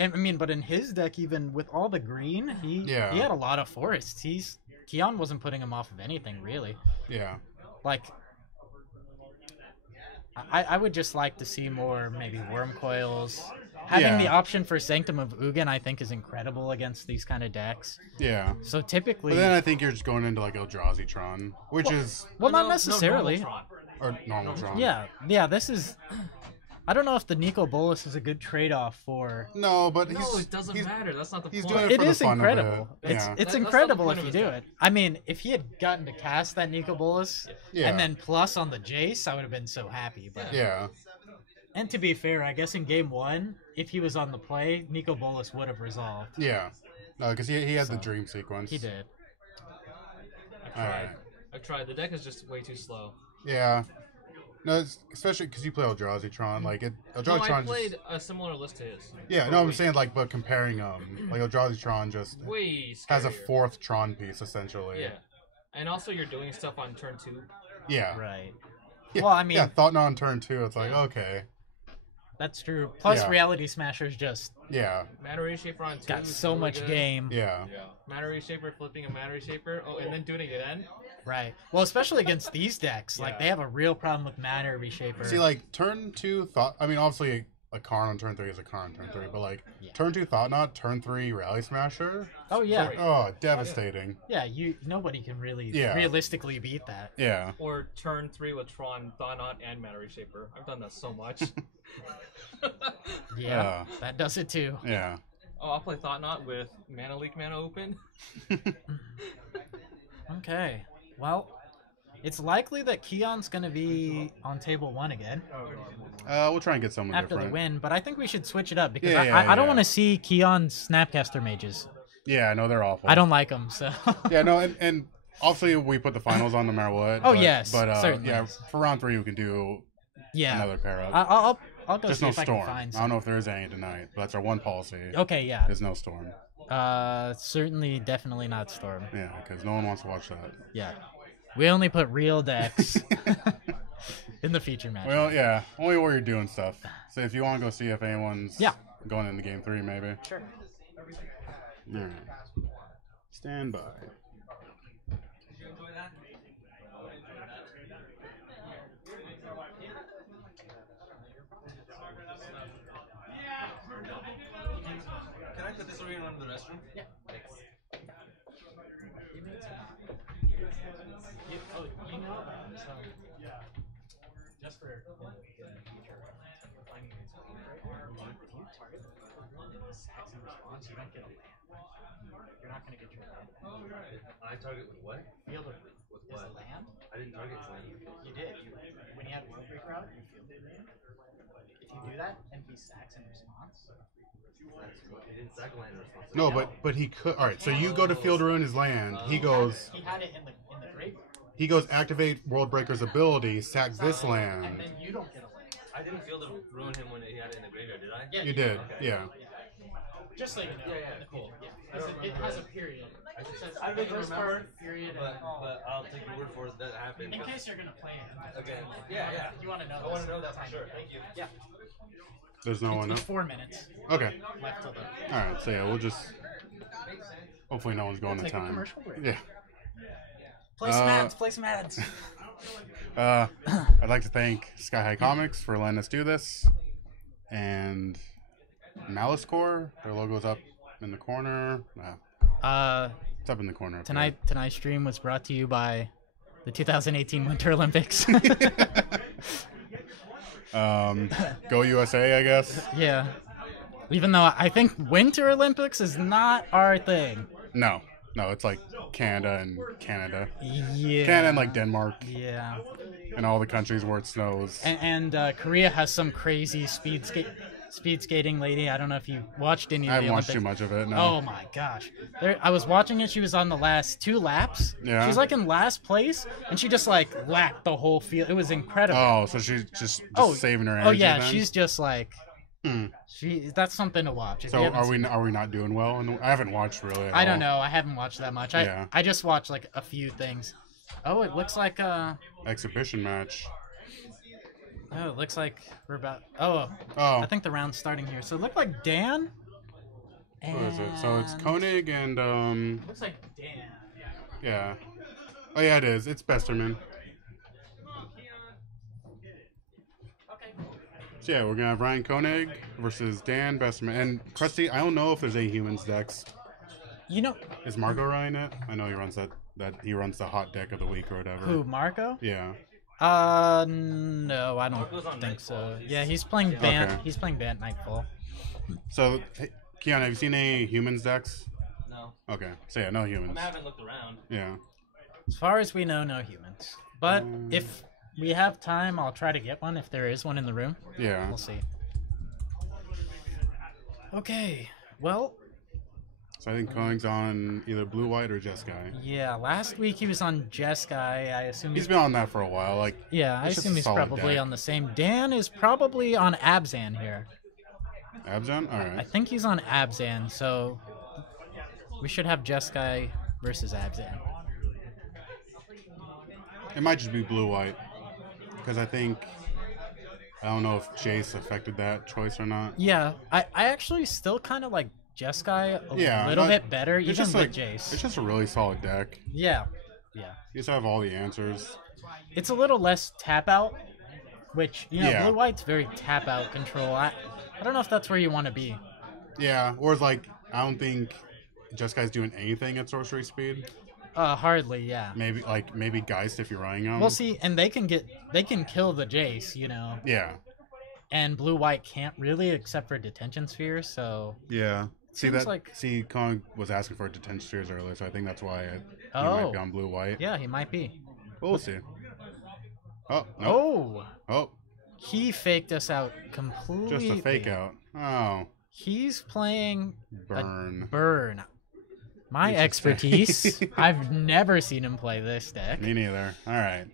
I mean, but in his deck, even with all the green, he Yeah. had a lot of forests. Keon wasn't putting him off of anything really. Yeah. Like, I would just like to see more maybe worm coils. Having Yeah. the option for Sanctum of Ugin, I think, is incredible against these kind of decks. Yeah. So typically, But then I think you're just going into like Eldrazi Tron, which is well, No, not no, necessarily. normal Tron. or normal Tron. Yeah. This is. I don't know if the Nico Bolas is a good trade-off for. No, but No, he's it doesn't he's, matter. That's not the he's point. doing it It for the is fun of incredible. it. It's Yeah. it's That's the incredible point if of you his do deck. it. I mean, if he had gotten to cast that Nico Bolas Yeah. and then plus on the Jace, I would have been so happy. But Yeah. and to be fair, I guess in game one, if he was on the play, Nico Bolas would have resolved. Yeah. No, because he had the So, dream sequence. He did. All right. I've tried. The deck is just way too slow. Yeah. No, it's, especially because you play Eldrazi Tron. Like it, No, Eldrazi I Tron. played a similar list to his. Yeah. No, I'm saying like, but comparing like Eldrazi Tron just Way scarier. has a fourth Tron piece essentially. Yeah, and also you're doing stuff on turn 2. Yeah. Right. Yeah. Well, I mean- yeah. Thought on turn 2. It's like Yeah. okay. That's true. Plus, Yeah. Reality Smashers just Yeah. Mana Reshaper on 2. got is so really much good. game. Yeah. Mana Reshaper, flipping a Mana Reshaper. Oh, and then doing it again. Right. Well, especially against these decks, like Yeah. they have a real problem with Matter Reshaper. See, like turn 2 thought. I mean, obviously a Karn on turn 3 is a Karn on turn 3, but like Yeah. turn 2 Thought Knot, turn 3 Rally Smasher. Oh yeah, Sorry. Oh, devastating. yeah. Nobody can really Yeah. realistically beat that. Yeah. Or turn 3 with Tron, Thought and Mana Reshaper. I've done that so much. Yeah, that does it too. Yeah. Oh, I'll play Thought Knot with Mana Leak, Mana Open. Okay. Well, it's likely that Keon's gonna be on table 1 again We'll try and get someone after different. the win, but I think we should switch it up because Yeah, I don't yeah. want to see Keon's Snapcaster mages. Yeah, I know they're awful. I don't like them, so. Yeah, no, and obviously we put the finals on no matter what. Oh, but, yes, but certainly. yeah, for round 3 we can do Yeah. another pair up. I'll go Just see no if I storm. can find I don't some. know if there is any tonight, but that's our one policy. Okay, yeah. There's no storm. Certainly, definitely not Storm. Yeah, because no one wants to watch that. Yeah. We only put real decks in the feature match. Well, yeah, only while you're doing stuff. So if you want to go see if anyone's Yeah. going into game 3, maybe. Sure. All right. Stand by. Can I put this over here and run to the restroom? Yeah. You know about it, so just for future finding it. If you target the sacks in response, you don't get a land. You're not gonna get your land. I target with what? Field of With is what? a land. I didn't target land. You did. When you have a break route, you fielded land. If you do that and he sacks in response, He didn't sack land in response. No, but he could. All right, so you go to field ruin his land. He goes. he had it in the graveyard. He goes activate World Breaker's ability, sack this And land. then you don't get a land. I didn't feel to ruin him when he had it in the graveyard, did I? Yeah, You did, Okay. yeah. Just so you know. Yeah, in the cool. field, yeah. It has a period. It says I the didn't first remember, part, period, But and I'll take your word for it that happened. in case you're gonna play it. Okay. Yeah. You want to know? I want this to know that time. for sure. Thank you. Yeah. There's no one. It's Up. 4 minutes Okay. left till the. All right. So yeah, we'll just. Hopefully no one's going to Take a time. commercial break. Yeah. Play some ads. Play some ads. I'd like to thank Sky High Comics for letting us do this. And Malice Core, their logo's up in the corner. It's up in the corner. Tonight's stream was brought to you by the 2018 Winter Olympics. Go USA, I guess. Yeah. Even though I think Winter Olympics is not our thing. No, it's like Canada and Canada. Yeah. Canada and like Denmark Yeah. and all the countries where it snows. And Korea has some crazy speed skating lady. I don't know if you watched any of I the haven't watched Olympics. too much of it. No. Oh my gosh. I was watching it. She was on the last 2 laps. Yeah. She was like in last place, and she just like lapped the whole field. It was incredible. Oh, so she's just saving her energy. Oh yeah, then? she's just like Hmm. that's something to watch. If you So haven't seen are we not doing well? I haven't watched really. At I don't all. know. I haven't watched that much. Yeah. I just watched like a few things. Oh, it looks like Exhibition match. oh, it looks like we're about. Oh, Oh, I think the round's starting here. So it looked like Dan. what is it? So it's and- Koenig and Looks like Dan. yeah. Oh yeah, it is. It's Besterman. Okay. So yeah, we're gonna have Ryan Koenig versus Dan Besterman. And Krusty, I don't know if there's any humans decks. You know Is Marco running it? I know he runs that he runs the hot deck of the week or whatever. who? Marco? Yeah. No, I don't think so. Yeah, he's playing Bant. Okay. He's playing Bant Nightfall. So, hey, Keon, have you seen any humans decks? No. Okay. So yeah, no humans. I haven't looked around. Yeah. As far as we know, no humans. But if we have time, I'll try to get one if there is one in the room. Yeah. We'll see. Okay. Well, So I think Koenig's on either Blue White or Jeskai. yeah. Last week he was on Jeskai. I assume He's been on that for a while. Like, Yeah, I it's just assume a he's solid probably deck. on the same. Dan is probably on Abzan here. Abzan? I Alright. think he's on Abzan, so we should have Jeskai versus Abzan. It might just be Blue White. Because I don't know if Jace affected that choice or not. Yeah, I actually still kind of like Jeskai a Yeah, little no, bit better, It's even just with like, Jace. it's just a really solid deck. Yeah. You just have all the answers. It's a little less tap out, which, Yeah. Blue White's very tap out control. I don't know if that's where you want to be. Yeah, or it's like, I don't think Jeskai's doing anything at sorcery speed. Hardly, yeah. Maybe Geist if you're running him. We'll see, and they can kill the Jace, Yeah. and Blue White can't really, except for Detention Sphere. So Yeah. Seems like- Kong was asking for detention spheres earlier, so I think that's why he Oh. might be on Blue White. yeah, he might be. But we'll see. Oh, no. Oh, Oh, he faked us out completely. just a fake out. Oh, He's playing burn. Burn. My Interesting. expertise. I've never seen him play this deck. Me neither. All right.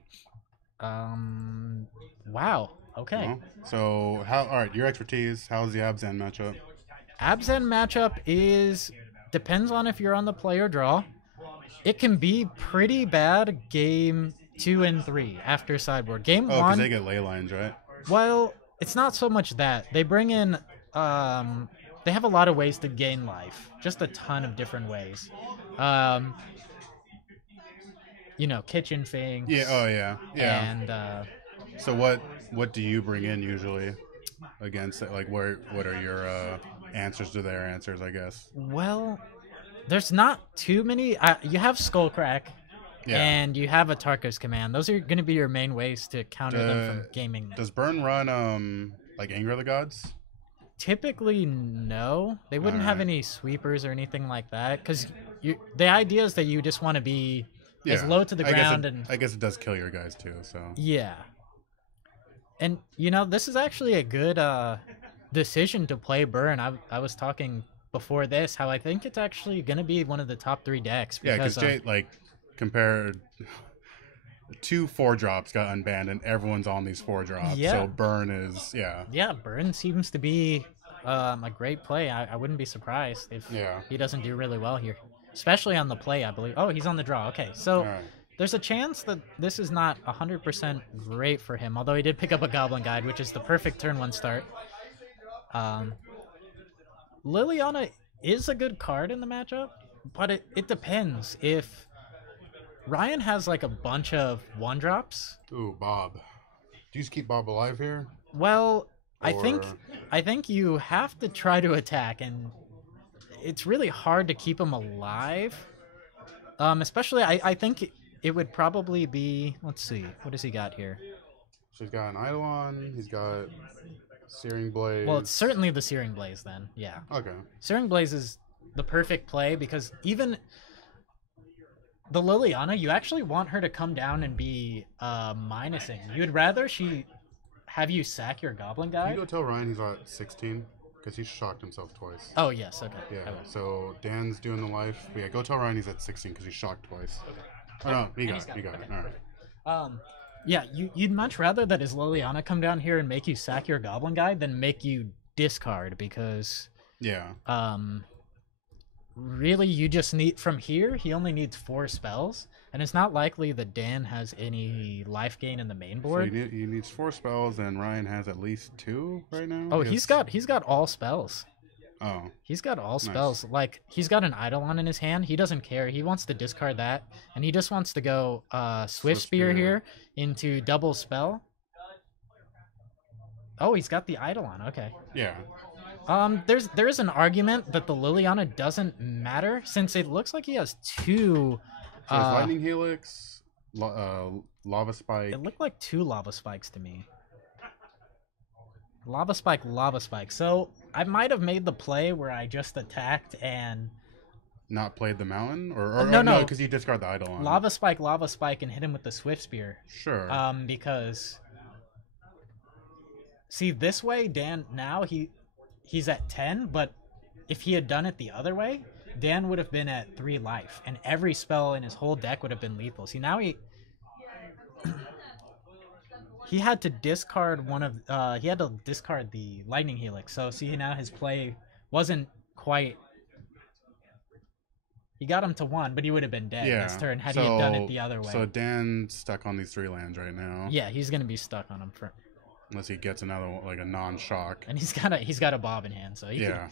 Wow. Okay. Well, so all right, your expertise. How's the Abzan matchup? Abzan matchup depends on if you're on the play or draw. It can be pretty bad game 2 and 3 after sideboard. Game Oh, because 1, they get ley lines, right? well, it's not so much that. They bring in they have a lot of ways to gain life. Just a ton of different ways. Kitchen Finks. Yeah. Oh, yeah. Yeah. And So what do you bring in usually against it? Like, what are your answers to their answers? I guess. well, there's not too many. You have Skullcrack. Yeah. And you have a Tarkus command. Those are going to be your main ways to counter them from gaming. Does Burn run like Anger of the Gods? Typically, no. They wouldn't have Alright. any sweepers or anything like that. Because the idea is that you just want to be as low to the ground. I guess it does kill your guys too. So Yeah. And, this is actually a good decision to play Burn. I was talking before this how I think it's actually going to be one of the top 3 decks. yeah, because Because Jay compared 2 4-drops got unbanned and everyone's on these 4-drops. Yeah. So Burn is yeah, Burn seems to be a great play. I wouldn't be surprised if Yeah. he doesn't do really well here, especially on the play, I believe. Oh, he's on the draw. Okay, so All right. there's a chance that this is not 100% great for him, although he did pick up a Goblin Guide, which is the perfect turn 1 start. Liliana is a good card in the matchup. But it depends. If Ryan has like a bunch of 1-drops, Ooh, Bob. Do you just keep Bob alive here? well, I Or- think you have to try to attack, and it's really hard to keep him alive. Especially I think it would probably be, let's see, what does he got here? So he's got an Eidolon. He's got Searing Blaze. Well, it's certainly the Searing Blaze then. Yeah. Okay. Searing Blaze is the perfect play because even the Liliana, you actually want her to come down and be minusing. You'd rather she have you sack your Goblin Can guy. you go tell Ryan he's at 16? Because he shocked himself twice. Oh yes, okay. I Yeah, will. so Dan's doing the life. But yeah, go tell Ryan he's at 16 because he's shocked twice. Oh, no, he got it. All right. Yeah, you'd much rather that his Liliana come down here and make you sack your Goblin guy than make you discard because Yeah. really you just need from here he only needs 4 spells and it's not likely that Dan has any life gain in the main So board. he needs 4 spells, and Ryan has at least 2 right now. Oh, Because- he's got all spells. Oh, He's got all Nice. spells. Like he's got an Eidolon in his hand. He doesn't care. He wants to discard that, and he just wants to go Swift Spear Spear. here into double spell. Oh, he's got the Eidolon. Okay. yeah. There's an argument that the Liliana doesn't matter since it looks like he has 2. So it's Lightning Helix, Lava Spike. It looked like 2 lava spikes to me. Lava spike, lava spike. So I might have made the play where I just attacked and Not played the mountain, or no. because you discard the Eidolon. lava spike, and hit him with the Swift Spear. Sure. Because see this way, Dan now he's at 10, but if he had done it the other way, Dan would have been at 3 life, and every spell in his whole deck would have been lethal. See now he had to discard he had to discard the Lightning Helix. So see now his play wasn't quite. He got him to 1, but he would have been dead yeah. this turn had he had done it the other way. So Dan's stuck on these 3 lands right now. Yeah, he's gonna be stuck on him for, Unless he gets another one, like a non-shock. and he's got a Bob in hand, so Yeah.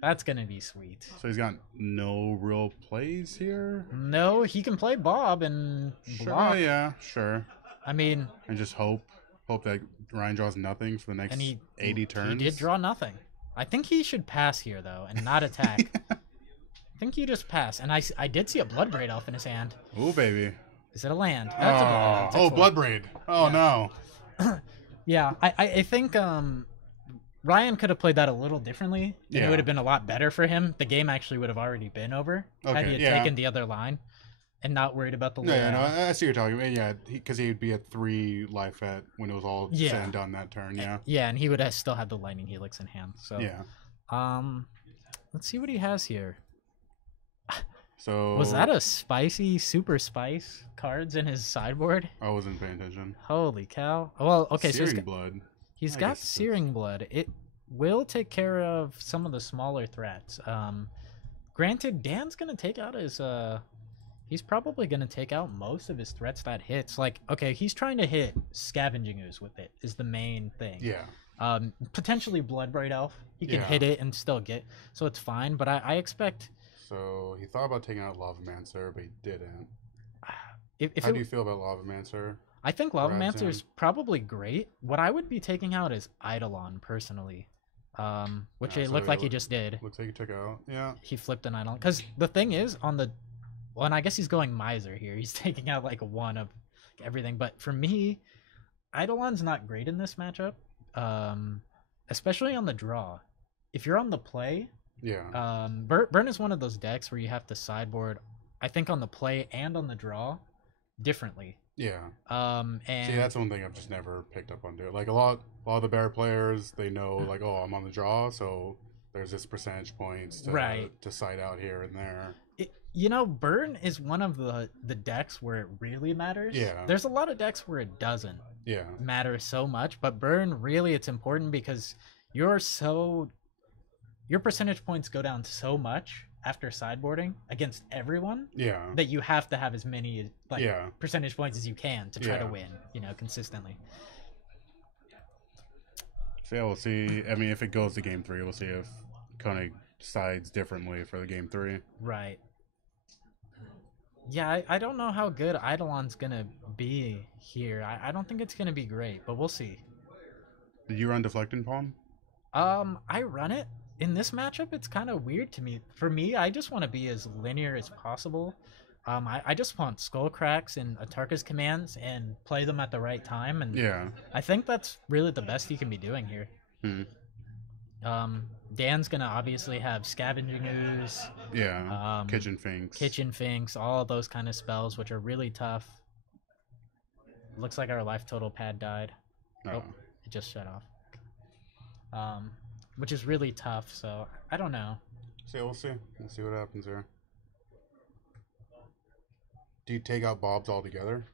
that's gonna be sweet. So he's got no real plays here. No, he can play Bob and Sure. block. Oh, yeah. Sure. I mean, And just hope that Ryan draws nothing for the next and he 80 turns. He did draw nothing. I think he should pass here though and not attack. I think you just pass. And I did see a Bloodbraid Elf in his hand. Ooh, baby. Is it a land? That's a land. Oh, It's a four. Bloodbraid. Oh, no. Yeah, I think Ryan could have played that a little differently, and it Yeah. would have been a lot better for him. The game actually would have already been over had Okay, he had yeah. taken the other line and not worried about the Yeah, no, layout. I see what you're talking about. Yeah, because he'd be at 3 life at when it was all Yeah. said and done that turn. Yeah. Yeah, and he would have still had the Lightning Helix in hand. So Yeah. let's see what he has here. So Was that a spicy super spice cards in his sideboard? I wasn't paying attention. Holy cow! Well, okay, so Searing Blood. he's I got guess it's- Searing Blood. It will take care of some of the smaller threats. Granted, Dan's gonna take out his he's probably gonna take out most of his threats that hits. Like, okay, he's trying to hit Scavenging Ooze with it is the main thing. Yeah. Potentially Bloodbraid Elf. He can Yeah. hit it and still get, so it's fine. But I expect So he thought about taking out Lavamancer, but he didn't. if How it, do you feel about Lavamancer? I think Grabs Lavamancer is him. probably great. What I would be taking out is Eidolon personally, which Yeah, it so looked he like he look- just did. Looks like he took out. Yeah. He flipped an Eidolon because the thing is on the, well, and I guess he's going Miser here. He's taking out like 1 of everything. But for me, Eidolon's not great in this matchup, especially on the draw. If you're on the play, Yeah. Burn is one of those decks where you have to sideboard, I think, on the play and on the draw differently. Yeah. And See, that's one thing I've just never picked up on. Dude. Like a lot of the bear players, they know like, oh, I'm on the draw, so there's this percentage points to Right. to side out here and there. Burn is one of the decks where it really matters. Yeah. There's a lot of decks where it doesn't Yeah. matter so much, but Burn really it's important because your percentage points go down so much after sideboarding against everyone Yeah. that you have to have as many like Yeah. percentage points as you can to try to Yeah. win, consistently. So yeah, we'll see. I mean, if it goes to game 3, we'll see if Koenig sides differently for the game 3. Right. Yeah, I don't know how good Eidolon's gonna be here. I don't think it's gonna be great, but we'll see. Did you run Deflecting Palm? I run it. In this matchup, it's kind of weird to me. For me, I just want to be as linear as possible. I just want Skull Cracks and Atarka's commands and play them at the right time. And Yeah. I think that's really the best you can be doing here. Hmm. Dan's gonna obviously have Scavenging Ooze, Yeah. Kitchen Finks. Kitchen Finks, all those kind of spells, which are really tough. Looks like our life total pad died. Oh, it just shut off. Which is really tough, so I don't know. See, we'll see. We'll see what happens there. Do you take out Bob's altogether?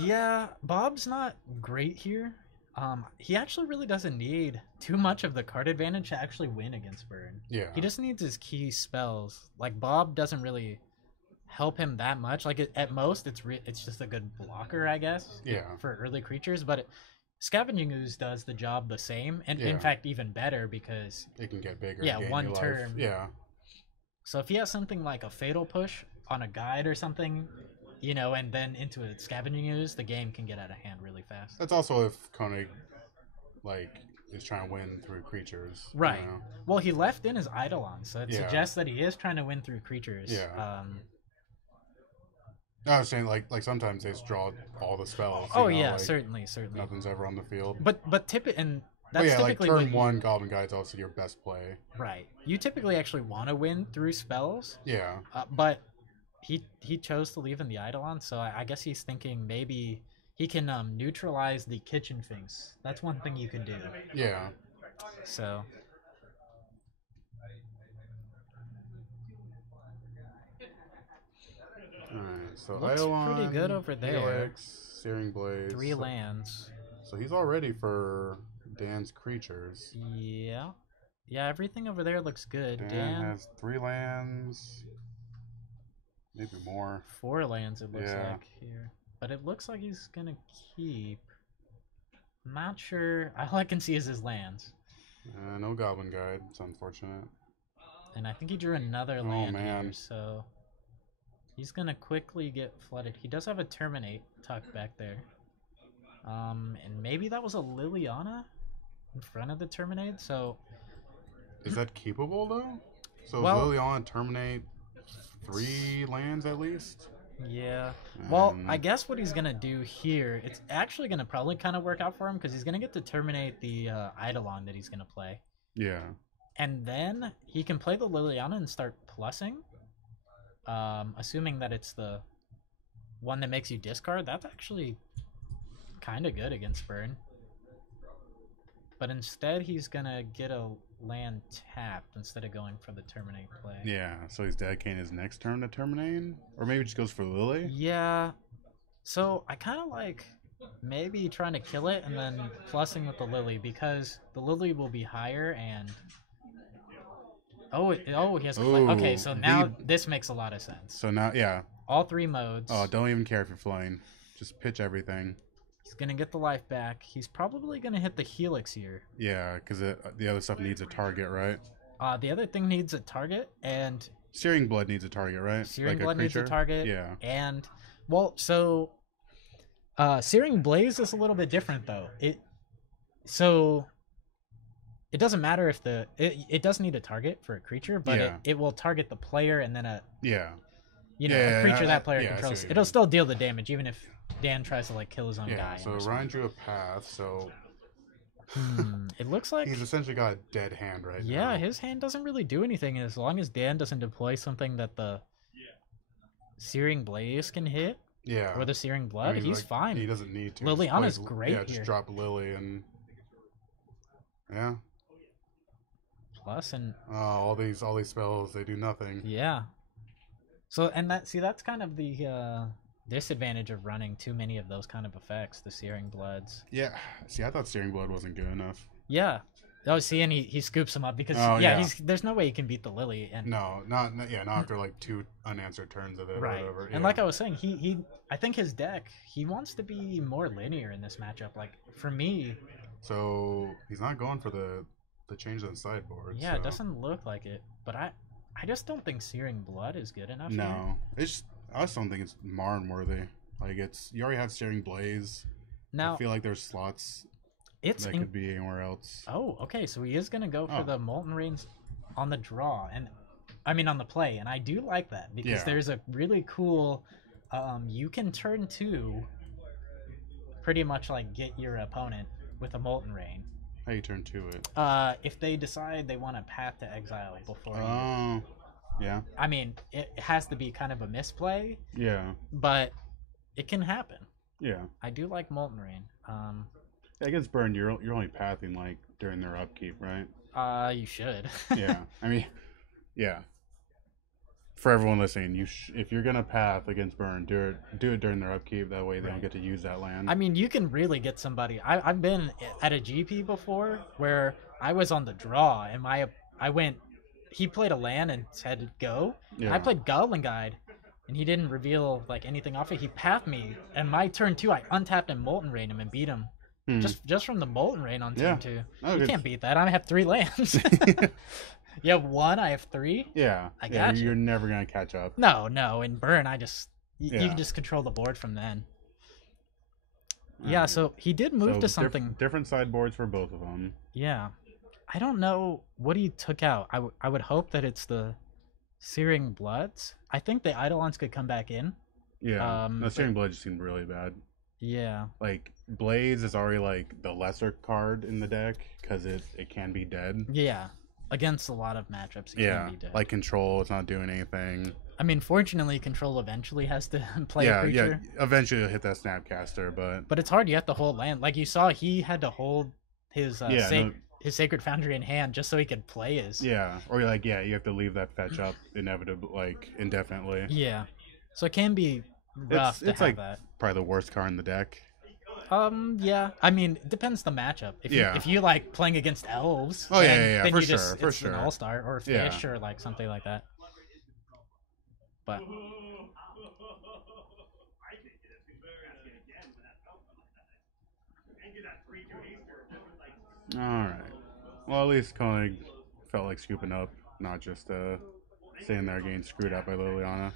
Yeah, Bob's not great here. He actually really doesn't need too much of the card advantage to actually win against Burn. Yeah. He just needs his key spells. Like, Bob doesn't really help him that much. Like, at most, it's just a good blocker, I guess. Yeah. For early creatures, but Scavenging Ooze does the job the same, and Yeah. in fact, even better because It can get bigger. Yeah, gain one your life. turn. Yeah. So if he has something like a Fatal Push on a guide or something, you know, and then into a Scavenging Ooze, the game can get out of hand really fast. That's also if Koenig, like, is trying to win through creatures. you Right. know? Well, he left in his Eidolon, so it Yeah. suggests that he is trying to win through creatures. Yeah. I was saying, like sometimes they just draw all the spells. Oh you know, yeah, like, certainly. Nothing's ever on the field. But But that's yeah, like typically turn what one, Goblin Guide's also your best play. right. You typically actually want to win through spells, Yeah. but he chose to leave in the Eidolon, so I guess he's thinking maybe he can neutralize the Kitchen Finks. That's one thing you can do. Yeah. So Alright, so Looks Eidolon, pretty good over there. Helix, Searing Blaze. 3 so, lands. So he's all ready for Dan's creatures. Yeah. Yeah, everything over there looks good. Dan, Dan, has 3 lands. Maybe more. 4 lands it looks Yeah. like here. But it looks like he's gonna keep. I'm not sure. All I can see is his lands. No Goblin Guide. It's unfortunate. And I think he drew another Oh, land man. here, so he's gonna quickly get flooded. He does have a Terminate tucked back there. And maybe that was a Liliana in front of the Terminate, so Is that keepable though? So Well- Liliana terminate 3 lands at least? yeah. Well, Um, I guess what he's gonna do here, it's actually gonna probably kind of work out for him because he's gonna get to terminate the Eidolon that he's gonna play, Yeah. and then he can play the Liliana and start plussing. Assuming that it's the one that makes you discard, that's actually kind of good against Burn. But instead, he's gonna get a land tapped instead of going for the terminate play. Yeah. So he's dedicating his next turn to terminate? Or maybe just goes for Lily? Yeah. So I kind of like maybe trying to kill it and then plussing with the Lily because the Lily will be higher and. Oh, he has. Okay, Ooh, so now the- this makes a lot of sense. So now, yeah. All 3 modes. Oh, don't even care if you're flying. Just pitch everything. He's gonna get the life back. He's probably gonna hit the Helix here. Yeah, because the other stuff needs a target, right? The other thing needs a target, and Searing Blood needs a target, right? Searing Like Blood needs a creature? target. Yeah. And Searing Blaze is a little bit different though. It doesn't matter if it does need a target for a creature, but Yeah. it will target the player and then a Yeah. a creature that player I see controls. what you It'll mean. still deal the damage even if Dan tries to like kill his own Yeah, guy. so or Ryan drew a path, so it looks like he's essentially got a dead hand right now. yeah, his hand doesn't really do anything as long as Dan doesn't deploy something that the Searing Blaze can hit Yeah. or the Searing Blood. I mean, He's like, fine. He doesn't need to. Liliana's Just great Yeah, just here. drop Lily and yeah. Plus and All these spells, they do nothing. yeah. So and that's kind of the disadvantage of running too many of those kind of effects, the Searing Bloods. Yeah. See, I thought Searing Blood wasn't good enough. Yeah. Oh, see, and he scoops him up because Oh, yeah. there's no way he can beat the Lily and No, not after like 2 unanswered turns of it right. or whatever. And yeah. like I was saying, he I think his deck he wants to be more linear in this matchup. Like for me, So he's not going for the to change the sideboard. Yeah, so. it doesn't look like it, but I just don't think Searing Blood is good enough. Here. No, I just don't think it's Marn worthy. Like you already have Searing Blaze. Now I feel like there's slots it's that could be anywhere else. Oh, okay. So he is gonna go for Oh. the Molten Rains on the draw, and I mean on the play, and I do like that because Yeah. there's a really cool. You can turn 2, pretty much like get your opponent with a Molten Rain. How you turn to it? If they decide they want a Path to Exile before you. Oh, yeah, I mean, it has to be kind of a misplay, yeah, but it can happen. yeah. I do like Molten Rain. Against Burn, you're only pathing like during their upkeep, right? You should. Yeah, I mean, yeah. For everyone listening, if you're gonna path against Burn, do it during their upkeep. That way they don't get to use that land. I mean, you can really get somebody. I've been at a GP before where I was on the draw and I went. He played a land and said go. And I Yeah. played Goblin Guide, and he didn't reveal like anything off it. He pathed me, and my turn 2, I untapped and Molten Rain him and beat him. Hmm. Just from the Molten Rain on turn Yeah. 2. Oh, You good. can't beat that. I have 3 lands. You have 1. I have 3. Yeah, I yeah, got you. you're never gonna catch up. No. In Burn, you Yeah. can just control the board from then. Yeah. Alright. So he did move So to something. different sideboards for both of them. Yeah. I don't know what he took out. I would hope that it's the Searing Bloods. I think the Eidolons could come back in. Yeah, Um, the but- Searing Blood just seemed really bad. Yeah. Like Blaze is already like the lesser card in the deck because it can be dead. Yeah. Against a lot of matchups, it Yeah, can be dead. like Control, it's not doing anything. I mean, fortunately, Control eventually has to play a Yeah, creature. yeah. Eventually, you'll hit that Snapcaster, but But it's hard. You have to hold land. Like you saw, he had to hold his Yeah, no- his Sacred Foundry in hand just so he could play his. yeah, or you you have to leave that fetch up inevitably, like indefinitely. Yeah. So it can be rough to it's have like that. probably the worst card in the deck. Yeah. I mean, it depends the matchup. Yeah. If you like playing against elves, Oh, yeah, then, yeah, then for you just, sure, for it's an sure. all-star or Yeah. fish or like something like that. But All right. Well, at least Koenig felt like scooping up, not just sitting there getting screwed up by Liliana.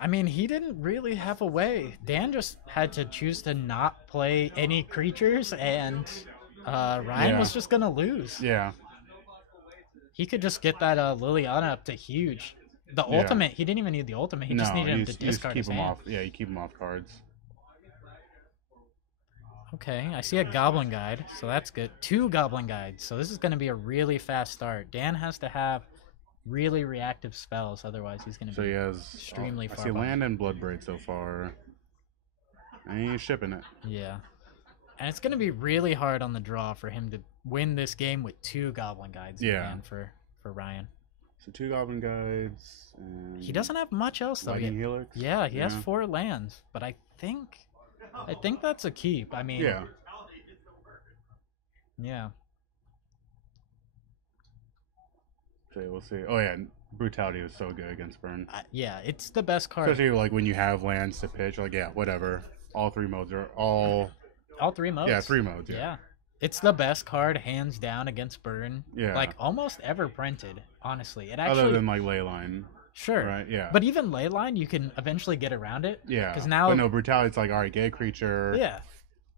I mean, he didn't really have a way. Dan just had to choose to not play any creatures, and Ryan Yeah. was just gonna lose. Yeah, He could just get that Liliana up to huge. The Yeah. ultimate, he didn't even need the ultimate. He just needed him to you just discard keep his him hand. off. Yeah, you keep him off cards. Okay, I see a Goblin Guide, so that's good. 2 Goblin Guides, so this is going to be a really fast start. Dan has to have really reactive spells, otherwise he's going to So be he has extremely I far see behind. land and Bloodbraid so far. And he's shipping it. Yeah. And it's going to be really hard on the draw for him to win this game with 2 Goblin Guides in Yeah. hand for Ryan. So 2 Goblin Guides. And He doesn't have much else, though. Lightning Helix. Yeah, he has Yeah. 4 lands, but I think that's a keep. I mean, Yeah. yeah. So we'll see. Oh yeah, Brutality is so good against Burn. Yeah, it's the best card. Especially like when you have lands to pitch. Like yeah, whatever. All 3 modes are all. All 3 modes. Yeah, 3 modes. Yeah. Yeah. It's the best card, hands down, against Burn. Yeah. Like, almost ever printed, honestly. It Other actually... than like Leyline, Sure. right? Yeah. But even Leyline, you can eventually get around it. yeah. 'cause now- But no, Brutality. It's like all right, get a creature. Yeah.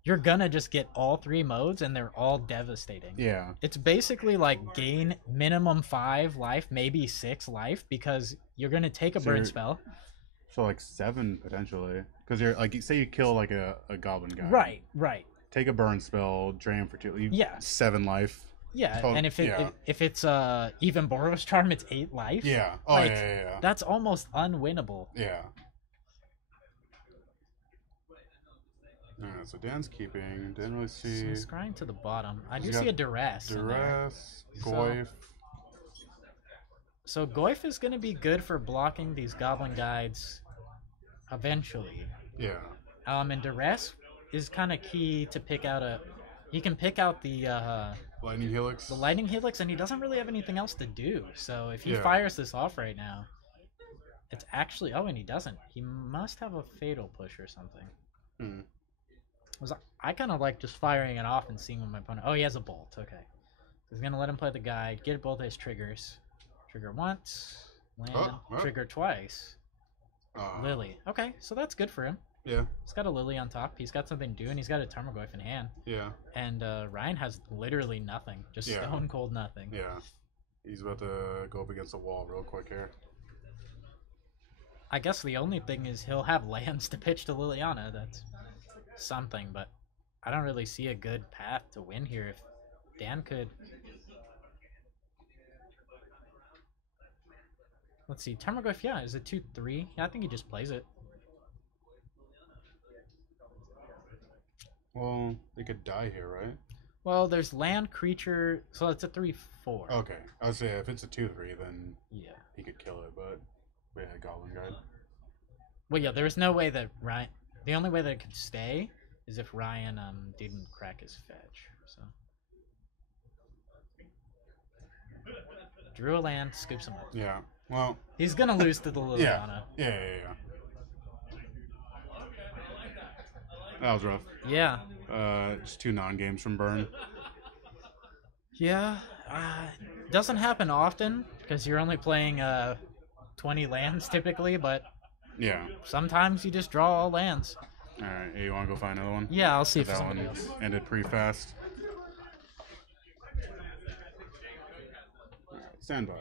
You're gonna just get all 3 modes, and they're all devastating. Yeah. It's basically like gain minimum 5 life, maybe 6 life, because you're gonna take a So burn you're- spell. So like 7 potentially, because you're like say you kill like a goblin guy. Right. Take a burn spell, drain for 2. Yeah. 7 life. Yeah, Oh, and if yeah. if it's even Boros Charm, it's 8 life. Yeah. Oh Like, yeah. That's almost unwinnable. Yeah. Alright, so Dan's keeping. Didn't really So see scrying to the bottom. I do He's see got a duress. in there. Duress, So- Goyf. So Goyf is going to be good for blocking these Goblin Guides eventually. Yeah. And duress is kind of key to pick out a. He can pick out the Lightning Helix. Lightning Helix, and he doesn't really have anything else to do. So if he Yeah. fires this off right now, it's actually. Oh, and he doesn't. He must have a Fatal Push or something. Hmm. I kind of like just firing it off and seeing what my opponent. Oh, he has a Bolt. Okay. He's gonna let him play the guide, get both his triggers. Trigger once, land, Oh. trigger twice. Uh, Lily. Okay, so that's good for him. Yeah, He's got a Lily on top. He's got something to do, and he's got a Tarmogoyf in hand. yeah, And Ryan has literally nothing. Just Yeah. stone cold nothing. yeah. He's about to go up against the wall real quick here. I guess the only thing is he'll have lands to pitch to Liliana. That's something, but I don't really see a good path to win here. If Dan could... Let's see. Tarmogoyf, yeah, is it 2-3? Yeah, I think he just plays it. Well, they could die here, right? Well, there's land, creature, so it's a 3-4. Okay. I would say if it's a 2-3, then Yeah. he could kill it, but we had Goblin Guide. Well, yeah, there's no way that Ryan... The only way that it could stay is if Ryan didn't crack his fetch, so... Drew a land, scoops him up. Yeah. Well, He's gonna lose to the Liliana. yeah. That was rough. Yeah. Just 2 non-games from Burn. Yeah. Doesn't happen often, because you're only playing 20 lands typically, but Yeah. sometimes you just draw all lands. Alright, hey, you want to go find another one? Yeah, I'll see if That somebody one else. ended pretty fast. Stand by.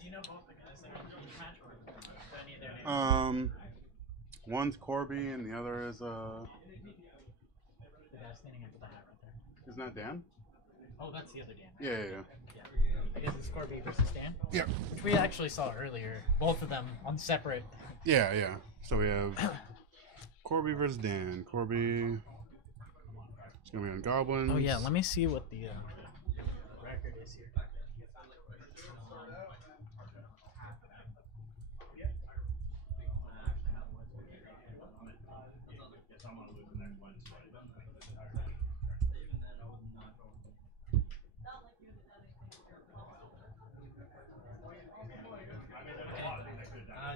Do you know both the guys that are in each match, or any of their names? One's Corby and the other is The guy standing up with the hat right there. isn't that Dan? Oh, that's the other Dan. Yeah. Yeah. Is it Corby versus Dan? Yeah. Which we actually saw earlier. Both of them on separate. Yeah. So we have Corby versus Dan. Corby. It's gonna be on Goblins. Oh yeah, let me see what the record is here.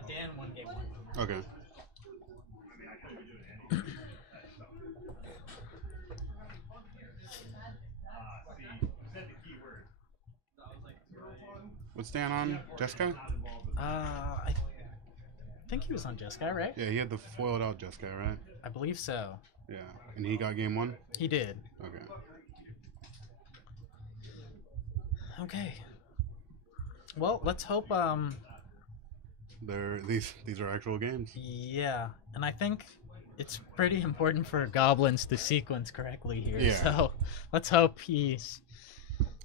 Dan won game 1. Okay. What's Dan on? Jeskai? I think he was on Jeskai, right? Yeah, he had the foiled out Jeskai, right? I believe so. Yeah. And he got game 1? He did. Okay. Okay. Well, let's hope. These are actual games. Yeah, and I think it's pretty important for Goblins to sequence correctly here. Yeah. So let's hope he's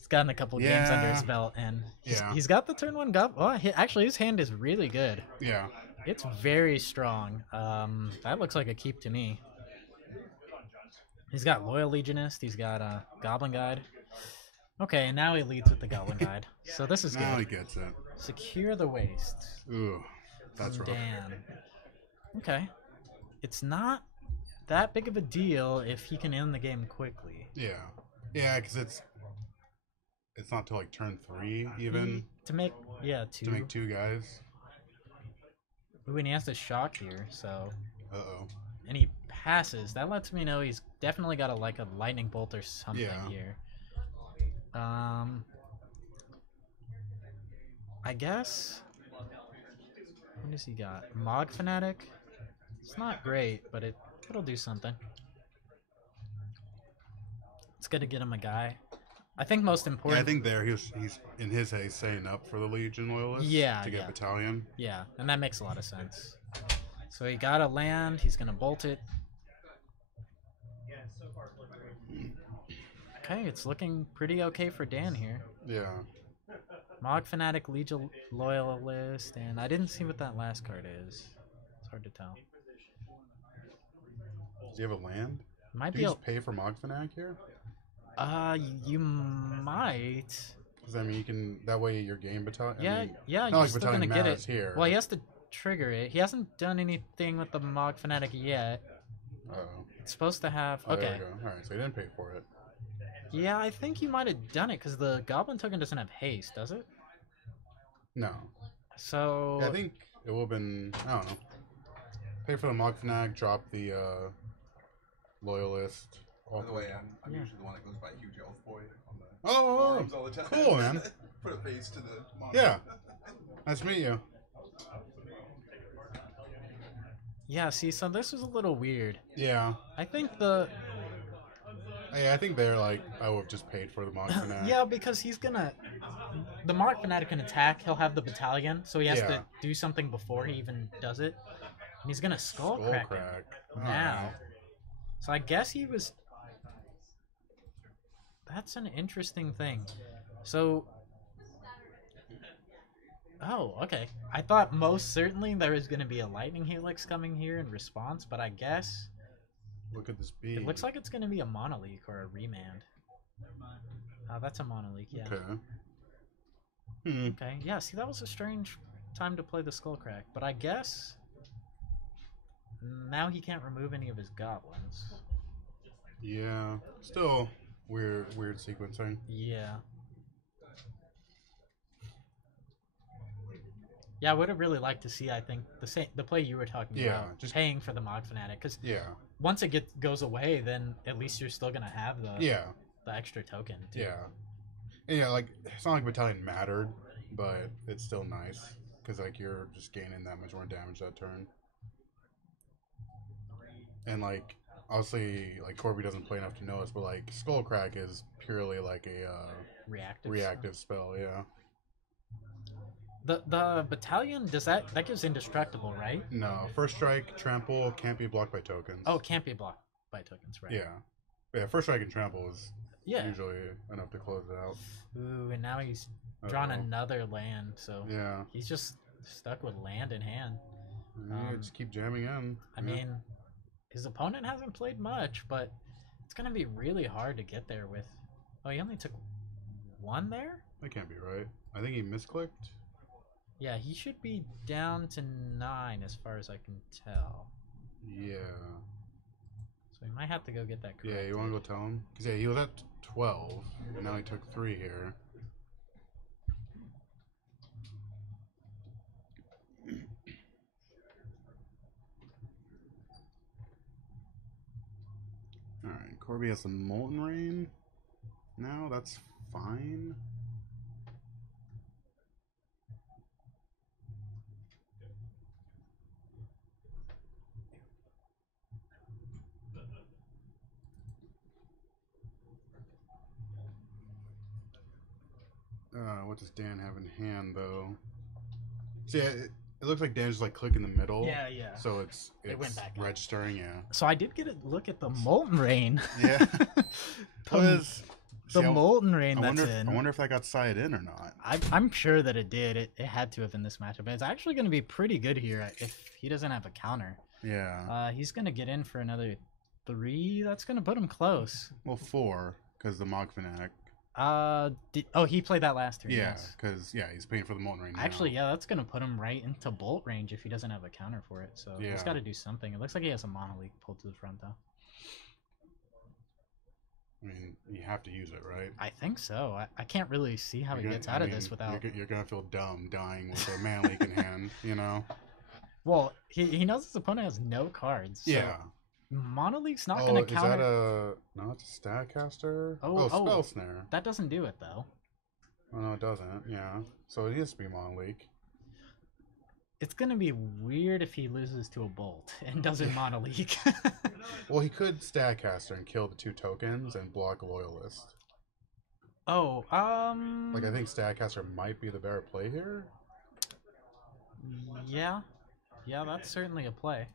gotten a couple games under his Yeah. belt, and Yeah. he's got the turn 1 Goblin. Oh, actually, his hand is really good. Yeah. It's very strong. That looks like a keep to me. He's got Loyal Legionist. He's got a Goblin Guide. Okay, now he leads with the Goblin Guide. So this is Now he good. gets it. Secure the Waste. Ooh. That's rough. Dan. Okay. It's not that big of a deal if he can end the game quickly. Yeah. Yeah, because it's not till like turn 3 even To make, yeah, to 2. make 2 guys. Ooh, and he has to shock here, so. Uh-oh. And he passes. That lets me know he's definitely got a lightning bolt or something Yeah. here. I guess. What does he got? Mog Fanatic. It's not great, but it'll do something. It's good to get him a guy. I think most Yeah, important. I think there he's in his haste saying up for the Legion Loyalists. Yeah, To get yeah. Battalion. Yeah, and that makes a lot of sense. So he got a land. He's gonna bolt it. Okay, it's looking pretty okay for Dan here. Yeah. Mog Fanatic, Legion Loyalist, and I didn't see what that last card is. It's hard to tell. Does he have a land? Might Do be you a, just pay for Mog Fanatic here? you might. Because I mean, you can that way your game battalion. Yeah, I mean, yeah, not you're like still battalion gonna get matters it. here. Well, he has to trigger it. He hasn't done anything with the Mog Fanatic yet. Uh-oh. It's supposed to have. Oh, there Okay. we go. All right, so he didn't pay for it. Yeah, I think he might have done it because the Goblin token doesn't have haste, does it? No. So. Yeah, I think it would have been. I don't know. Pay for the Mog Fanatic, drop the Loyalist. By the way, I'm Yeah. usually the one that goes by Huge Elf Boy on the Oh, forums all the time. cool, man. Put a face to the monitor. Yeah. Nice to meet you. Yeah, see, so this was a little weird. Yeah. I think the. Yeah, I think they're like, I would have just paid for the Mog Fanatic. Yeah, because he's gonna. The Mark Fanatic can attack, he'll have the battalion, so he has Yeah. to do something before he even does it. And he's gonna skull crack it Crack. now. Alright. So I guess he was. That's an interesting thing. So. Oh, okay. I thought most certainly there was going to be a Lightning Helix coming here in response, but I guess Look at this bead. it looks like it's going to be a Monolith or a Remand. That's a Monolith, yeah. Okay. Hmm. Okay, yeah, see, that was a strange time to play the Skullcrack, but I guess now he can't remove any of his goblins. Yeah. Still weird sequencing. Yeah. Yeah, I would have really liked to see, I think, the play you were talking Yeah, about, just- paying for the Mog Fanatic, because Yeah. once it goes away, then at least you're still going to have the Yeah. the extra token, too. Yeah. And yeah, like it's not like Battalion mattered, but it's still nice because like you're just gaining that much more damage that turn. And like obviously, like Corby doesn't play enough to know this, but like Skullcrack is purely like a reactive spell. Yeah. The battalion, does that gives indestructible, right? No, first strike, trample can't be blocked by tokens. Oh, it can't be blocked by tokens, right? Yeah. Yeah, first strike and trample is Yeah. usually enough to close it out. Ooh, and now he's drawn Uh-oh. another land, so Yeah. he's just stuck with land in hand. Yeah, just keep jamming in. I mean, his opponent hasn't played much, but it's gonna be really hard to get there with. Oh, he only took one there? That can't be right. I think he misclicked. Yeah, he should be down to 9 as far as I can tell. Yeah. So we might have to go get that corrected. Yeah, you want to go tell him? Because, yeah, he was at 12, and now he took 3 here. Alright, Corby has some Molten Rain. Now, that's fine. What does Dan have in hand, though? See, it looks like Dan's just like click in the middle. Yeah, yeah. So it's It went back up. registering, yeah. So I did get a look at the Molten Rain. Yeah. The Molten Rain I that's wonder, in. I wonder if that got sided in or not. I'm sure that it did. It had to have in this matchup. It's actually going to be pretty good here if he doesn't have a counter. Yeah. He's going to get in for another 3. That's going to put him close. Well, 4, because the Mog Fanatic. He played that last turn. Yeah, yes. because, he's paying for the Molten Rain now. Actually, yeah, that's going to put him right into bolt range if he doesn't have a counter for it. So he's Yeah. got to do something. It looks like he has a Monolith pulled to the front, though. I mean, you have to use it, right? I think so. I can't really see how he You're gets gonna- out I of this mean, without... You're going to feel dumb dying with a Man Leak in hand, you know? Well, he knows his opponent has no cards. So Yeah. Mono League's not Oh, gonna is counter. that a... No, it's a Statcaster? Oh, Spell oh. Snare. That doesn't do it though. Oh, no, it doesn't. Yeah. So it needs to be Mono League. It's gonna be weird if he loses to a Bolt and doesn't Mono League. Well, he could Statcaster and kill the 2 tokens and block Loyalist. Oh, Like, I think Statcaster might be the better play here. yeah, that's certainly a play.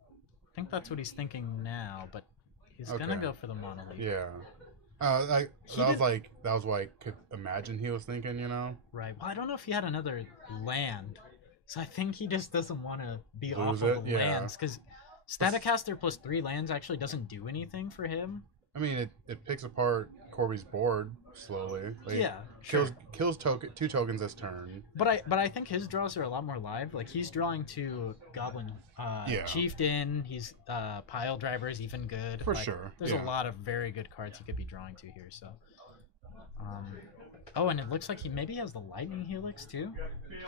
I think that's what he's thinking now, but he's gonna Okay. go for the Mono League. Yeah. He That was did- like, that was what I could imagine he was thinking, you know? Right. Well, I don't know if he had another land, so I think he just doesn't want to be Lose off of it? Yeah. lands because Staticaster plus 3 lands actually doesn't do anything for him. I mean, it picks apart Corby's board slowly. Like, Yeah, kills 2 tokens this turn. But I think his draws are a lot more live. Like he's drawing to Goblin Yeah. Chieftain. He's Pile Driver is even good. For Like, sure, There's yeah. a lot of very good cards he could be drawing to here. So, oh, and it looks like he maybe has the Lightning Helix too,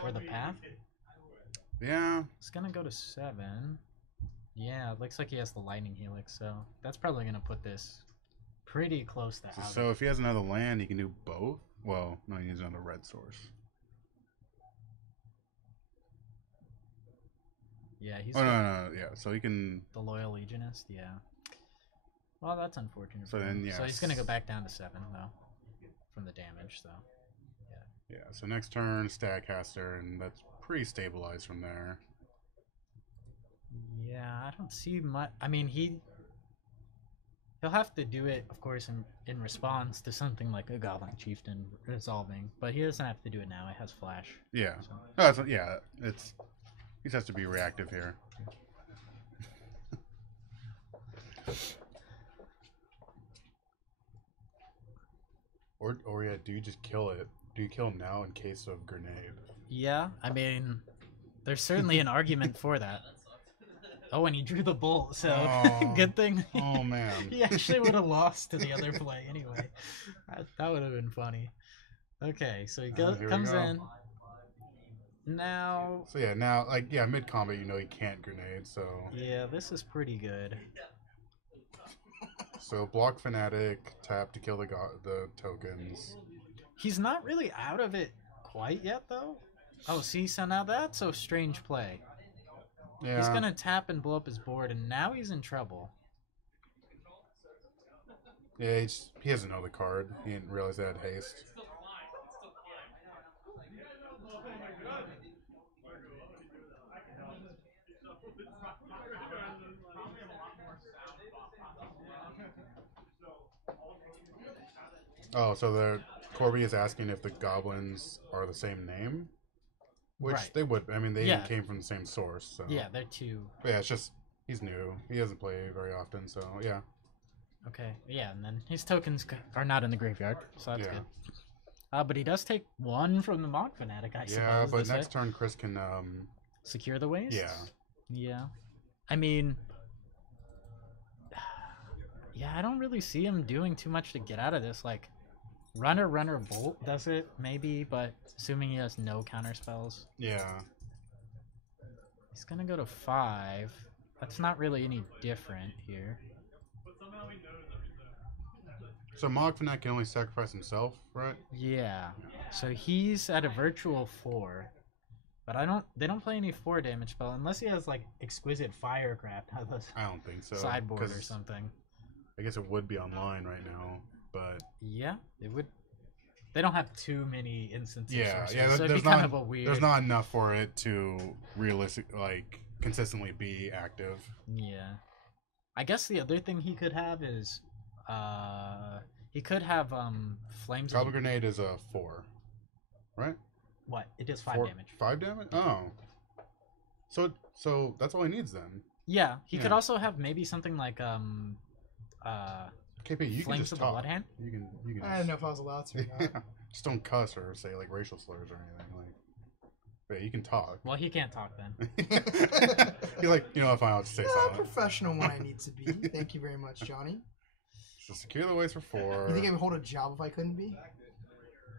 or the Path. Yeah. It's gonna go to 7. Yeah, it looks like he has the Lightning Helix, so that's probably gonna put this pretty close to out. So if he has another land, he can do both. Well, no, he needs another red source. Yeah, he's Oh, got no. Yeah, so he can... the Loyal Legionist. Yeah. Well, that's unfortunate. So for him. then, So he's gonna yes. go back down to 7 though, from the damage. So. Yeah, so next turn, Statcaster, and that's pretty stabilized from there. Yeah, I don't see much. I mean, he'll have to do it, of course, in response to something like a Goblin Chieftain resolving, but he doesn't have to do it now. It has Flash. Yeah. So. No, it's... He just has to be reactive here. Or yeah, do you just kill it? Do you kill him now in case of grenade? Yeah, I mean, there's certainly an argument for that. Oh, and he drew the bolt, so Oh. good thing. Oh, man. He actually would have lost to the other play anyway. That would have been funny. Okay, so he Here we comes go. in. Now, So yeah, now, like, yeah, mid-combat, you know he can't grenade, so... yeah, this is pretty good. So block Fanatic, tap to kill the tokens. He's not really out of it quite yet, though. Oh, see, so now that's a strange play. Yeah. He's gonna tap and blow up his board, and now he's in trouble. Yeah, he doesn't know the card. He didn't realize they had haste. Oh, so Corby is asking if the goblins are the same name? Which Right. they would. I mean, they Yeah. came from the same source. So. Yeah, they're two. But yeah, it's just, he's new. He doesn't play very often, so yeah. Okay, yeah, and then his tokens are not in the graveyard, so that's Yeah. good. But he does take 1 from the Mog Fanatic, I suppose. Yeah, but this next hit. turn Chris can, Secure the waste? yeah. Yeah. I mean... Yeah, I don't really see him doing too much to get out of this. Like, Runner Bolt does it, maybe, but assuming he has no counter spells. Yeah. He's gonna go to 5. That's not really any different here. So Mogfanac can only sacrifice himself, right? Yeah. So he's at a virtual 4. But they don't play any 4 damage spell unless he has like Exquisite Firecraft on the I don't think so. sideboard or 'cause something. I guess it would be online right now, but Yeah, it would. They don't have too many instances. yeah, sources, yeah. so it'd There's be kind not of a weird. there's not enough for it to consistently be active. Yeah. I guess the other thing he could have is, he could have flames. Goblin Grenade is a 4, right? What? It does 5 4 damage. 5 damage? Oh. So that's all he needs then. Yeah, he could Yeah. also have maybe something like KP, you can Flames just of the talk. Bloodhand. You can. I didn't know if I was allowed to or not. Yeah. Just don't cuss or say like racial slurs or anything. Like, but you can talk. Well, he can't talk then. You're like, you know, if I want to stay Yeah, silent. professional when I need to be. Thank you very much, Johnny. So secure the ways for 4. You think I would hold a job if I couldn't be?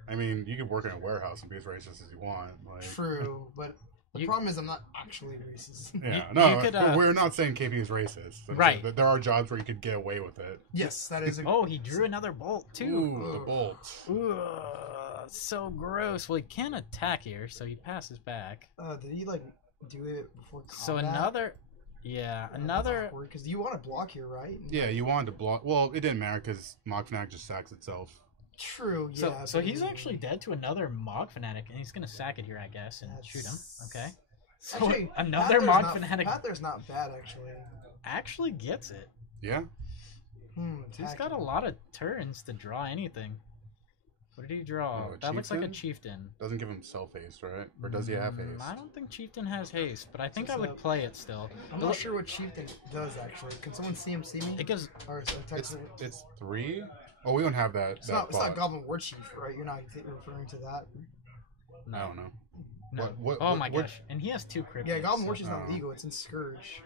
I mean, you could work in a warehouse and be as racist as you want. Like, True, but The You- problem is I'm not actually racist. Yeah, You- no, you could, we're not saying KP is racist. I'm Right. saying that there are jobs where you could get away with it. Yes, that is a. Oh, he drew another bolt too. Ooh, the bolt. Ugh, so gross. Well, he can't attack here, so he passes back. Did he like do it before combat? So another, yeah, another. Because you want to block here, right? Yeah, you wanted to block. Well, it didn't matter because Mock Fnatic just sacks itself. True. So, Yeah. so but he's he- actually dead to another Mog Fanatic, and he's gonna sack it here, I guess, and shoot him. That's- Okay. So Actually, another Panther's Mog not- Fanatic Panther's not bad actually. actually gets it. Yeah. He's got a lot of turns to draw anything. What did he draw? Oh, a That looks like a chieftain? chieftain. Doesn't give him self haste, right? Or does he have haste? I don't think chieftain has haste, but I think So I would it's play it still. I'm not sure what Chieftain does actually. Can someone CMC me? It gives. Or text it? It's 3. Oh, we don't have that. It's that not. It's not bot. Goblin War Chief, right? You're not referring to that. I don't know. No. What- oh what- my what- gosh! And he has 2 cryptids. Yeah, Goblin War so- Chief's not Oh. legal. It's in Scourge.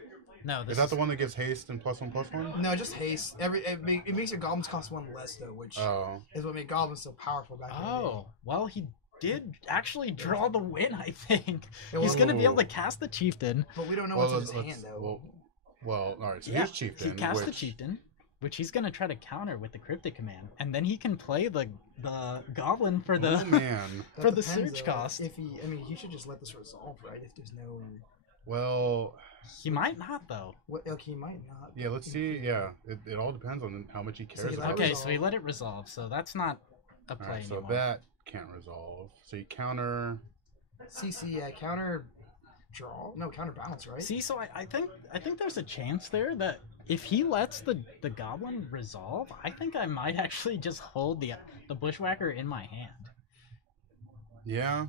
No, this Is that the one that gives haste and +1/+1? No, just haste. It makes your goblins cost 1 less though, which Oh. is what made goblins so powerful back in the day. Oh, well, he did actually draw the win. I think Yeah, he's well- gonna be able to cast the chieftain. But we don't know Well, what's in let's- his hand though. well, all right. So Yeah, here's Chieftain. he cast the which- chieftain, which he's gonna try to counter with the cryptic command, and then he can play the goblin for the Oh man. That for the depends, surge though. cost. If he, I mean, he should just let this resolve, right? If there's no, Well, He might not though. what? Okay, he might not. yeah. Let's see. Yeah, it all depends on how much he cares he about. let it. Okay, so he let it resolve, so that's not a All play right, so anymore. that can't resolve. So you counter. CC, counter draw? No, counter balance, right? See, so I think there's a chance there that if he lets the goblin resolve, I think I might actually just hold the bushwhacker in my hand. Yeah.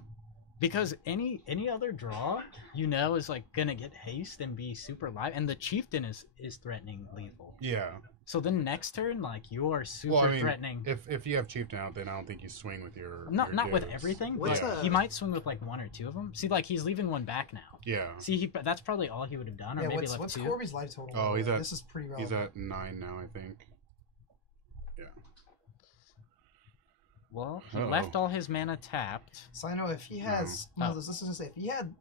Because any other draw, is like gonna get haste and be super live, and the chieftain is threatening lethal. Yeah. So then next turn, like you are super Well, I mean, threatening. if you have Chieftain out, then I don't think you swing with your. Not your not with dudes. everything, What's but a- he might swing with like 1 or 2 of them. See, like he's leaving 1 back now. Yeah. See, that's probably all he would have done, or Yeah, maybe what's left 2. Corby's life total? Oh, he's at- This is pretty He's relevant. at 9 now, I think. Well, he Uh-oh. left all his mana tapped. So I know if he has, No. no, this is gonna say if he had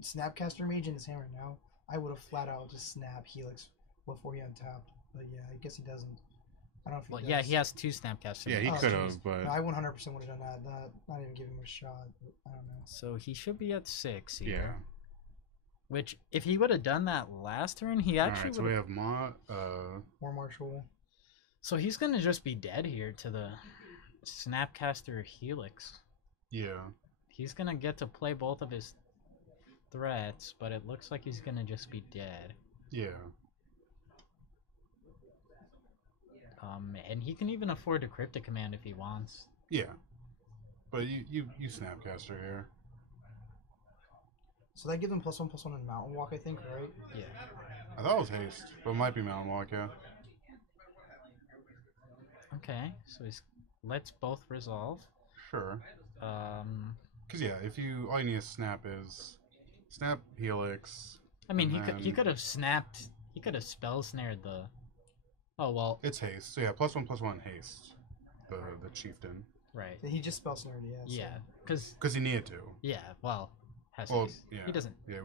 Snapcaster Mage in his hand right now, I would have flat out just snap Helix before he untapped. But yeah, I guess he doesn't. I don't know if he Well, does. yeah, he has 2 Snapcasters. Yeah, he Oh, could jeez. have, but No, I 100% would have done that. Not even giving him a shot. But I don't know. So he should be at 6 here. yeah. Which, if he would have done that last turn, he All actually right, so would we have. have Mott. War Marshal. So he's gonna just be dead here to the Snapcaster Helix. Yeah. He's gonna get to play both of his threats, but it looks like he's gonna just be dead. Yeah. And he can even afford a Cryptic Command if he wants. Yeah. But you Snapcaster here. So that gives him +1/+1 in Mountain Walk, I think, right? Yeah. I thought it was haste, but it might be Mountain Walk. Yeah. Okay, so he's lets both resolve. Sure. Cause yeah, if you all you need to snap is snap Helix. I mean, and he then could have snapped. He could have spell snared the. Oh well, It's haste. So yeah, +1/+1 haste. The chieftain. right. He just spell snared, yeah. So. Yeah, because Because he needed to. well, has Well, haste. yeah. He doesn't. Yeah,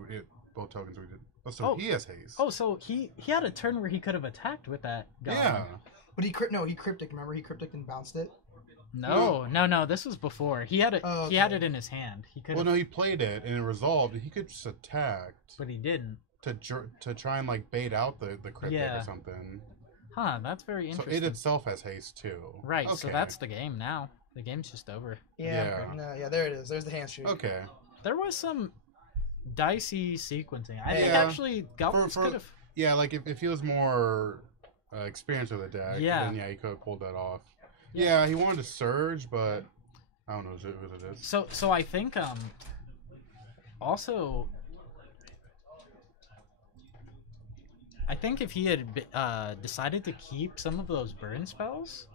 both tokens we did. Oh, so Oh. he has haste. Oh, so he had a turn where he could have attacked with that goblin. yeah. But he cryptic. Remember, he cryptic and bounced it. No. This was before. He had it. Oh, He had okay. it in his hand. He could. Well, no, he played it and it resolved. He could just attack But he didn't. to try and like bait out the cryptic Yeah. or something. Huh? That's very So interesting. it itself has haste too. Right. So Okay. that's the game now. The game's just over. Yeah. No, there it is. There's the hand streak. Okay. There was some dicey sequencing. I think Yeah. actually goblins For- could have. Yeah, like if he was more experienced with the deck, Yeah. then yeah, he could have pulled that off. Yeah, he wanted to surge, but I don't know who it is. So I think also I think if he had decided to keep some of those burn spells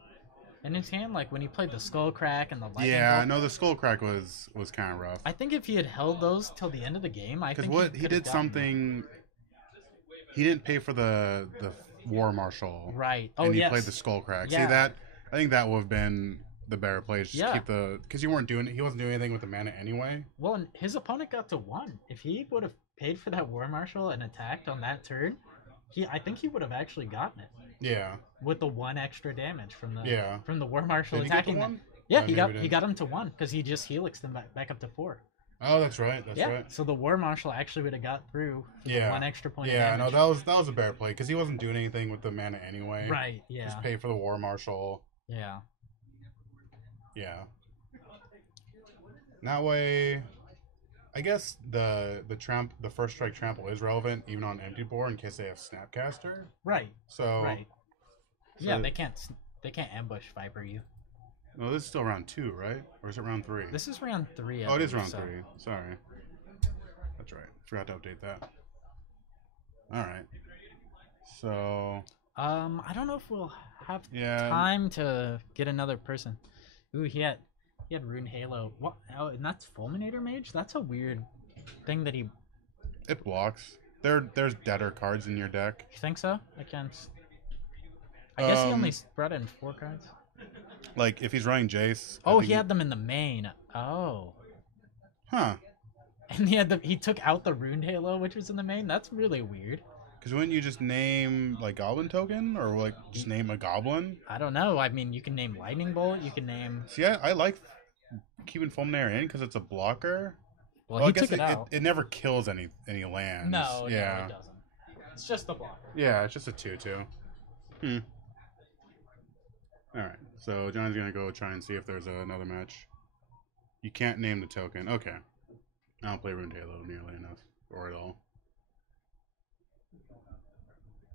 in his hand, like when he played the skull crack and the lightning Yeah, bolt, no, the skull crack was kind of rough. I think if he had held those till the end of the game, I Because think what he could have did gotten something. He didn't pay for the war marshal. right. Oh and he yes. played the skull crack. Yeah. See that? I think that would have been the better play. Is just Yeah. keep the because he wasn't doing anything with the mana anyway. Well, and his opponent got to 1. If he would have paid for that War Marshal and attacked on that turn, I think he would have actually gotten it Yeah, with the 1 extra damage from the Yeah. War Marshal did he get attacking the them. one? Yeah, Oh, he maybe got him to 1 because he just helixed them back up to 4. Oh, that's right. That's Yeah, right. so the War Marshal actually would have got through for the Yeah. 1 extra point Yeah, of no, damage. that was a better play because he wasn't doing anything with the mana anyway. Right, yeah. Just pay for the War Marshal. Yeah. Yeah. That way, I guess the first strike trample is relevant even on empty board in case they have Snapcaster. Right. So Right. so- Yeah, they can't ambush Viper you. No, this is still round 2, right? Or is it round 3? This is round 3. I Oh, it is believe, round so. 3. Sorry. That's right. Forgot to update that. All right. So I don't know if we'll have Yeah. time to get another person. Ooh, he had Rune Halo. What? Oh, and that's Fulminator Mage. That's a weird thing that he. it blocks. There's deader cards in your deck. You think so? I can't. I guess he only Um, brought in 4 cards. Like if he's running Jace. I Oh, think he had them in the main. Oh. Huh. And he took out the Rune Halo, which was in the main. That's really weird. Because wouldn't you just name like Goblin Token or like just name a Goblin? I don't know. I mean, you can name Lightning Bolt. You can name. See, I like keeping Fulminator in because it's a blocker. Well, I he guess took it out. It never kills any lands. No, Yeah. no, it doesn't. It's just the blocker. Yeah, it's just a 2/2. Alright, so John's gonna go try and see if there's another match. You can't name the token. Okay. I don't play Rune Halo nearly enough. Or at all.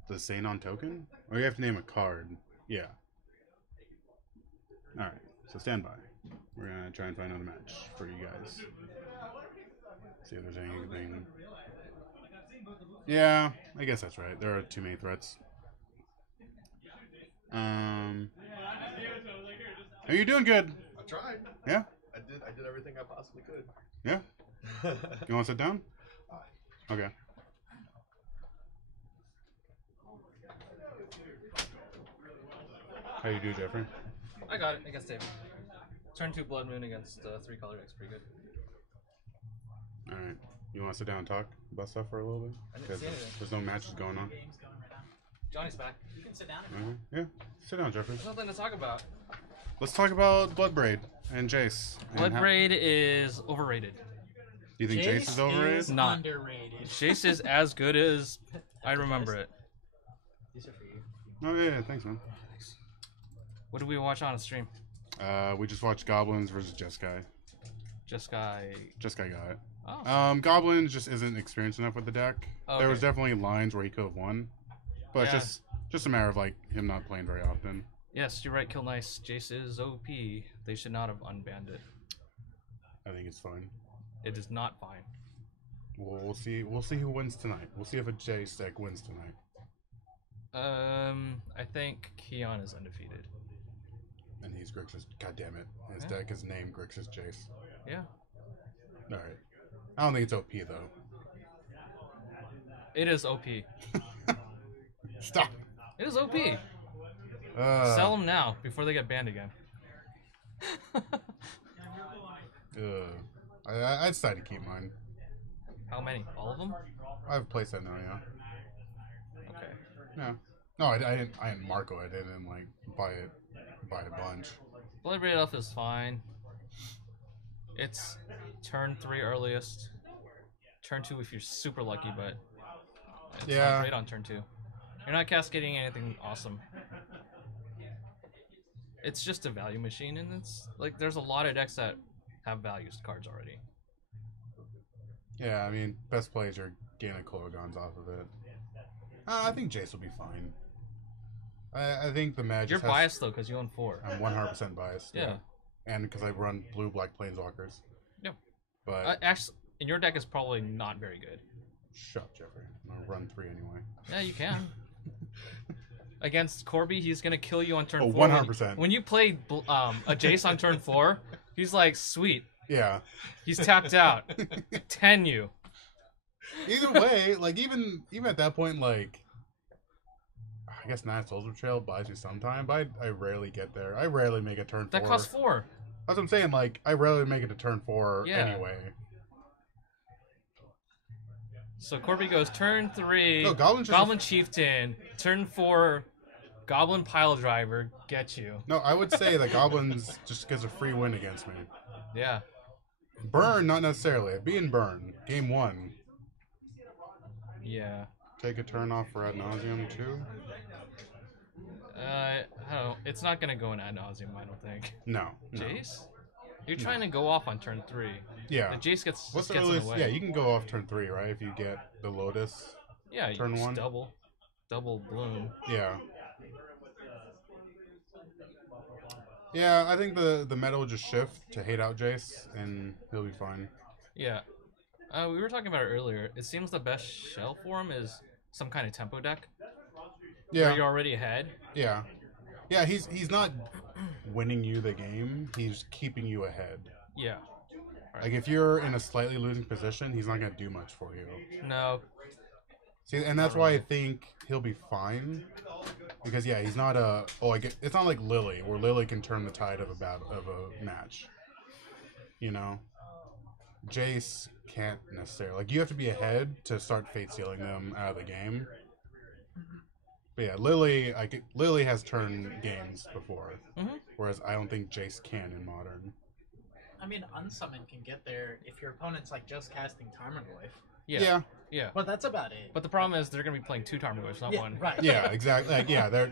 The Xenon token? Or you have to name a card. Yeah. Alright, so stand by. We're gonna try and find another match for you guys. See if there's anything. Yeah, I guess that's right. There are too many threats. Are you doing good? I tried. Yeah? I did everything I possibly could. Yeah? You want to sit down? Okay. How you do, Jeffrey? I got it against David. Turn 2 Blood Moon against 3 color decks. Pretty good. Alright. You want to sit down and talk about stuff for a little bit? I didn't Because see anything. there's no matches going on. Johnny's back. You can sit down. Okay. Yeah. Sit down, Jeffrey. There's nothing to talk about. Let's talk about Bloodbraid and Jace. and how- Bloodbraid is overrated. Do you think Jace is overrated? Not. Underrated. Jace is as good as I remember it. These are for you. Oh, yeah, thanks, man. What did we watch on stream? We just watched Goblins versus Jeskai. Jeskai. Jeskai got it. Oh. Goblins just isn't experienced enough with the deck. Okay. There was definitely lines where he could have won, but Yeah. it's just a matter of like him not playing very often. Yes, you're right, Kill Nice. Jace is OP. They should not have unbanned it. I think it's fine. It is not fine. We'll see. We'll see who wins tonight. We'll see if a Jace deck wins tonight. I think Keon is undefeated. And he's Grixis. God damn it! His Yeah. deck is named Grixis Jace. Yeah. All right. I don't think it's OP though. It is OP. Stop. It is OP. Sell them now before they get banned again. I decided to keep mine. How many? All of them? I have a playset now. Yeah. Okay. Yeah. No, I didn't Marco it. I didn't like buy a bunch. Bloodbraid Elf is fine. It's turn 3 earliest. Turn 2 if you're super lucky, but it's Yeah. not great on turn 2. You're not cascading anything awesome. It's just a value machine, and it's like there's a lot of decks that have values cards already. Yeah, I mean, best plays are Gana Kolagons off of it. I think Jace will be fine. I think the Magic. You're biased though, because you own 4. I'm 100% biased. Yeah. And because I run blue-black Planeswalkers. Yep. But Actually, and your deck is probably not very good. shut up, Jeffrey. I'm gonna run 3 anyway. Yeah, you can. Against Corby, he's gonna kill you on turn Oh, 4. 100%. When you play a Jace on turn 4, he's like, sweet. Yeah. He's tapped out. 10 you. Either way, like even at that point, like I guess Night Soldier Trail buys you sometime, but I rarely get there. I rarely make a turn 4. That costs 4. That's what I'm saying. Like, I rarely make it to turn 4 Yeah. anyway. So Corby goes turn 3. No, Goblin's just Goblin Chieftain. Turn 4. Goblin Pile Driver. Get you. No, I would say that Goblins just gets a free win against me. Yeah. Burn, not necessarily. Being Burn. Game 1. Yeah. Take a turn off for Ad Nauseam, too? I don't know. It's not gonna go in Ad Nauseam, I don't think. No. Jace? You're trying to go off on turn 3. Yeah. The Jace gets What's the gets in earliest? the way. Yeah, you can go off turn 3, right? If you get the Lotus. Yeah, you turn just 1. double bloom. Yeah. Yeah, I think the meta will just shift to hate out Jace, and he'll be fine. Yeah. We were talking about it earlier. It seems the best shell for him is some kind of tempo deck. Yeah. Where you're already ahead. Yeah. Yeah, he's not winning you the game, he's keeping you ahead. Yeah. Like, if you're in a slightly losing position, he's not going to do much for you. No. See, and that's why I think he'll be fine. Because, yeah, he's not a... Oh, it's not like Lily, where Lily can turn the tide of a match. You know? Jace can't necessarily. Like, you have to be ahead to start fate sealing them out of the game. But yeah, Lily has turned games before. Mm-hmm. Whereas I don't think Jace can in Modern. I mean, Unsummon can get there if your opponent's like just casting Tarmogoyf. Yeah. Yeah. But that's about it. But the problem is they're going to be playing 2 Tarmogoyfs, not 1. Right. Yeah, exactly. Like, yeah,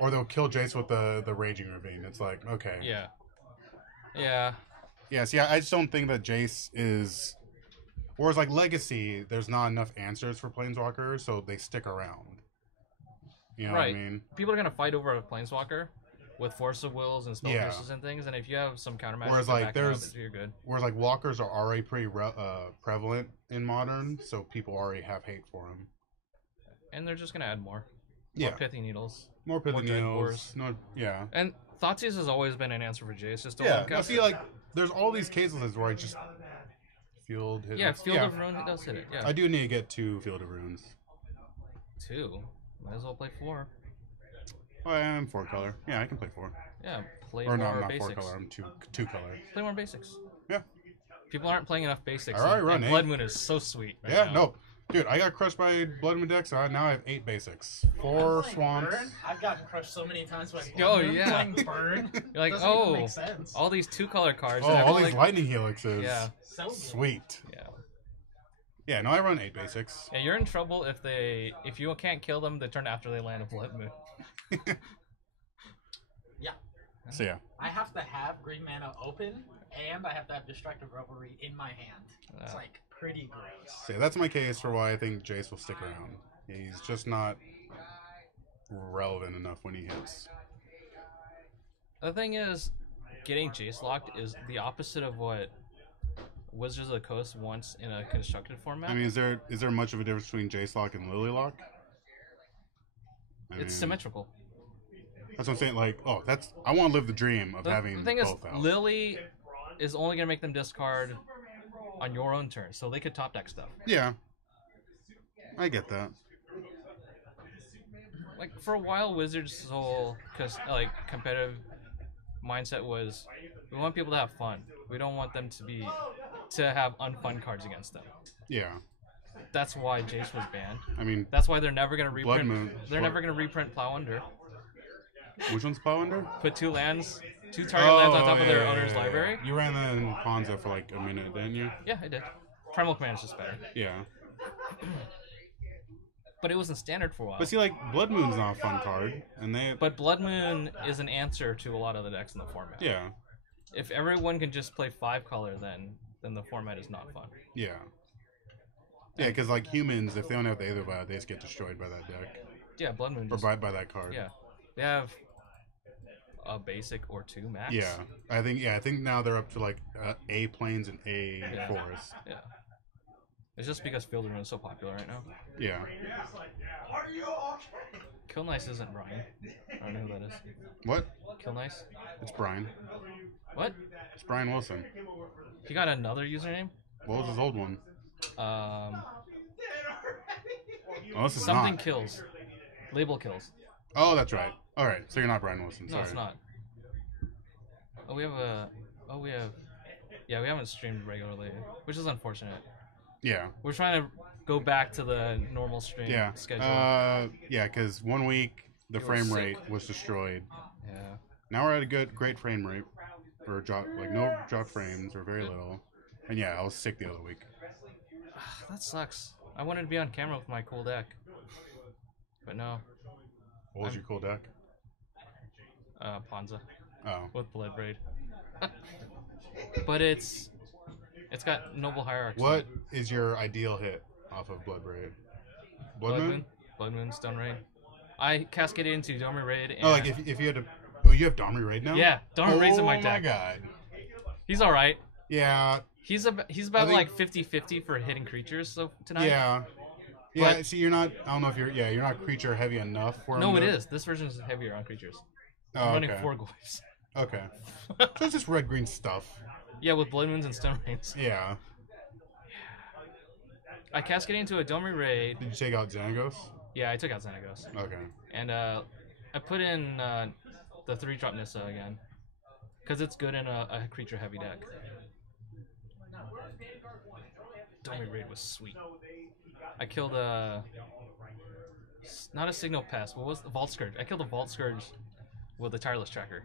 or they'll kill Jace with the Raging Ravine. It's like, okay. Yeah. Yeah. Yeah, see, I just don't think that Jace is... Whereas, like, Legacy, there's not enough answers for Planeswalkers, so they stick around. You know right. what I mean? People are going to fight over a Planeswalker with Force of Wills and Spell Pierces and things, and if you have some countermeasures Whereas, to like, back it up, you're good. Whereas, like, Walkers are already pretty prevalent in Modern, so people already have hate for them. And they're just going to add more. Yeah. More Pithy Needles. More Pithy Dread Needles. Cores. No, yeah. And Thoughtseize has always been an answer for Jace. Just don't Yeah, look no, up. see, like, there's all these cases where I just... Field hit. Yeah, Field of Ruin, it does hit it, yeah. I do need to get 2 Field of Runes. 2? Might as well play 4. Oh, I am 4 color. Yeah, I can play 4. Yeah, play or more no, not basics. 4 color. I'm 2 color. Play more basics. Yeah. People aren't playing enough basics. I already and run 8. Blood Moon is so sweet. Right Yeah, now. no. Dude, I got crushed by Blood Moon decks, so now I have 8 basics. 4 swamps. Burn? I've gotten crushed so many times by Oh, Blood Moon yeah. playing Burn. You're like, Doesn't even oh, make sense. all these 2-color cards. Oh, that all have, these like, lightning helixes. Yeah. So good. Sweet. Yeah. Yeah, no, I run 8 basics. Yeah, you're in trouble if you can't kill them the turn after they land a Blood Moon. Yeah. So yeah. I have to have green mana open, and I have to have Destructive Revelry in my hand. It's like pretty gross. So yeah, that's my case for why I think Jace will stick around. He's just not relevant enough when he hits. The thing is, getting Jace locked is the opposite of what Wizards of the Coast wants in a constructed format. I mean, is there much of a difference between Jace Lock and Lily Lock? It's symmetrical. That's what I'm saying. Like, I want to live the dream of The having thing is, both out. Lily is only going to make them discard on your own turn, so they could top deck stuff. Yeah, I get that. Like, for a while, Wizards' whole competitive mindset was, we want people to have fun. We don't want them to have unfun cards against them. Yeah. That's why Jace was banned. I mean, that's why they're never gonna Blood reprint. Moon. They're never gonna reprint Plow Under. Which one's Plow Under? Put 2 lands, 2 target lands on top of their owner's library. You ran that in Ponza for like a minute, didn't you? Yeah, I did. Primal Command is just better. Yeah. But it was in standard for a while. But see, like, Blood Moon's not a fun card, and they. But Blood Moon is an answer to a lot of the decks in the format. Yeah. If everyone can just play 5 color, then the format is not fun. Yeah. Yeah, because like humans, if they don't have the Aether Vial, they just get destroyed by that deck. Yeah, Blood Moon. Or by that card. Yeah, they have a basic or 2 max. Yeah, I think now they're up to like A planes and A forest. Yeah. It's just because Field of Ruin is so popular right now. Yeah. Kill Nice isn't Brian. I don't know who that is. What? Kill Nice? It's Brian. What? It's Brian Wilson. He got another username? What was his old one? Oh, this is something not. kills. Label kills. Oh, that's right. All right, so you're not Brian Wilson. No, Sorry. it's not. Oh, we have a. Oh, we have. Yeah, we haven't streamed regularly, which is unfortunate. Yeah. We're trying to go back to the normal stream Yeah. schedule. Yeah, because 1 week the You were frame sick. rate was destroyed. Yeah. Now we're at a great frame rate, or drop like no drop frames or very little. And yeah, I was sick the other week. That sucks. I wanted to be on camera with my cool deck, but no. What was your cool deck? Ponza Oh. with Bloodbraid. But it's got Noble Hierarchy. What is your ideal hit off of Bloodbraid? Blood Moon? Blood Moon, Stone Raid. I cascaded into Domi Raid. And Oh, like if you had to. Oh, you have Domri Raid now? Yeah, Domi Raid's in my Oh deck. my god. He's all right. Yeah. He's about think- like 50-50 for hitting creatures so tonight. Yeah. Yeah. But- See, you're not. I don't know if you're. Yeah, you're not creature heavy enough for him. No, it to- is. This version is heavier on creatures. Oh, I'm running okay. 4 Goyfs. Okay. So it's just red green stuff. Yeah, with Blood Moons and Stone Raids. Yeah. I cascaded into a Domi Raid. Did you take out Xanagos? Yeah, I took out Xanagos. Okay. And I put in the 3-drop Nissa again. Because it's good in a creature heavy deck. Domi Raid was sweet. I killed not a Signal Pest. What was the Vault Scourge? I killed a Vault Scourge with a Tireless Tracker.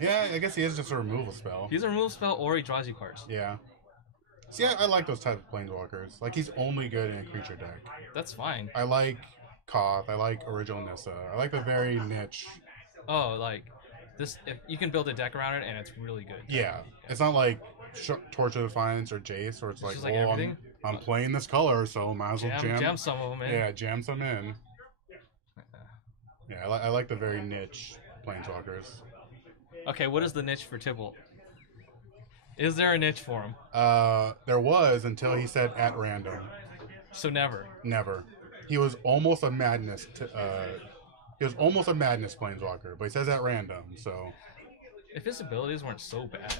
Yeah, I guess he is just a removal spell. He's a removal spell or he draws you cards. Yeah. See, I like those type of planeswalkers. Like, he's only good in a creature deck. That's fine. I like Koth. I like Original Nissa. I like the very niche. Oh, like this. If you can build a deck around it, and it's really good. Yeah. It's not like Torch of Defiance or Jace, where it's like, just like well, everything? I'm playing this color, so might as well Jam some of them in. Yeah, jam some in. Yeah, I like the very niche planeswalkers. Okay, what is the niche for Tibble? Is there a niche for him? There was until he said at random. So never. Never. He was almost a madness. He was almost a madness planeswalker, but he says at random. So If his abilities weren't so bad.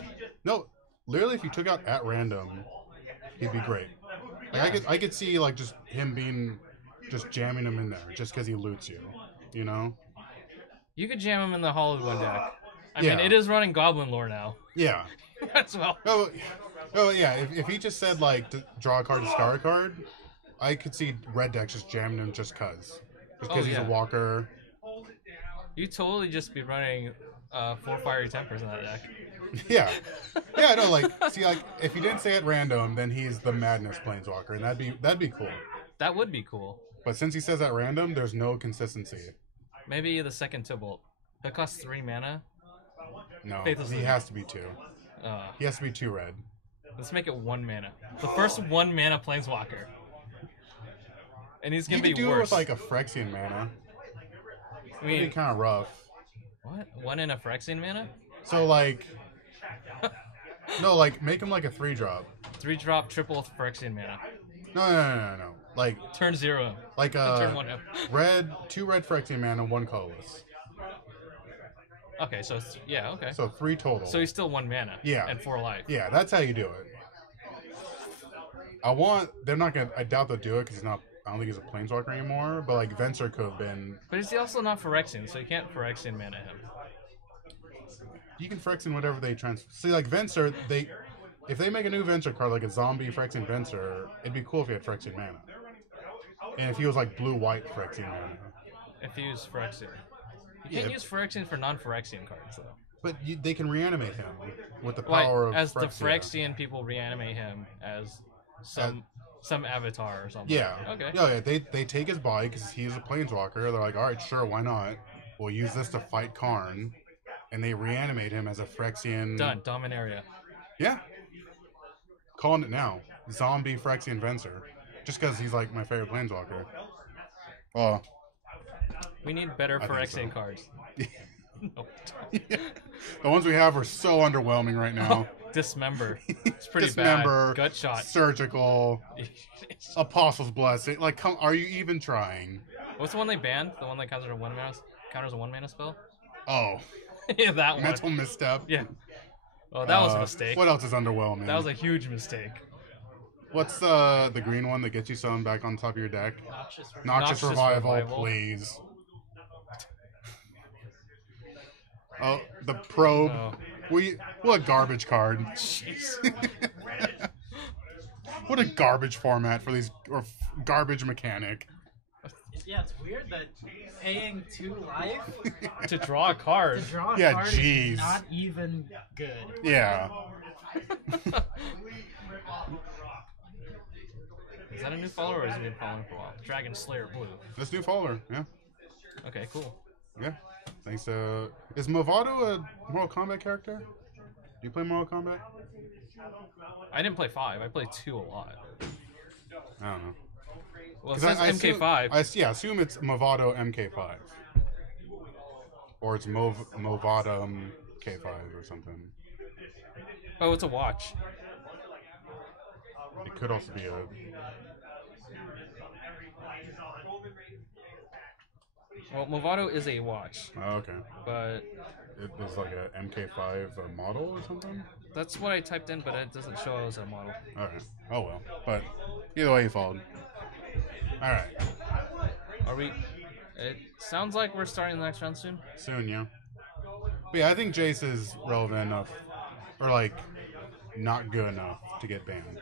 no, literally, if you took out at random, he'd be great. Like, I could see like just him being just jamming him in there just because he loots you. You know? You could jam him in the Hollow One deck. I Yeah. mean, it is running Goblin lore now. Yeah. As well. Oh yeah. If he just said like to draw a card, discard a card, I could see red decks just jamming him just cause he's yeah. a walker. You totally just be running 4 Fiery Tempers in that deck. Yeah. Yeah. No. Like, see, like if he didn't say it random, then he's the madness planeswalker, and that'd be cool. That would be cool. But since he says at random, there's no consistency. Maybe the second Tibalt. It costs 3 mana. No, Faithless he Link. has to be 2. Uh, He has to be 2 red. let's make it 1 mana. The first 1 mana Planeswalker. And he's You gonna could be do it worse. with like a Phyrexian mana. I It'd be mean, kind of rough. what? 1 in a Phyrexian mana? So like, no, like make him like a 3-drop. 3-drop triple Phyrexian mana. No. Like Turn 0. like Turn 1 up. red, 2 red Phyrexian mana, 1 colorless. Okay, so it's, yeah, okay. So 3 total. So he's still 1 mana. Yeah. And 4 life. Yeah, that's how you do it. They're not gonna. I doubt they'll do it because he's not. I don't think he's a planeswalker anymore. But like Venser could have been. But he's also not Phyrexian, so you can't Phyrexian mana him. You can Phyrexian whatever they see. Like Venser, if they make a new Venser card like a zombie Phyrexian Venser, it'd be cool if he had Phyrexian mana. And if he was like blue-white Phyrexian mana. If you use Phyrexian. You can't Yeah. use Phyrexian for non-Phyrexian cards, though. But they can reanimate him with the Like, power of as the Phyrexia. Phyrexian people reanimate him as some avatar or something. Yeah. Okay. Yeah, they take his body because he's a planeswalker. They're like, all right, sure, why not? We'll use this to fight Karn. And they reanimate him as a Phyrexian. Done. Dominaria. Yeah. Calling it now. Zombie Phyrexian Venser. Just because he's like my favorite planeswalker. Oh. We need better I think Phyrexian so. cards. No. The ones we have are so underwhelming right now. Dismember. It's pretty Dismember, bad. Gut shot. Surgical, Apostle's Blessing. Like, are you even trying? What's the one they banned? The one that counters a 1 mana spell? Oh. Yeah, that one. Mental misstep. Yeah. Oh, that was a mistake. What else is underwhelming? That was a huge mistake. What's the green one that gets you someone back on top of your deck? Noxious Revival, please. Oh, the probe. No. What a garbage card. What a garbage format for these, or garbage mechanic. Yeah, it's weird that paying 2 life To draw a card. to draw a Yeah, card jeez. is not even good. Yeah. Is that a new follower or has it been following for a while? Dragon Slayer Blue. This new follower, yeah. Okay, cool. Yeah. Thanks to... Is Movado a Mortal Kombat character? Do you play Mortal Kombat? I didn't play 5. I played 2 a lot. I don't know. Well, it 'Cause says MK5. I assume it's Movado MK5. Or it's Movadum K5 or something. Oh, it's a watch. It could also be a... Well, Movado is a watch, Oh, okay. but It was like a MK5 model or something? that's what I typed in, but it doesn't show as a model. Alright. Oh well. But either way, you followed. Alright. Are we... It sounds like we're starting the next round soon. Soon, yeah. But yeah, I think Jace is relevant enough, or like, not good enough to get banned.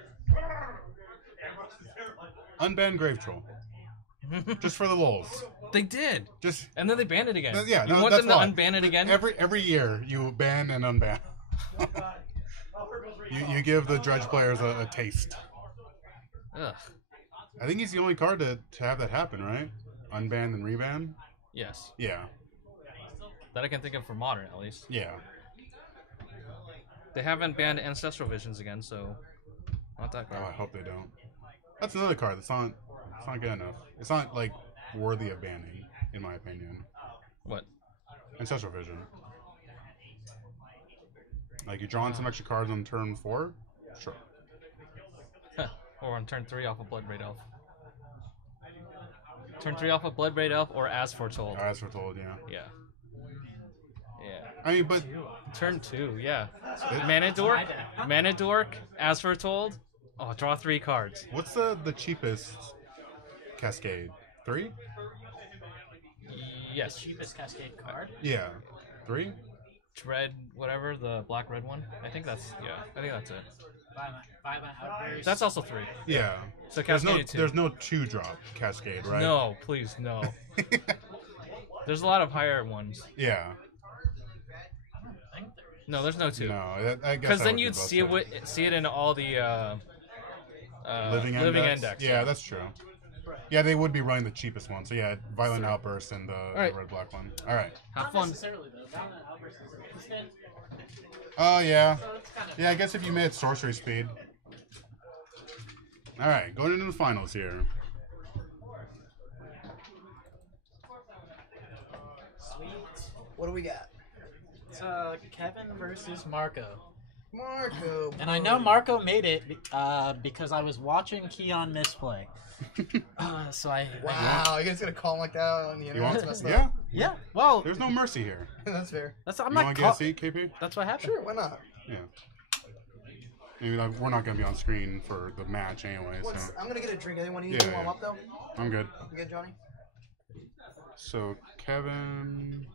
Unban Grave Troll. Just for the lulz. They did! Just And then they banned it again. yeah, You no, want that's them to why. unban it again? every year you ban and unban. you give the Dredge players a taste. Ugh. I think he's the only card to have that happen, right? Unban and reban. Yes. Yeah, That I can think of for modern, at least. yeah. They haven't banned Ancestral Visions again, so... Not that Oh, card. I hope they don't. That's another card that's not. It's not good enough. It's not like worthy of banning, in my opinion. What? Ancestral Vision. Like you're drawing some extra cards on turn 4. Sure. Huh. Or on turn 3 off of Bloodbraid Elf. Turn 3 off of Bloodbraid Elf or As Foretold. As foretold, yeah. Yeah. Yeah. I mean, but Turn 2, yeah. Mana Dork, Mana Dork, As Foretold. Oh, draw 3 cards. what's the cheapest Cascade? 3? Yes. Cheapest Cascade card? Yeah. 3? Dread, whatever, the black red one. I think that's, yeah. I think that's it. Violent Outburst. That's also 3. Yeah. So There's no Cascade 2. there's no 2-drop Cascade, right? No, please, no. There's a lot of higher ones. Yeah. No, there's no 2. No, I guess Because that then would be you'd both see it in all the Living Index. Index. Yeah, that's true. Yeah, they would be running the cheapest one. So yeah, Violent Outburst and the right. red black one. All right. Have Not fun. necessarily though. Violent Outburst is instant, Oh yeah. so it's kind of. Yeah, I guess if you made sorcery speed. All right, going into the finals here. Sweet. What do we got? It's Kevin versus Marco. Marco. And I know Marco made it because I was watching Keon misplay. So I. Wow, you guys gonna call him like that on the You internet? want? That's messed Yeah. up. Yeah. Well, There's no mercy here. That's fair. that's I'm You not. want to get a seat, KP? That's what happened. Sure, why not? Yeah. Maybe we're not gonna be on screen for the match anyway, so I'm gonna get a drink. Anyone need Yeah, to warm yeah. up though? I'm good. You good, Johnny? So Kevin.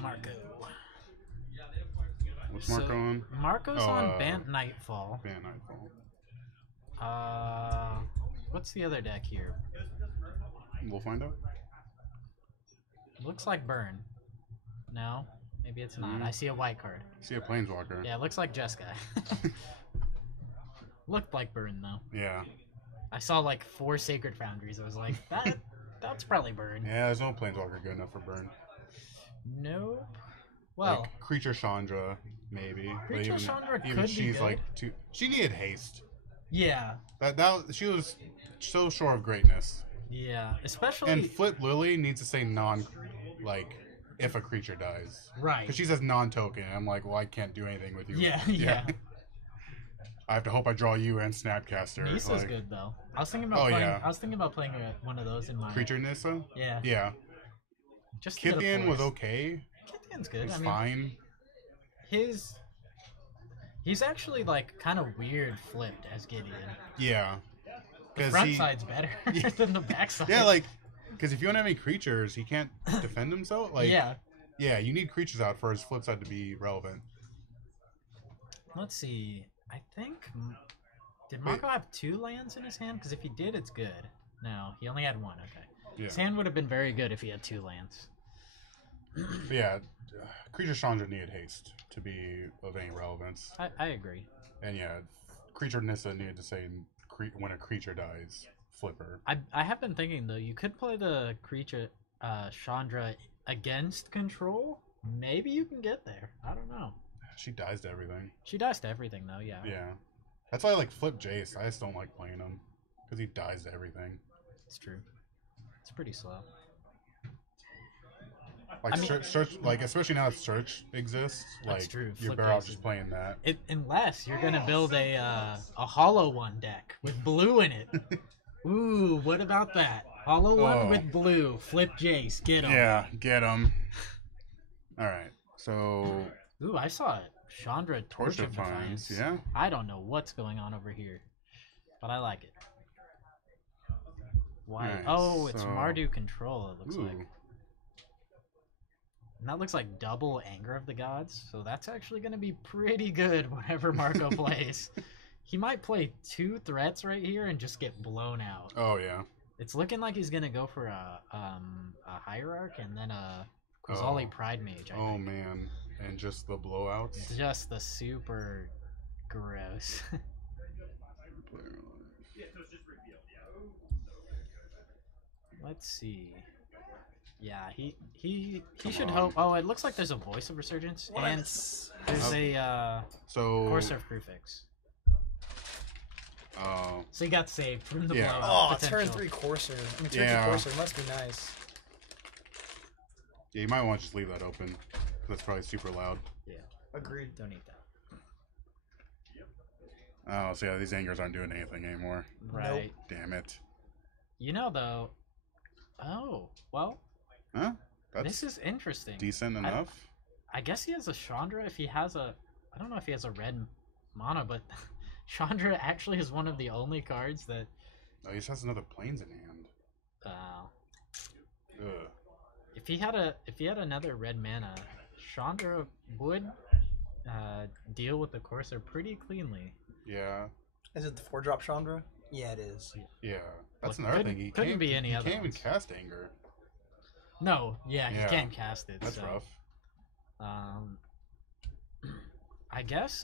Marco. What's Marco on? Marco's Oh, on Bant Nightfall. Ban Nightfall. What's the other deck here? We'll find out. Looks like Burn. No, maybe it's not. Mhm. I see a white card. See a Planeswalker. Yeah, it looks like Jeskai. Looked like Burn though. Yeah. I saw like 4 Sacred Foundries. I was like, that's probably Burn. Yeah, there's no Planeswalker good enough for burn. Nope. Well, Like Creature Chandra, maybe. But Creature even, Chandra even could be she's good. like too. She needed haste. yeah, She was so short of greatness. yeah. Especially And Flip Lily needs to say like if a creature dies, right. because she says non-token. And I'm like, well, I can't do anything with you. Yeah, yeah. I have to hope I draw you and Snapcaster. Nisa's like, good though. I was thinking about Oh, playing. yeah. I was thinking about playing one of those in my Creature Nissa. Yeah. Yeah. Just to get a Kithian was force. okay. Kithian's good. It's I mean, fine. he's actually like kind of weird flipped as Gideon. Yeah. The 'Cause front he- side's better Yeah. than the back side. Yeah, like, because if you don't have any creatures, he can't defend himself. Like, yeah. yeah, you need creatures out for his flip side to be relevant. Let's see. I think did Marco have 2 lands in his hand? Because if he did, it's good. No, he only had 1. Okay. Yeah. His hand would have been very good if he had 2 lands. But yeah, creature Chandra needed haste to be of any relevance. I agree. And yeah, creature Nissa needed to say when a creature dies, flipper. I have been thinking though, you could play the creature Chandra against control. Maybe you can get there. I don't know. She dies to everything. She dies to everything though. Yeah. Yeah. That's why I like flip Jace. I just don't like playing him. Because he dies to everything. It's true. It's pretty slow. Like I mean- search, like especially now that search exists, That's like true. you're Flip better off Jace just is- playing that. Unless you're gonna build a hollow one deck with blue in it. Ooh, what about that? Hollow one Oh. with blue. Flip Jace. Get him. Yeah, get him. All right, so Ooh, I saw it. Chandra Torch Torch of of Defiance. Defiance, yeah. I don't know what's going on over here, but I like it. Why? Alright, Oh, it's so- Mardu control. It looks Ooh. like. And that looks like double Anger of the Gods, so that's actually going to be pretty good whenever Marco plays. He might play 2 threats right here and just get blown out. Oh yeah. It's looking like he's going to go for a Hierarch and then a Quasali Oh. Pride Mage. I Oh think. man, and just the blowouts. Just the super gross. Let's see. Yeah, he should on. hope. Oh, it looks like there's a Voice of Resurgence and there's a So Corsair Prefix. Oh, So he got saved from the Yeah. blowout Oh, turn potential. 3 Corsair. I mean, turn Yeah. 2 Corsair must be nice. yeah, you might want to just leave that open. That's probably super loud. Agreed. Don't need that. Oh, so yeah, these angers aren't doing anything anymore. Right. Damn it. You know though. Oh well, Huh? That's this is interesting. decent enough. I guess he has a Chandra if he has a. I don't know if he has a red mana, but Chandra actually is one of the only cards that. Oh, he just has another planes in hand. Ugh. If he had another red mana, Chandra would deal with the Corsair pretty cleanly. Yeah. Is it the 4-drop Chandra? Yeah, it is. Yeah. That's Look, another couldn't- thing. He couldn't can't be any he other can't even ones. cast anger. No, yeah, Yeah. he can't cast it. That's so, rough. I guess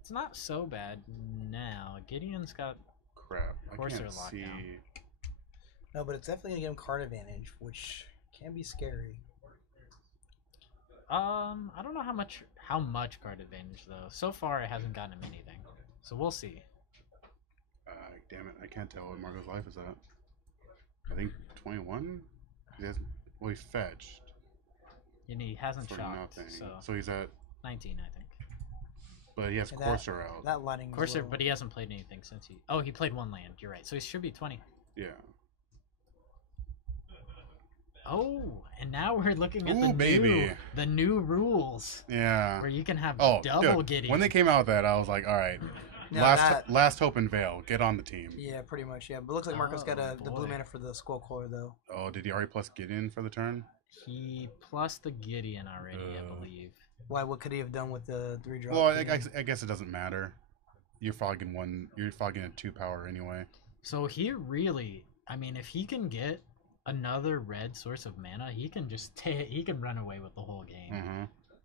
it's not so bad now. Gideon's got. Crap. I Corsair can't lockdown. see. No, but it's definitely gonna give him card advantage, which can be scary. I don't know how much card advantage though. So far, it hasn't gotten him anything, so we'll see. Damn it. I can't tell what Marco's life is at. I think 21? He hasn't. Well, he fetched And he hasn't for shocked, nothing. so So he's at. 19, I think. But he has And Corsair out. That lighting. is Corsair, low. but he hasn't played anything since he. Oh, he played 1 land. You're right. So he should be 20. Yeah. Oh, and now we're looking at Ooh, baby. the new rules Yeah. where you can have Oh, double dude, Gideon. when they came out with that, I was like, all right, Now that- last hope and Veil, get on the team. Yeah, pretty much. Yeah, but it looks like Marco's got Oh, the blue boy. mana for the Skull Caller though. Oh, did he already plus Gideon for the turn? He plus the Gideon already, I Uh, believe. Why? What could he have done with the 3-drop? Well, I guess it doesn't matter. You're fogging a 2-power anyway. So he really, I mean, if he can get another red source of mana, he can just he can run away with the whole game. Mm-hmm.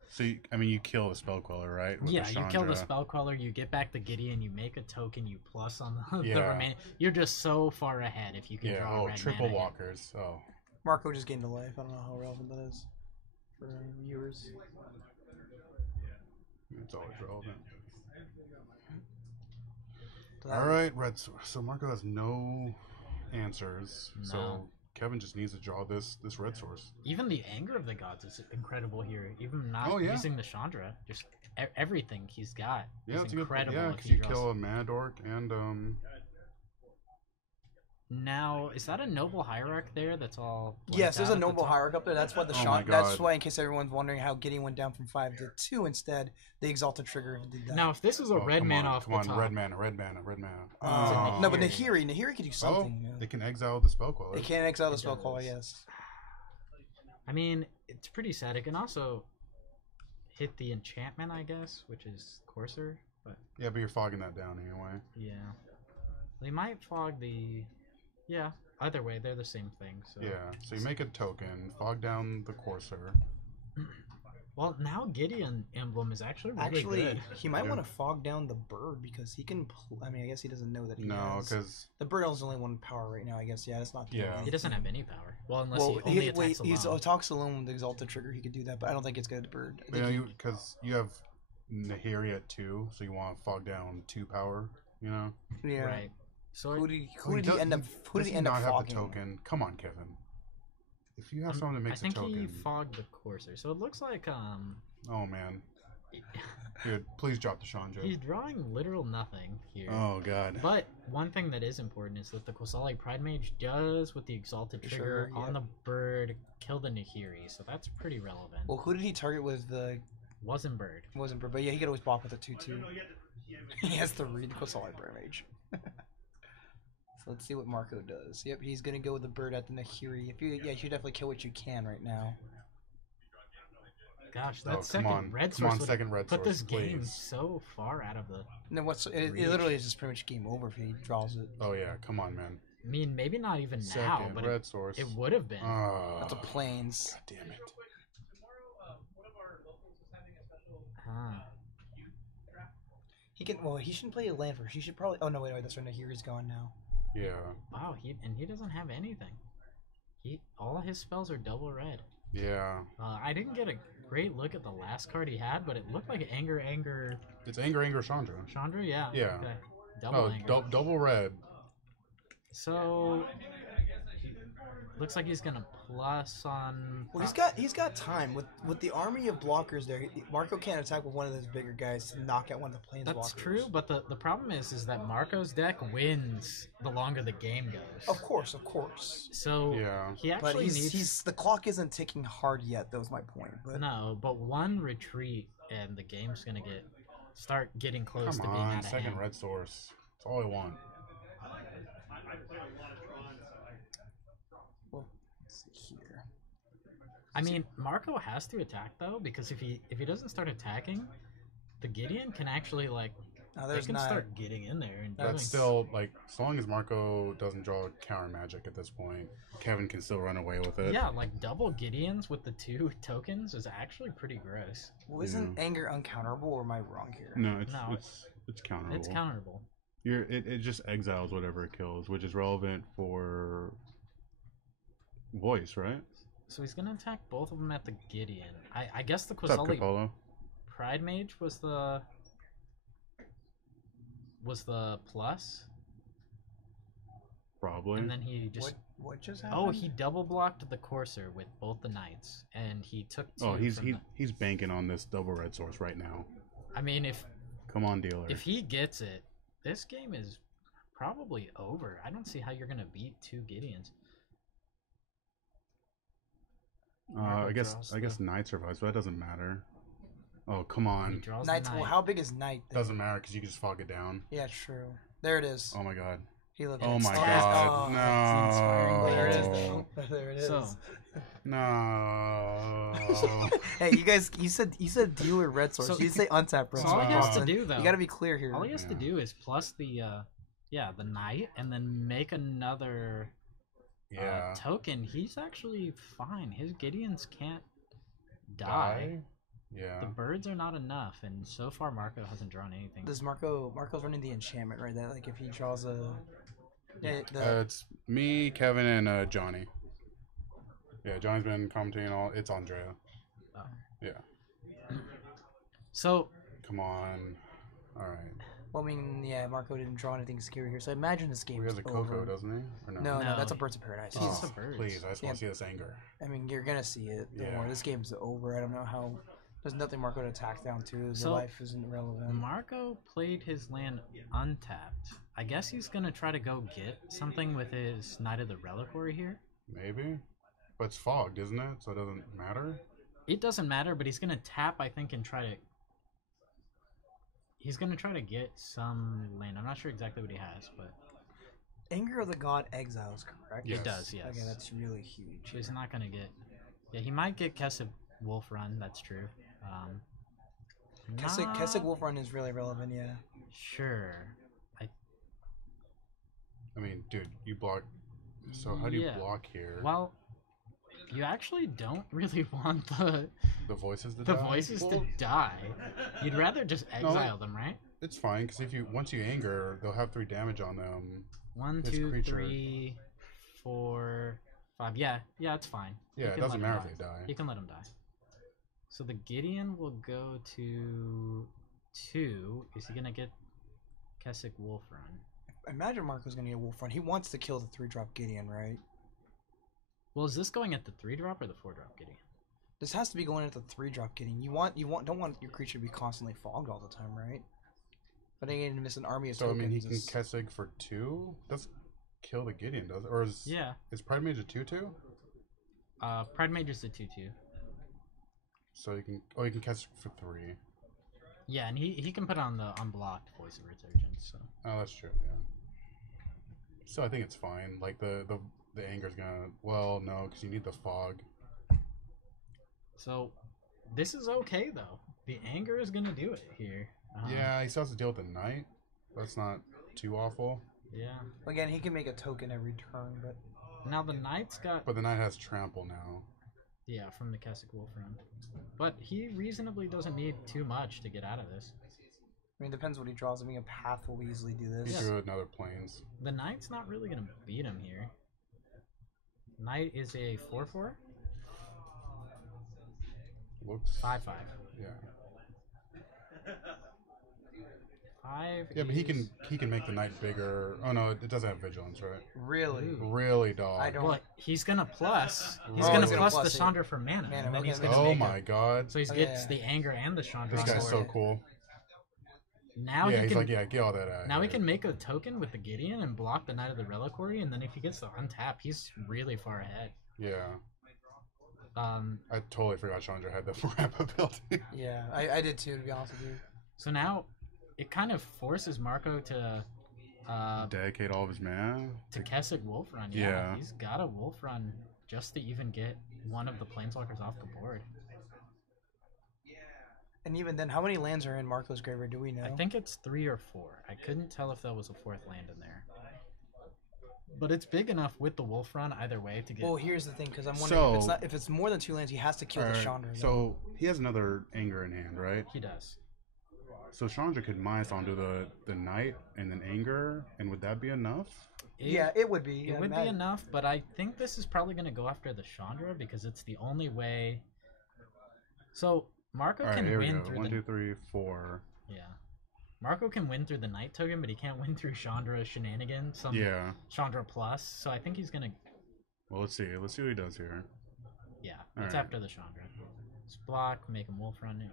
So, you kill the Spell Queller, right? With Yeah, you kill the Chandra. spell queller, you get back the Gideon, you make a token, you plus on the Yeah. remaining. You're just so far ahead if you can Yeah, draw a red triple mana hit. walkers. Oh. Marco just gained a life. I don't know how relevant that is for viewers. It's always relevant. So that- All right, Red Source. So Marco has no answers. So No. Kevin just needs to draw this Red Source. Even the Anger of the Gods is incredible here. Even not Oh, yeah. using the Chandra, just everything he's got Yeah, is it's a good point. incredible. Yeah, if because he you draws. kill a Mana Dork and Now, is that a noble hierarch there? That's all. blanked Yes, there's out a at the noble top? hierarch up there. That's why the Oh Sean. my That's God. why, in case everyone's wondering how Gideon went down from 5 to 2 instead, the Exalted Trigger did that. Now, if this was a Oh, red come man on, off come the on, top, red mana, red mana, red mana. No, but Nahiri. Nahiri could do Oh, something. yeah. they can exile the spell queller. It can't exile the It spell caller, does. yes. I mean, it's pretty sad. It can also hit the enchantment, I guess, which is Courser. But Yeah, but you're fogging that down anyway. yeah, they might fog the. Yeah, either way, they're the same thing. So Yeah, so you make a token, fog down the Courser. Well, now Gideon emblem is actually really Actually, good. he might Yeah. want to fog down the bird because he can. I mean, I guess he doesn't know that he No, has. because The bird is only one power right now. I guess. Yeah, that's not. doing Yeah. He anything. doesn't have any power. Well, unless Well, he only attacks he's alone. talks alone with the Exalted Trigger. He could do that, but I don't think it's good to bird. I think he- because you have Nahiri at 2, so you want to fog down 2 power. You know. yeah. Right. So Who it- did Well, he does- end up? Who did does he end up not have fogging? the token? Come on, Kevin. If you have I someone that makes a think token, he fogged the Courser. So it looks like oh man, dude, please drop the Chandra. he's drawing literal nothing here. Oh god. But one thing that is important is that the Kosali Pride Mage does, with the Exalted For Trigger sure, on yep. the bird, kill the Nahiri. So that's pretty relevant. Well, who did he target with the? Wasn't bird. Wasn't bird, but yeah, he could always block with a 2/2. He has to read Quasali Bird Mage. So let's see what Marco does. Yep, he's gonna go with the bird at the Nahiri. If you, yeah, you should definitely kill what you can right now. Gosh, Oh, that come second on. red Come on, source would second red put source, this game please. so far out of the. And then it Reach. literally is just pretty much game over if he draws it. Oh yeah, come on, man. I mean, maybe not even now, Second but red source. it would have been. That's a plains. God damn it. Huh. He can. Well, he shouldn't play a land first. He should probably. Oh no, wait, that's right. Nahiri's gone now. Yeah. Wow, he doesn't have anything. All his spells are double red. Yeah. I didn't get a great look at the last card he had, but it looked like Anger It's Anger Chandra. Chandra. Yeah. Yeah. Okay. Double Oh, Anger. double red. So looks like he's gonna plus on. Well, he's got time with the army of blockers there. Marco can't attack with one of those bigger guys to knock out one of the plains That's blockers. true, but the problem is that Marco's deck wins the longer the game goes. Of course. So Yeah. he But actually needs. he's the clock isn't ticking hard yet. That was my point. But No, but one retreat and the game's gonna start getting close Come to being on, out of second hand. red source. That's all I want. well, let's see here. I mean, Marco has to attack though, because if he doesn't start attacking, the Gideon can actually Now they there's can not. start getting in there and doing That's still like, as long as Marco doesn't draw counter magic at this point, Kevin can still run away with it. yeah, like double Gideons with the 2 tokens is actually pretty gross. Well, isn't anger uncounterable, or am I wrong here? No, it's No, it's counterable. It's counterable. It just exiles whatever it kills, which is relevant for voice, right? So he's gonna attack both of them at the Gideon. I guess the What's up, Quasali Capolo? Pride Mage was the plus, Probably. and then he just What just happened? oh he double blocked the Courser with both the knights, and he took 2 Oh, he's from the- he's banking on this double red source right now. I mean, if Come on, dealer. he gets it, this game is probably over. I don't see how you're gonna beat 2 Gideons. Marco I draws guess the- Knight survives, but that doesn't matter. Oh, come He on. draws the Knights. Well, knight. how big is Knight? Then? Doesn't matter because you can just fog it down. Yeah, true. There it is. Oh my god. He looked. Oh my it's- god. oh, No. it's inspiring. There it is. There it is. So No. Hey, you guys. You said dealer red source. So- you didn't say untap red So source. all he has to Austin. do, though- You got to be clear here. all he has to Yeah. do is plus the knight, and then make another Yeah. token. He's actually fine. His Gideons can't die. Yeah. The birds are not enough, and so far Marco hasn't drawn anything. Does Marco's running the enchantment, right? That like if he draws a. Yeah, It's me, Kevin, and Johnny. Yeah, Johnny's been commentating all. It's Andrea. Oh. Yeah. So Come on. All right. well, I mean, yeah, Marco didn't draw anything scary here, so I imagine this game He is has a over. Coco, doesn't he? Or no? No, No. that's a Birds of Paradise. He's Oh, a bird. please, I just Yeah. want to see this anger. I mean, you're gonna see it. Don't Yeah. worry, this game's over. I don't know how. There's nothing Marco to attack down to. The So, life isn't relevant. Marco played his land untapped. I guess he's gonna try to go get something with his Knight of the Reliquary here. Maybe. But it's fogged, isn't it? So it doesn't matter? It doesn't matter, but he's gonna tap, I think, and try to... He's gonna try to get some land. I'm not sure exactly what he has, but... Anger of the God exiles, correct? Yes. It does, yes. Okay, that's really huge. So he's not gonna get... Yeah, he might get Kessid Wolf Run, that's true. Kessig Wolf Run is really relevant, yeah. Sure. I mean, dude, you block... So how do you Yeah. block here? Well, you actually don't really want the The voices die? to die. You'd rather just No. exile them, right? It's fine, because if you once you anger, they'll have 3 damage on them. 1, This 2, creature- 3, 4, 5. Yeah, it's fine. You Yeah, it can doesn't let 'em matter if they die. You can let them die. So the Gideon will go to 2. Is he gonna get Kessig Wolf Run? Imagine Marco's gonna get Wolf Run. He wants to kill the 3-drop Gideon, right? Well, is this going at the 3-drop or the 4-drop Gideon? This has to be going at the 3-drop Gideon. Don't want your creature to be constantly fogged all the time, right? But again, to miss an army of So, I tokens. mean, he can is- Kessig for 2? Doesn't kill the Gideon, does it? Or is, Yeah. is Pride Mage a 2/2? Pride Mage is the 2/2. So you can... Oh, you can Kessig for 3. Yeah, and he can put on the unblocked Voice of Resurgence, so... Oh, that's true, yeah. So I think it's fine. Like, the anger's gonna... Well, no, because you need the fog. So, this is okay, though. The anger is gonna do it here. Yeah, he still has to deal with the Knight. That's not too awful. Yeah. Again, he can make a token every turn, but Now the Knight's got... But the Knight has trample now. Yeah, from the Kessig Wolf Run. But he reasonably doesn't need too much to get out of this. I mean, depends what he draws. I mean, a path will easily do He this. drew another planes. The Knight's not really gonna beat him here. Knight is a 4/4? Looks... 5/5. Yeah. 5 Yeah, but he is- can make the Knight bigger. Oh, no, it doesn't have vigilance, right? Really? Ooh. Really, dog. I don't. But he's gonna plus. He's Oh, gonna he's gonna plus the plus it. Chandra for mana. Mana, And then okay, he's that gonna Oh make my god. So he Oh, gets yeah. the anger and the Chandra. This on guy's board. so cool. Now Yeah, he he's can like, yeah, get all that out. now he yeah. can make a token with the Gideon and block the Knight of the Reliquary, and then if he gets the untap, he's really far ahead. Yeah. Um, I totally forgot Chandra had the ramp ability. Yeah, I did too, to be honest with you. so now it kind of forces Marco to Dedicate all of his mana. Kessig Wolf Run. Yeah. He's got a Wolf Run just to even get one of the Planeswalkers off the board. And even then, how many lands are in Marco's graveyard? Do we know? I think it's 3 or 4. I couldn't tell if there was a 4th land in there. But it's big enough with the Wolf Run either way to get. Well, here's the thing, because I'm wondering So- if it's more than 2 lands, he has to kill the Alright, Chandra. So he has another anger in hand, right? He does. So Chandra could minus onto the Knight and then anger, and would that be enough? Yeah, it would be. It yeah, would be Matt- enough, but I think this is probably going to go after the Chandra because it's the only way. So Marco All right, can here we win go. through 1, the 2, 3, 4. yeah. Marco can win through the Knight token, but he can't win through Chandra shenanigans. Some Yeah. Chandra plus. So I think he's gonna. Well, let's see. Let's see what he does here. Yeah, All it's right. after the Chandra. Just block, make him Wolf Run.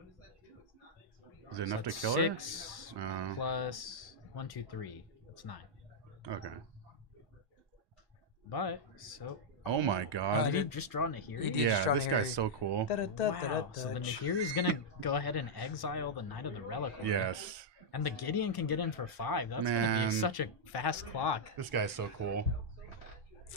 Is it enough to that's kill her? 6 Oh, plus 1, 2, 3. That's 9. okay. But so Oh my god. did he just draw Nahiri? He did. Yeah, just draw this Nahiri. guy's so cool. Wow. So the Nahiri's gonna go ahead and exile the Knight of the Reliquary. Yes. And the Gideon can get in for 5. That's gonna Man. be such a fast clock. This guy's so cool.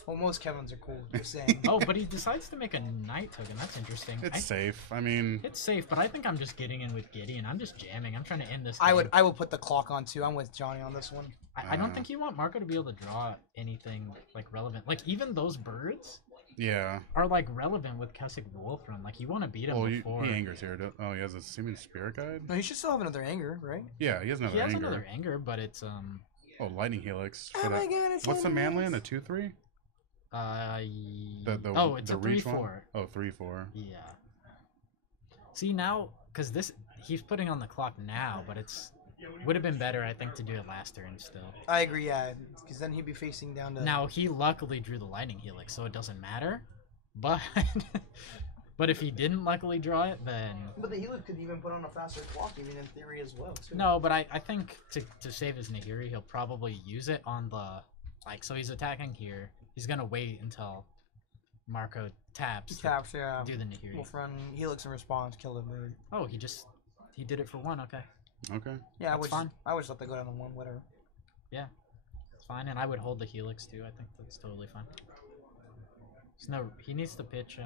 Well, most Kevins are cool. Just saying. Oh, but he decides to make a Knight token. That's interesting. It's safe. I mean, It's safe, but I think I'm just getting in with Gideon. I'm just jamming. I'm trying to end this. I game. would put the clock on too. I'm with Johnny on this one. I don't think you want Marco to be able to draw anything like relevant. Like even those birds yeah. are like relevant with Kessig Wolf Run. Like you want to beat him Well, before. he angers here. Oh, he has a seeming spirit guide? No, he should still have another anger, right? Yeah, he has another He has anger. another anger, but it's Oh, lightning helix. Oh for my that. god, it's What's the Lightning man land? A Helix. 2/3? oh, it's the a reach 3/4. one? Oh, 3/4. Yeah. See now, because this he's putting on the clock now, but it's would have been better, I think, to do it last turn still. I agree, yeah, because then he'd be facing down to. Now he luckily drew the lightning helix, so it doesn't matter. But But if he didn't luckily draw it, then But the Helix could even put on a faster clock, even in theory as well. Too. no. But I think to save his Nahiri, he'll probably use it on the so he's attacking here. He's gonna wait until Marco taps. to Taps, yeah. Do the Nahiri. Wolf run Helix in response, kill the bird. Oh, he did it for 1. Okay, Okay. Yeah, That's fine. I would just let that go down to 1, whatever. it's fine. And I would hold the Helix too. I think that's totally fine. There's no. He needs to pitch.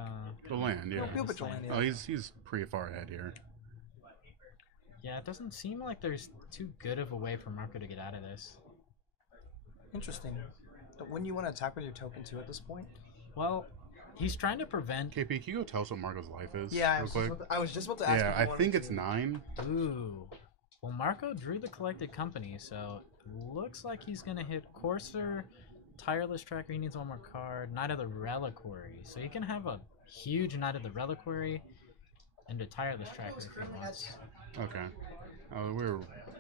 The land, yeah. He'll pitch a land, yeah. Oh, he's pretty far ahead here. Yeah, it doesn't seem like there's too good of a way for Marco to get out of this. Interesting. But wouldn't you want to attack with your token too at this point? Well, he's trying to prevent. KP, can you go tell us what Marco's life is? Yeah, real quick? I was just about to ask. Yeah, if I you wanted think it's to. 9. Ooh. Well, Marco drew the collected company, so looks like he's gonna hit Courser, Tireless Tracker. He needs 1 more card. Knight of the Reliquary, so he can have a huge Knight of the Reliquary and a Tireless Tracker if he wants. Okay. Oh,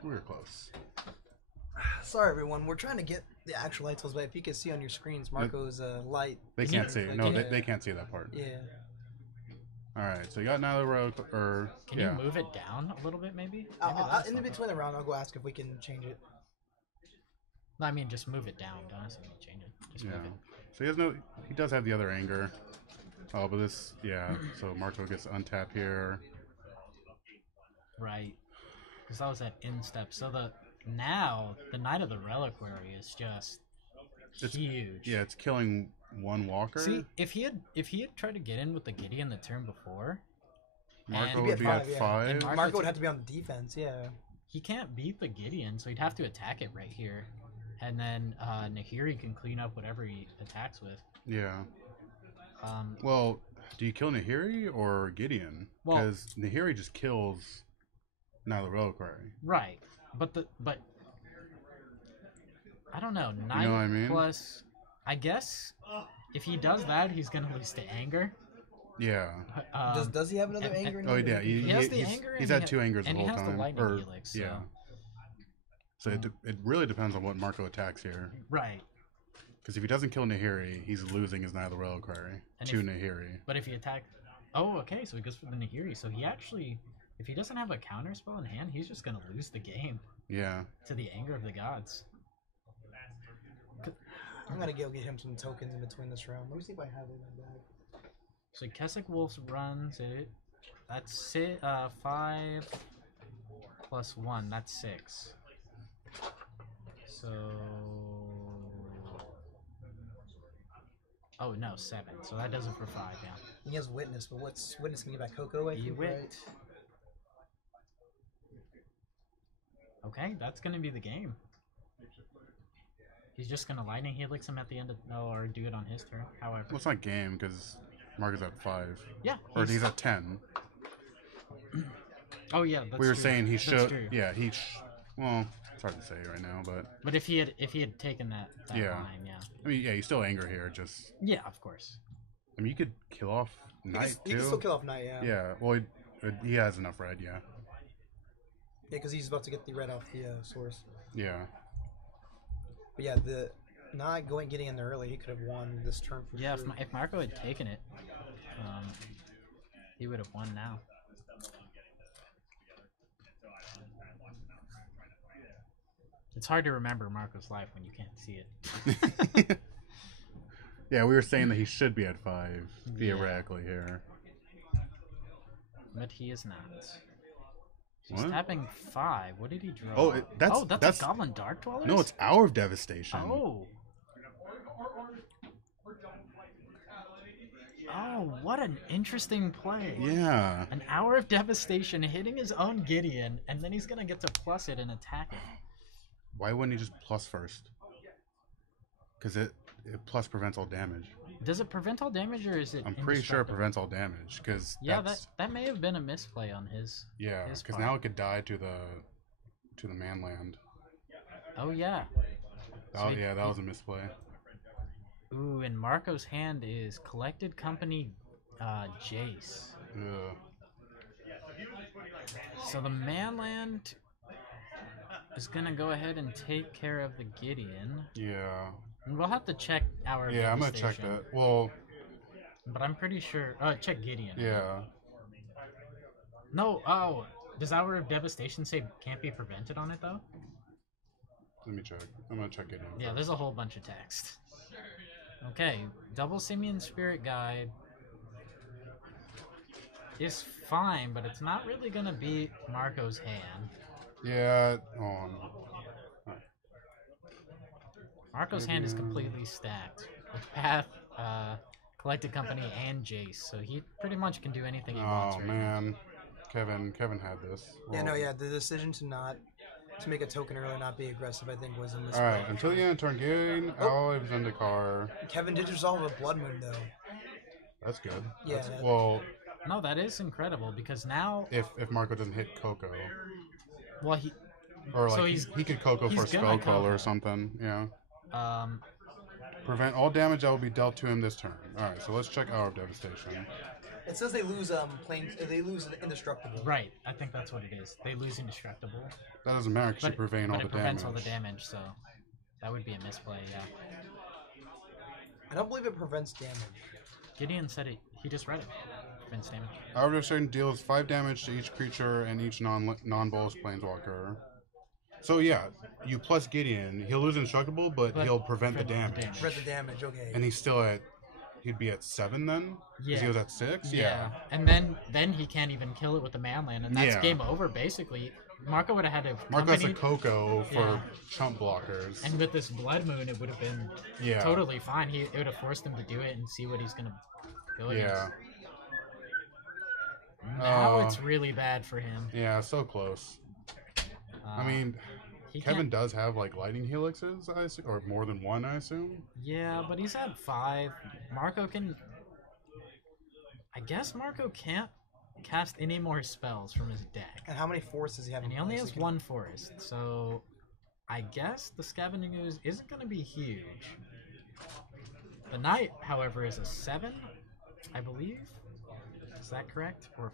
we were close. Sorry, everyone. We're trying to get the actual light tools, but if you can see on your screens, Marco's light. They is can't see it. like- No, yeah. they can't see that part. Yeah. All right, so you got another row, or Can yeah. you move it down a little bit, maybe? In between the round, I'll go ask if we can change it. No, I mean just move it down. Don't necessarily change it. Just Yeah. move it. So he has no. He does have the other anger. Oh, but this, yeah. So Marco gets untap here. Right. Because that was that instep. So the Knight of the Reliquary is just It's- huge. Yeah, it's killing 1 walker. See, if he had tried to get in with the Gideon the turn before, Marco and would be at yeah. 5. And Marco would have to be on defense, yeah. he can't beat the Gideon, so he'd have to attack it right here, and then Nahiri can clean up whatever he attacks with. Yeah. Um, Well, do you kill Nahiri or Gideon? Well- Because Nahiri just kills now the Reliquary. right, but I don't know. Knight what I mean? plus, I guess, if he does that, he's gonna lose to anger. Yeah. Does he have another and- anger? in Oh, him? yeah. He has the anger, he's and had 2 angers the and he whole has time. the lightning or, helix. Yeah. So it really depends on what Marco attacks here. Right. Because if he doesn't kill Nahiri, he's losing his Knight of the Reliquary And to if- Nahiri. But if he attack, oh, okay, so he goes for the Nahiri. So he actually, if he doesn't have a counter spell in hand, he's just gonna lose the game Yeah. to the anger of the gods. I'm gonna go get him some tokens in between this round. Let me see if I have it in my bag. So Keswick Wolves runs it. That's 5 plus 1. That's 6. So. Oh no, 7. So that does it for 5. Yeah. He has Witness, but what's Witness gonna get back? Coco, I He think, wit. right? Okay, that's gonna be the game. He's just gonna lightning helix him at the end of or do it on his turn. However, Well, it's not game because Marco's at 5. yeah. Or he's at 10. Oh yeah, that's We were true. saying he That's should. true. Yeah, well, it's hard to say right now, but But if he had taken that Yeah. line, yeah. I mean, yeah, you still anger here. Just, Yeah, of course. I mean, you could kill off Knight He can too. still kill off Knight, yeah. Yeah, well, he has enough red. Yeah, Yeah, because he's about to get the red off the source. yeah. But yeah, the not getting in there early, he could have won this turn for Yeah, sure. if Marco had taken it, he would have won now. It's hard to remember Marco's life when you can't see it. Yeah, we were saying that he should be at 5 theoretically here. But he is not. He's What? tapping 5. What did he draw? Oh, that's that's a Goblin Dark Dwellers? No, it's Hour of Devastation. Oh. Oh, what an interesting play. Yeah. An Hour of Devastation hitting his own Gideon, and then he's going to get to plus it and attack it. Why wouldn't he just plus first? Because it plus prevents all damage. Does it prevent all damage, or is it I'm pretty sure it indestructible? prevents all damage. Because Yeah, that may have been a misplay on his. yeah, his because part. now it could die to the manland. Oh yeah. Oh So he- yeah, that was a misplay. Ooh, and Marco's hand is Collected Company, Jace. Ugh. So the manland is gonna go ahead and take care of the Gideon. Yeah. And we'll have to check our. Yeah, I'm gonna check devastation. that. Well, but I'm pretty sure. Check Gideon. Yeah. No. Oh, does Hour of Devastation say can't be prevented on it though? Let me check. I'm gonna check it. Yeah, there's a whole bunch of text. Okay, Double Simeon Spirit Guide is fine, but it's not really gonna beat Marco's hand. Yeah. On. Marco's hand is completely stacked with Path, Collected Company, and Jace, so he pretty much can do anything he wants Oh right now. man, Kevin had this. Yeah, Well, no, yeah. The decision to make a token early, not be aggressive, I think was a mistake. All right. Until you end turn gain, alloy Zendikar. Kevin did resolve a Blood Moon though. That's good. Yeah, That's, that- well, No, that is incredible because now, if Marco doesn't hit Coco, well, he, or like So he could Coco he's for gonna spell call Coco. or something. Yeah. um, Prevent all damage that will be dealt to him this turn. All right. So let's check Hour of Devastation. It says they lose planes. They lose indestructible. right, I think that's what it is. They lose indestructible, That doesn't matter because you but, prevent but all it the prevents damage. all the damage, so that would be a misplay. Yeah, I don't believe it prevents damage. Gideon said it. He just read it. Prevents damage. Hour of Devastation deals 5 damage to each creature and each non-bolus planeswalker. So yeah, you plus Gideon, he'll lose indestructible, but But he'll prevent the prevent the damage. damage. Read the damage. Okay. And he'd be at 7 then? Because Yeah. he was at 6? Yeah, and then he can't even kill it with the manland, and that's Yeah. game over basically. Marco would have had to have Marco has a accompanied- Coco for Yeah. chump blockers. and with this Blood Moon, it would have been Yeah. totally fine. It would have forced him to do it and see what he's gonna go Yeah. against. Now Oh. it's really bad for him. Yeah, so close. I Uh, mean, he Kevin can't- does have like lightning helixes, I assume, or more than one, I assume. Yeah, but he's at 5. Marco can. I guess Marco can't cast any more spells from his deck. And how many forests does he have? And he in only place? has 1 forest, so I guess the Scavenging Ooze isn't going to be huge. The Knight, however, is a 7, I believe. Is that correct? Or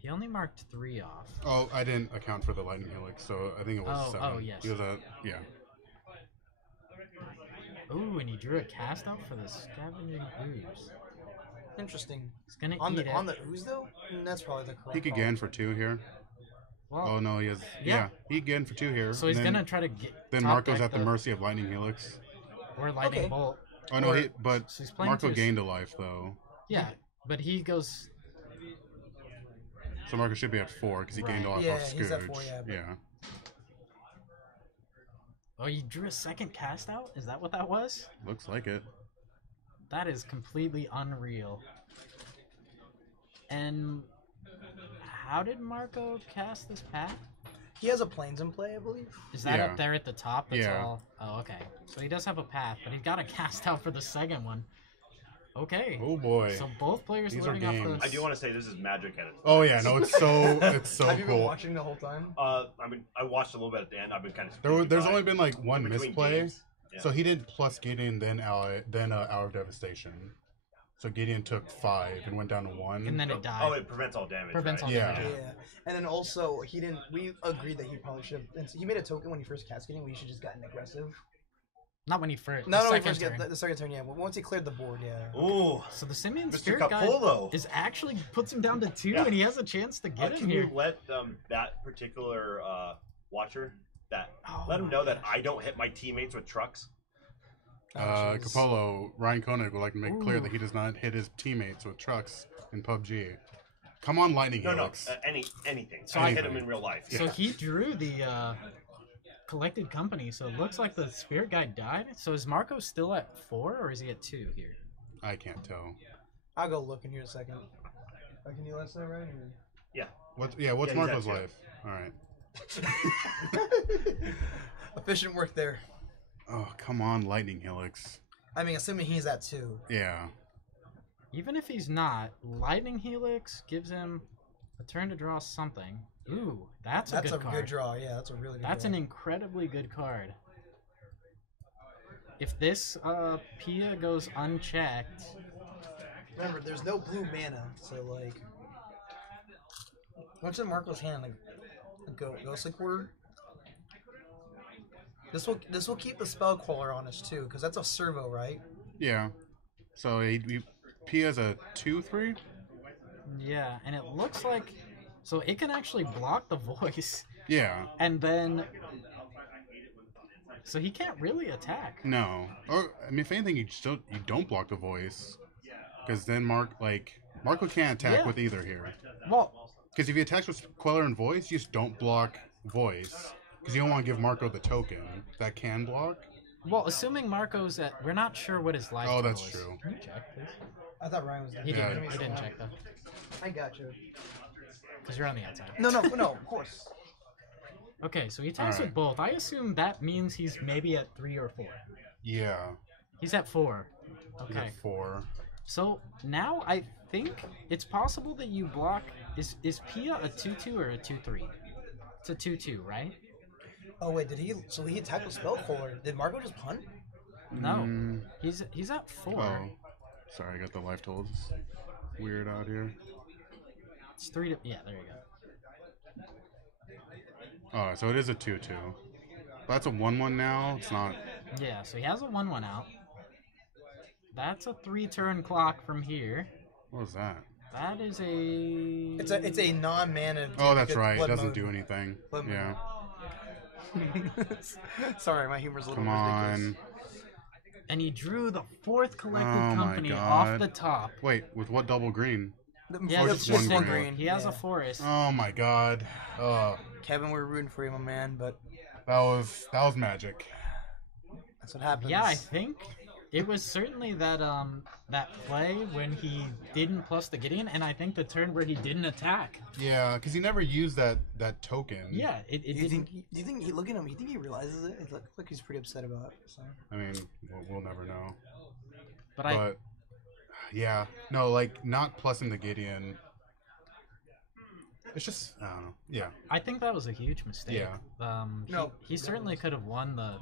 he only marked 3 off. Oh, I didn't account for the lightning helix, so I think it was Oh, 7. oh, yes. He was at, yeah. Ooh, and he drew a cast out for the Scavenging Ooze. Interesting. He's gonna On eat the it. on the ooze though, that's probably the correct. He could call. gain for 2 here. Well, Oh no, he has. Yeah, he gained for 2 here. so he's and then, gonna try to get. Then top Marco's deck at the mercy of lightning helix. or lightning Okay. bolt. Oh no, Or- but so he's playing Marco to- gained a life though, Yeah, but he goes. so Marco should be at 4 because he gained a Right. life Yeah, off Scourge. he's at 4, yeah, but- yeah. Oh, you drew a second cast out? Is that what that was? Looks like it. That is completely unreal. And how did Marco cast this path? He has a planes in play, I believe. Is that Yeah. up there at the top? That's Yeah. all. Oh, okay. So he does have a path, but he got a cast out for the second one. Okay. Oh boy. So both players These are living off games. the. I do want to say this is magic at its Oh yeah, no, it's so Have you been cool. watching the whole time? I mean, I watched a little bit at the end. I've been kind of. There's only been like one between misplay. games. Yeah. So he did plus Gideon, then Hour of Devastation. So Gideon took 5 and went down to 1. And then it died. Oh, it prevents all damage. Prevents right? all Yeah. damage. Yeah. And then also he didn't. We agreed that he probably should have. He made a token when he first cast getting. We should just gotten aggressive. Not when he first. No, the no, he second first turn. get the second turn. Yeah, but once he cleared the board, yeah. Ooh. So the Simeon Mr. Spirit Guide Capolo. is actually puts him down to 2, Yeah. and he has a chance to get in Can here. you let that particular watcher Oh let him my know that gosh. I don't hit my teammates with trucks? jeez. Capolo, Ryan Koenig would like to make clear Ooh. that he does not hit his teammates with trucks in PUBG. Come on, Lightning No, Helix. anything. So I I- hit him in real life. So he drew the Collected Company, so it looks like the Spirit Guide died. So is Marco still at 4, or is he at 2 here? I can't tell. I'll go look in here a second. Can you let us know, right? What's Yeah, he's Marco's at 2. life? All right. Efficient work there. Oh, come on, Lightning Helix. I mean, assuming he's at 2. Yeah. Even if he's not, Lightning Helix gives him a turn to draw something. Ooh, that's a That's good a card. good draw. Yeah, that's a really good. That's draw. an incredibly good card. If this Pia goes unchecked, Remember, there's no blue mana, so like. What's in Marco's hand? Like, Ghostly Quarter. This will keep the spell caller on us too, because that's a servo, right? Yeah. So P has a 2/3. Yeah, and it looks like so it can actually block the voice, Yeah. and then so he can't really attack. No. Or I mean, if anything, you don't block the voice, because then Marco can't attack Yeah. with either here. Well, Because if he attacks with Queller and voice, you just don't block voice, because you don't want to give Marco the token that can block. assuming Marco's at, we're not sure what his life. Oh, total that's is. true. Can you check, please? I thought Ryan was there. He Yeah. didn't. He didn't check though, I got you. because you're on the outside. No, of course. Okay, so he attacks Alright. with both. I assume that means he's maybe at 3 or 4. Yeah. He's at 4. He's Okay. at 4. So now I think it's possible that you block. Is Pia a 2/2 or a 2/3? It's a 2/2, right? Oh wait, did he? So he attacked with Spellcaller. Did Marco just punt? No. Mm, He's at 4. oh. Sorry, I got the life totals weird out here. It's 3 to. Yeah, there you go. Oh, so it is a 2/2. That's a 1/1 now. It's not. Yeah, so he has a 1/1 out. That's a 3-turn clock from here. What was that? That is a. It's a non-mana. Oh, that's right. It blood doesn't mode. do anything. Blood mode. Yeah. Sorry, my humor's a little Come ridiculous. on. And he drew the 4th collected Oh my company off God. the top. Wait, with what double green? Yeah, Or it's just just one one green. He has Yeah. a forest. Oh my God. Oh, Kevin, we're rooting for you, my man, but that was magic. that's what happens. Yeah, I think it was certainly that play when he didn't plus the Gideon, and I think the turn where he didn't attack. Yeah, because he never used that token. Yeah, it Do you didn't. think he look at him? You think he realizes it? It looks like he's pretty upset about it. So. I mean, we'll never know. But I But yeah, no, like not plussing the Gideon. It's just I don't know. Yeah, I think that was a huge mistake. Yeah. No. He certainly could have won the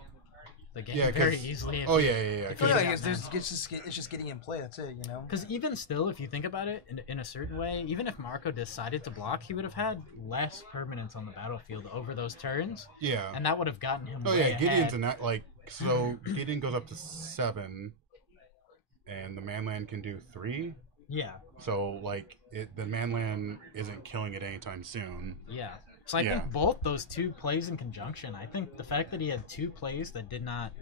game Yeah, very 'cause- easily. Oh yeah. if No, he no, had it's, that. it's just getting in play. That's it, you know. Because even still, if you think about it in a certain way, even if Marco decided to block, he would have had less permanence on the battlefield over those turns, Yeah. and that would have gotten him. Oh way yeah, Gideon's ahead. in that so Gideon goes up to 7, and the manland can do 3. Yeah, So the manland isn't killing it anytime soon. yeah. So I Yeah. think both those two plays in conjunction. I think the fact that he had 2 plays that did not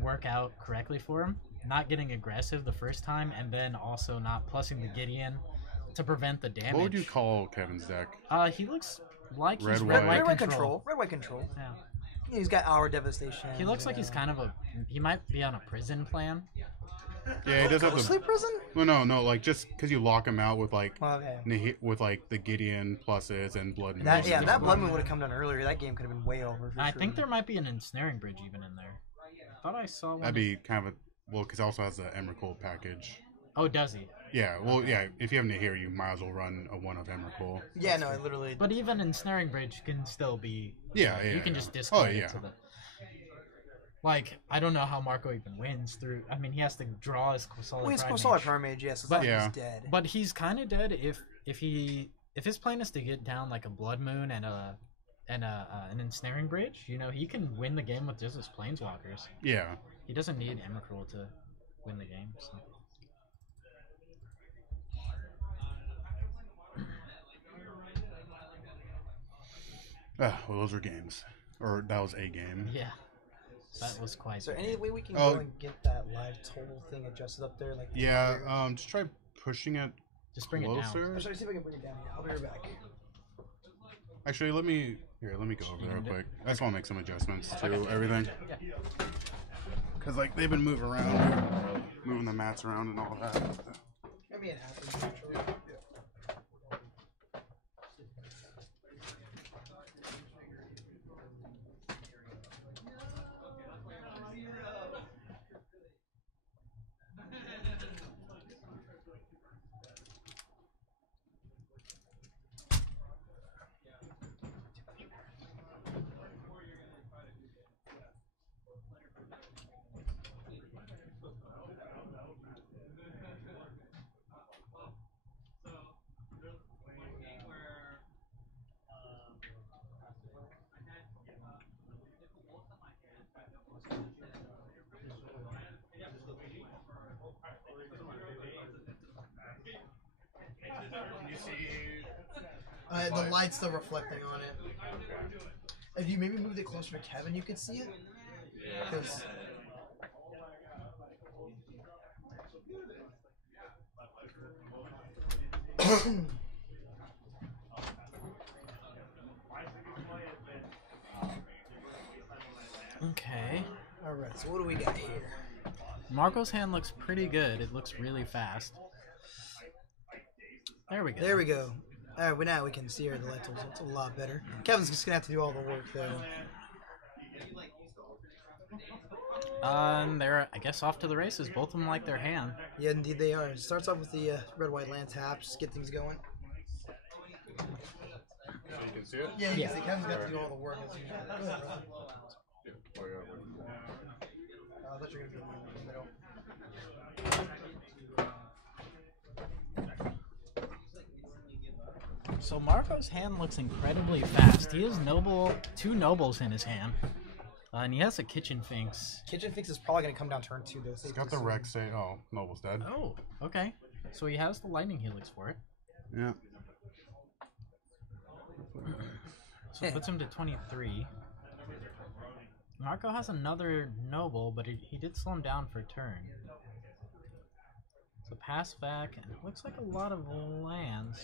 work out correctly for him, not getting aggressive the first time, and then also not plussing the Gideon to prevent the damage. What would you call Kevin's deck? He looks like Red, he's white. red-white control. Red white control. Yeah. He's got our devastation. He looks like he's kind of he might be on a prison plan. Yeah, he does have Ghostly the. prison. Well, no, just because you lock him out with Okay. with the Gideon pluses and blood. That moons yeah, and that stuff. blood moon would have come down earlier. That game could have been way over. For I sure. think there might be an ensnaring bridge even in there. I thought I saw one. That'd be kind of because it also has the Emrakul package. Oh, does he? Yeah, well, yeah. If you have Nahir, you might as well run a 1 of Emrakul. Yeah, no, I literally. But even ensnaring bridge can still be. Yeah, You yeah, can yeah. just discard Oh, yeah. it to the. Like, I don't know how Marco even wins through. I mean, he has to draw his Quasala Well, he's Prime Solid Mage. Prime Mage, yes. It's But- not like Yeah. he's dead. But he's kind of dead if his plan is to get down like a Blood Moon and an ensnaring bridge. You know, he can win the game with just his planeswalkers. Yeah. He doesn't need Emrakul to win the game. So. Well, those were games, or that was a game. Yeah, that was quite. Is there any way we can Oh. go and get that live total thing adjusted up there? Like Yeah. Just try pushing it Just bring it down. closer. Actually, see if I can bring it down. I'll be right back. Actually, let me go over there real quick. I just want to make some adjustments to everything. Cause they've been moving around, moving the mats around and all that. I mean, it happens naturally. The light's still reflecting on it. If you maybe moved it closer to Kevin, you could see it. Because Okay. Alright, so what do we got here? Marco's hand looks pretty good. It looks really fast. There we go. There we go. Alright, well now we can see our lentils. It's a lot better. Kevin's just gonna have to do all the work though. And they're, I guess, off to the races. Both of them like their hand. Yeah, indeed they are. It starts off with the red-white land taps, get things going. So you can see it? Yeah, you Yeah. can see Kevin's got to do all the work as usual. Go ahead, bro. Oh, yeah. I thought you were gonna be in the middle. So Marco's hand looks incredibly fast. He has two nobles in his hand. And he has a kitchen finks. Kitchen Fix is probably gonna come down turn 2 though. He's got the Rex say, oh, Noble's dead. Oh, okay. So he has the lightning helix for it. Yeah. So it puts him to 23. Marco has another noble, but he did slow him down for a turn. So pass back, and it looks like a lot of lands.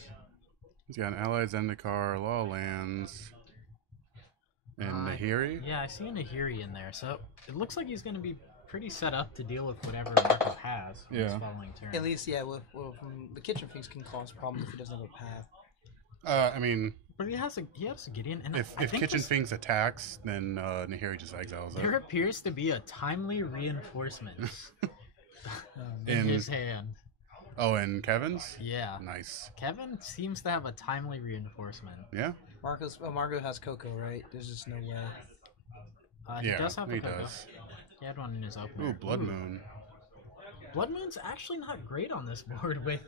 He's got an Allied Zendikar, Law Lands, and Nahiri. Yeah, I see a Nahiri in there, so it looks like he's going to be pretty set up to deal with whatever Marco has on his Yeah. following turn. At least, yeah, well, from the Kitchen Fix can cause problems if he doesn't have a path. I mean, But he has a Gideon, and if I think Kitchen this- Finks attacks, then Nahiri just exiles there it. appears to be a timely reinforcement in In- his hand. Oh, and Kevin's? Yeah. Nice. Kevin seems to have a timely reinforcement. Yeah? Marco has Coco, right? There's just no way. He Yeah, does have a he Coco. does. He had one in his opener. Ooh, Blood Moon. Blood Moon's actually not great on this board with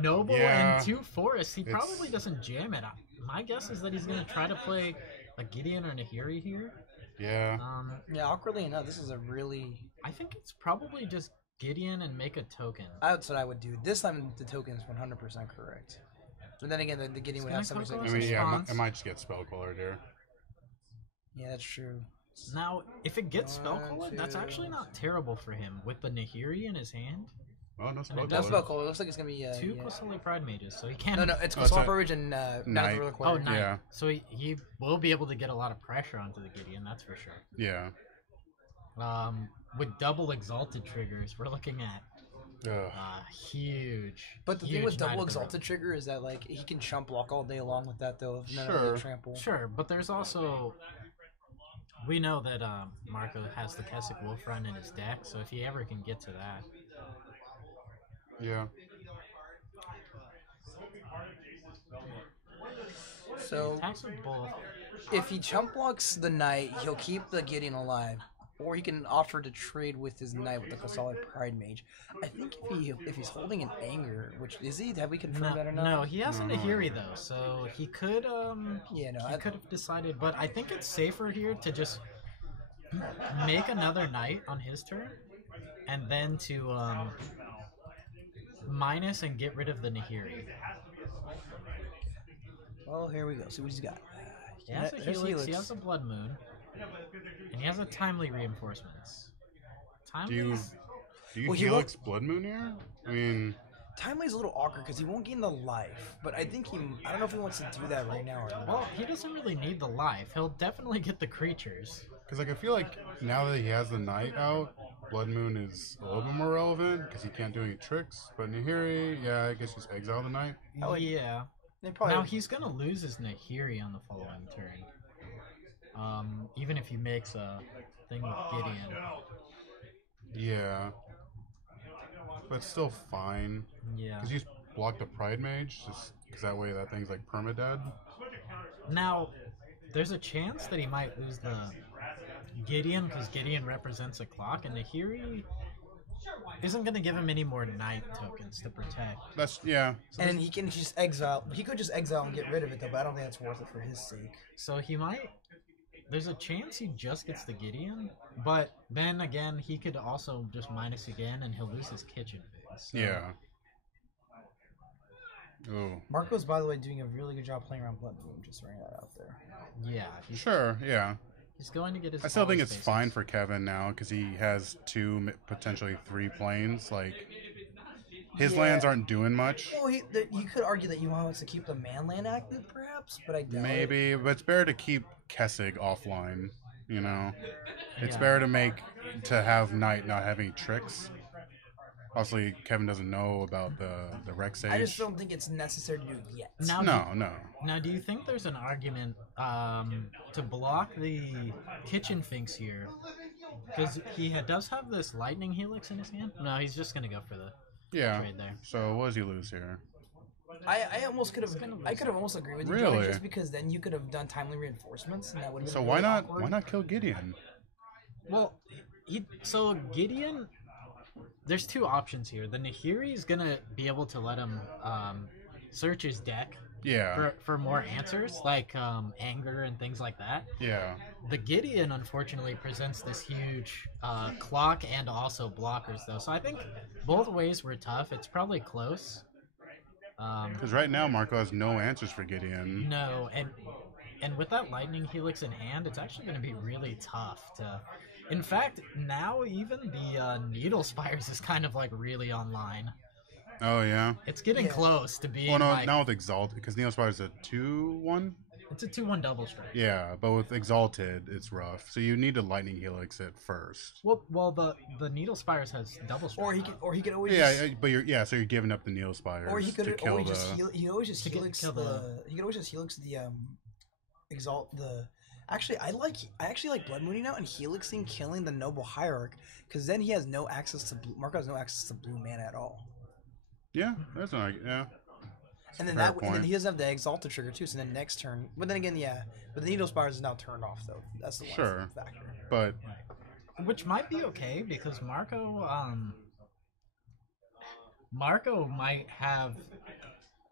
Noble Yeah, and 2 forests. He it's- probably doesn't jam it. My guess is that he's going to try to play a Gideon or Nahiri here. Yeah. Yeah, awkwardly enough, this is a really... I think it's probably just Gideon and make a token. That's what I would do. This time the token is 100% correct. But then again, the Gideon would have gonna something Coco I like mean, this. yeah, response. I might just get Spell Colored here. Yeah, that's true. Now, if it gets Spell One, Colored, that's two. actually not terrible for him. With the Nahiri in his hand, Oh, no Spell it No does spell Colored. color. It looks like it's gonna be 2 yeah. Quasili Pride Mages, so he can... No, it's Oh, it's Swamp a Rouge and Night of the Knight. Ruler Oh, Quarter. nice. Yeah. So he will be able to get a lot of pressure onto the Gideon, that's for sure. Yeah. With double Exalted triggers, we're looking at Ugh. huge. But the thing huge with Knight double of the Exalted trigger is that like he can chump block all day long with that though. If none of Sure. the trample. Road. Sure, but there's also... We know that Marco has the Keswick Wolf Run in his deck, so if he ever can get to that... Yeah. So Attacks with both. if he chump blocks the Knight, he'll keep the Gideon alive. Or he can offer to trade with his Knight with the Quasali Pride Mage. I think if he's holding an Anger, which is he? Have we confirmed that or not? No, he has a No. Nahiri though, so he could Yeah, no. he could have decided, but I think it's safer here to just make another Knight on his turn, and then to minus and get rid of the Nahiri. Well, here we go. See what he's got. He has a There's Helix, he has a Blood Moon, and he has a Timely Reinforcements. Do you Timely's... do Well, you he Helix Blood Moon here? I mean, Timely's a little awkward because he won't gain the life, but I think I don't know if he wants to do that right now or not. Well, he doesn't really need the life. He'll definitely get the creatures. because like I feel like now that he has the Knight out, Blood Moon is a little bit more relevant because he can't do any tricks. But Nahiri, yeah, I guess just exile the Knight. Yeah. They probably Now he's gonna lose his Nahiri on the following turn. Even if he makes a thing with Gideon. Yeah, but it's still fine Yeah. because you just block the Pride Mage, just because that way that thing's like permadead. Now, there's a chance that he might lose the Gideon because Gideon represents a clock, and Nahiri isn't gonna give him any more Knight tokens to protect. That's yeah. and he can just exile. He could just exile and get rid of it though, but I don't think that's worth it for his sake. So he might. There's a chance he just gets the Gideon, but then again, he could also just minus again, and he'll lose his kitchen phase. So Yeah. Oh, Marco's, by the way, doing a really good job playing around Blood Moon. Just throwing that out there. Yeah, he's, sure, yeah. he's going to get his. I still think power it's spaces. fine for Kevin now because he has 2, potentially 3 planes. Like, his Yeah. lands aren't doing much. Well, you could argue that you want to keep the man land active, perhaps, but I doubt it. Maybe, but it's better to keep Kessig offline. You know, it's Yeah. better to have Knight not having tricks. Obviously, Kevin doesn't know about the Rex Age. I just don't think it's necessary to do it yet. Now, No. Now, do you think there's an argument to block the Kitchen Finks here? Because he does have this Lightning Helix in his hand. No, he's just gonna go for the Yeah. trade there. So what does he lose here? I almost could have. I could have almost agreed with you, Really? Joey, just because then you could have done timely reinforcements, and that would have been. So really why not awkward. why not kill Gideon? Well, so Gideon, there's 2 options here. The Nahiri is gonna be able to let him search his deck Yeah. for more answers, like anger and things like that. Yeah. The Gideon, unfortunately, presents this huge clock and also blockers, though. So I think both ways were tough. It's probably close. Because right now Marco has no answers for Gideon. No, and with that Lightning Helix in hand, it's actually going to be really tough to. In fact, now even the Needle Spires is kind of like really online. Oh yeah. It's getting Yeah. close to being Well, no, like now with Exalted, because Neo Spider's a 2/1. it's a 2-1 double strike. Yeah, but with Exalted, it's rough. So you need to Lightning Helix it first. Well, the Needle Spires has double strike. Or he could always. Yeah, just, but so you're giving up the Neo Spires Or he could to kill always the. just heal. He could always just To get- helix kill the- He could always just helix the exalt the. Actually, I actually like Blood Mooning out and helixing killing the Noble Hierarch because then he has no access to blue. Marco has no access to blue mana at all. Yeah, that's not. Yeah. And then Fair and then point. he does have the Exalted trigger too. So then next turn, but then again, yeah. But the Needle Spires is now turned off though. That's the one Sure. factor. But Which might be okay because Marco might have,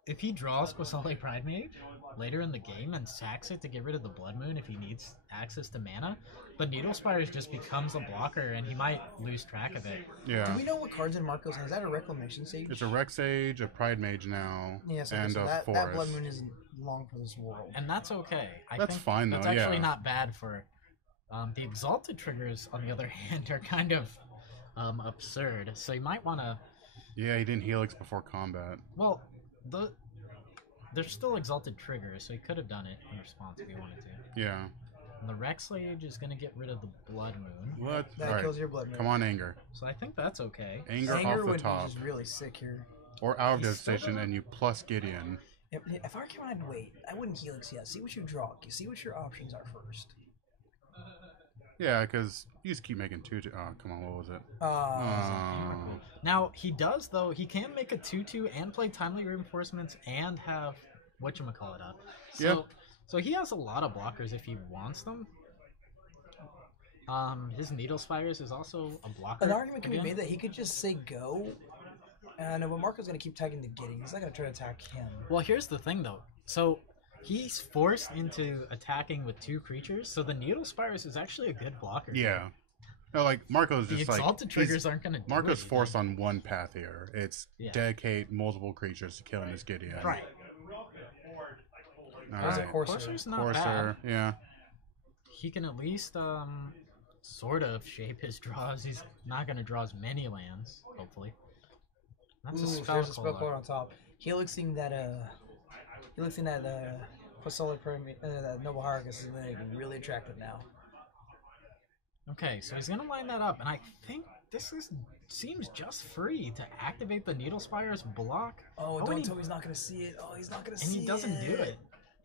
if he draws Quasali Pride Mage later in the game and sacks it to get rid of the Blood Moon if he needs access to mana, but Needle Spires just becomes a blocker and he might lose track of it. Do yeah, we know what cards in Marco's hand? Is that a Reclamation Sage? it's a Rex Age, a Pride Mage now, Yeah, so, and so a that Forest. Blood Moon isn't long for this world. And that's okay. I That's think fine, That's though, actually yeah. not bad for the Exalted triggers, on the other hand, are kind of absurd. So you might want to. Yeah, he didn't Helix before combat. Well, there's still Exalted triggers, so he could have done it in response if he wanted to. Yeah. And the Rex Age is going to get rid of the Blood Moon. What? That All right. kills your Blood Moon. Come on, Anger. So I think that's okay. Anger, Anger off the would top. be just really sick here. Or out of He's still devastation, gonna- and you plus Gideon. If I came, I'd wait. I wouldn't helix yet. See what you draw. See what your options are first. Yeah, because you just keep making 2. Oh, come on, what was it? Oh. Now, he does, though. He can make a 2/2 and play Timely Reinforcements and have whatchamacallit up. So, Yep. so he has a lot of blockers if he wants them. His Needle Spires is also a blocker. An argument can be again. made that he could just say go. And but Marco's gonna keep tagging the Gideon. He's not gonna try to attack him. Well, here's the thing, though. So he's forced into attacking with 2 creatures, so the Needle Spires is actually a good blocker. Yeah. No, like, Marco's The just like... Exalted he's- triggers aren't going to do Marco's anything. forced on one path here. It's Yeah. dedicate multiple creatures to killing this Gideon. Right. All There's a right. Corsair. Corsair's not Corsair, bad. yeah. He can at least sort of shape his draws. He's not going to draw as many lands, hopefully. That's a spell there's a spell call. card on top. Helixing that Quasali that Noble Hierarch is like really attractive now. Okay, so he's going to line that up, and I think this seems just free to activate the Needle Spire's block. Oh, and don't he, tell me he's not gonna see it. Oh, he's not gonna and see it. he doesn't do it.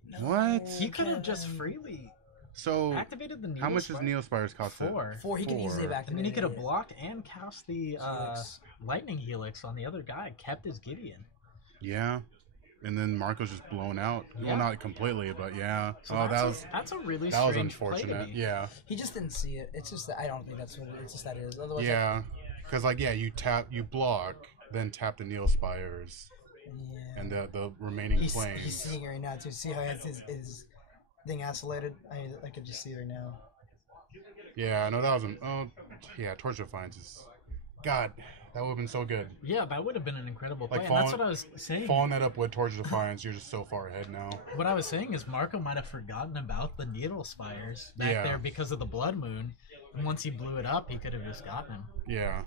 No, What? He could have just Kevin. freely So, activated the Needle how much does Spire. Neospires cost? 4. 4. He can easily have And activated. then he could have it. blocked and cast the Helix. Lightning Helix on the other guy, kept his Gideon. Yeah. And then Marco's just blown out. Yeah. Well, not completely, but yeah. So Oh, that's a really that was strange play to unfortunate. me. Yeah. He just didn't see it. It's just that I don't think that's what it is. It's just that it is. Otherwise, Yeah. Because, like, yeah, you block, then tap the Neospires, yeah. and the remaining He's planes. seeing it right now too. See how he has his thing isolated? I could just see it right now. Yeah, no, that was oh, yeah, Torch of Defiance is... God, That would have been so good. Yeah, that would have been an incredible play. Like And that's what I was saying. Following that up with Torch of Defiance, you're just so far ahead now. What I was saying is Marco might have forgotten about the needle spires back Yeah. there because of the blood moon. And once he blew it up, he could have just gotten him. Yeah.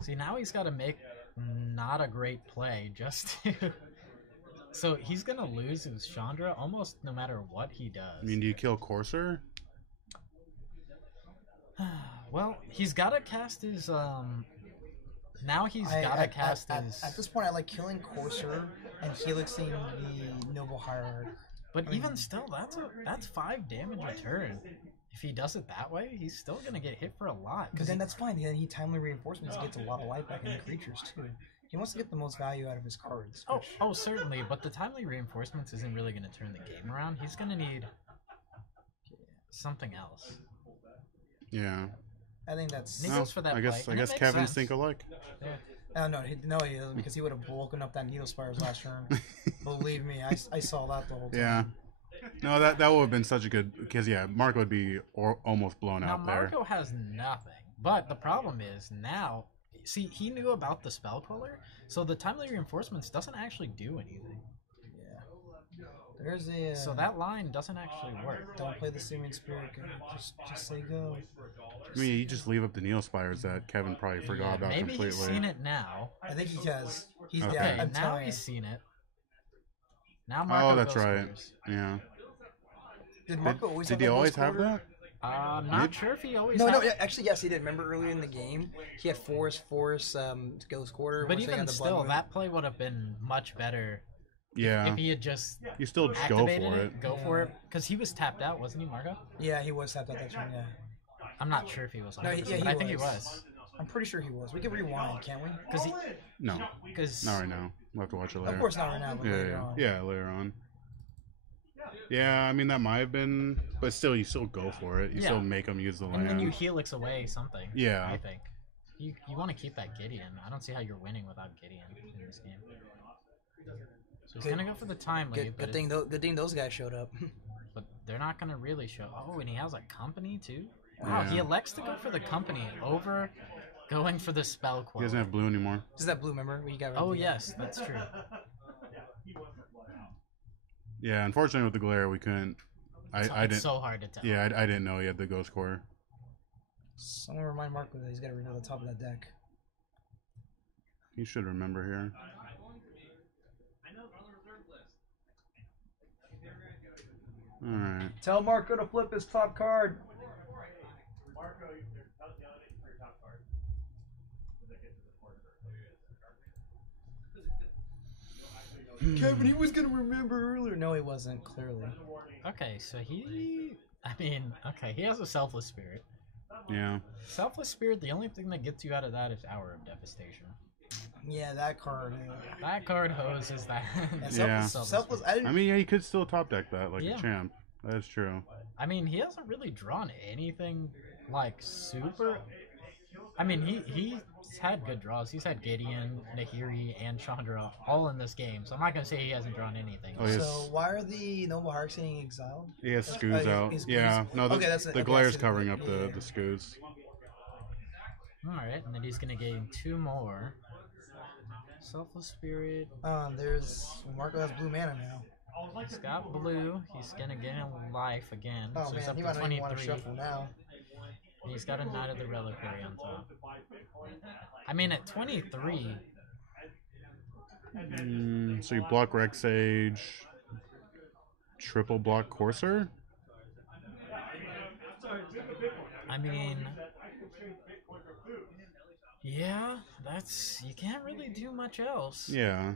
See, now he's got to make not a great play just to... So he's going to lose his Chandra almost no matter what he does. I mean, do you kill Courser? Well, he's got to cast his... Now he's got to cast his... At this point, I like killing Courser and helixing the Noble Hierarch. But even still, that's 5 damage a turn. If he does it that way, he's still gonna get hit for a lot. Because then that's fine. Then he timely reinforcements gets a lot of life back in the creatures too. He wants to get the most value out of his cards. Oh, certainly. But the timely reinforcements isn't really gonna turn the game around. He's gonna need something else. Yeah. I think that's. Nichols for that I guess play, and it makes Kevin's sense. think alike. Yeah. No, he doesn't, because he would have broken up that Needle Spires last turn. Believe me, I saw that the whole time. Yeah. No, that would have been such a good, because yeah, Marco would be almost blown Now out there. Marco has nothing, but the problem is now. See, he knew about the spell color, so the timely reinforcements doesn't actually do anything. Yeah. There's a. So that line doesn't actually work. Don't play the Seeming Spirit. Just say go. I mean, you just leave up the Needle Spires that Kevin probably forgot about Maybe completely. he's seen it now. I think he has. He's Okay. down. I'm now telling he's you. seen it. Now Marco Oh, that's goes right. first. Yeah. Did Marco always Did have he that always ghost have quarter? that? I'm not sure if he always No, had no, actually, yes, he did. Remember earlier in the game, he had Force, Ghost Quarter. But once they even got the still, blood that play would have been much better Yeah. if he had just You still just go activated for it. it. Go for it. Because he was tapped out, wasn't he, Marco? moon. Yeah, he was tapped out that turn, yeah. I'm not sure if he was. No, 100%, yeah, he but I think he was. was. I'm pretty sure he was. We can rewind, can't we? No, Because not right now. We'll have to watch it later. Of course not right now, but Yeah, later yeah, on. yeah, later on. Yeah, I mean that might have been, but still, you still go for it. You Yeah. still make them use the and then you land. helix away something. Yeah. I think. You want to keep that Gideon. I don't see how you're winning without Gideon in this game. So he's Good- gonna go for the timely, Good, but good thing those guys showed up. but they're not gonna really show. Oh, and he has a company too. Wow, he Yeah. elects to go for the company over going for the spell He quote. doesn't have blue anymore. Is that blue, remember? Where you got rid Oh of the- yes, that's true. Yeah, unfortunately with the glare we couldn't. I It's didn't. so hard to tell. Yeah, I didn't know he had the ghost core. Someone remind Marco that he's got to renew the top of that deck. He should remember here. All right. Tell Marco to flip his top card. Kevin, he was gonna remember earlier. No, he wasn't. Clearly. Okay, so he. I mean, okay, he has a selfless spirit. Yeah. Selfless spirit. The only thing that gets you out of that is Hour of Devastation. Yeah, that card. That card hoses that. Yeah. Selfless. I didn't. I mean, yeah, he could still top deck that like Yeah. a champ. That is true. I mean, he hasn't really drawn anything like super. I mean, he's had good draws. He's had Gideon, Nahiri, and Chandra all in this game. So I'm not gonna say he hasn't drawn anything. Oh, yes. So why are the Noble Hierarchs getting exiled? He has scoos out. he's- Yeah. No, the, okay, that's it. the Okay, I glare's see the- covering up yeah, the yeah. the scoos. All right, and then he's gonna gain 2 more. Selfless spirit. There's Marco has blue mana now. He's got blue. He's gonna gain a life again. Oh so he's man, up he to might not even want to 23. shuffle now. And he's got a Knight of the Reliquary on top. I mean, at 23, So you block Rex Sage, triple block Courser. I mean, yeah, that's you can't really do much else. Yeah.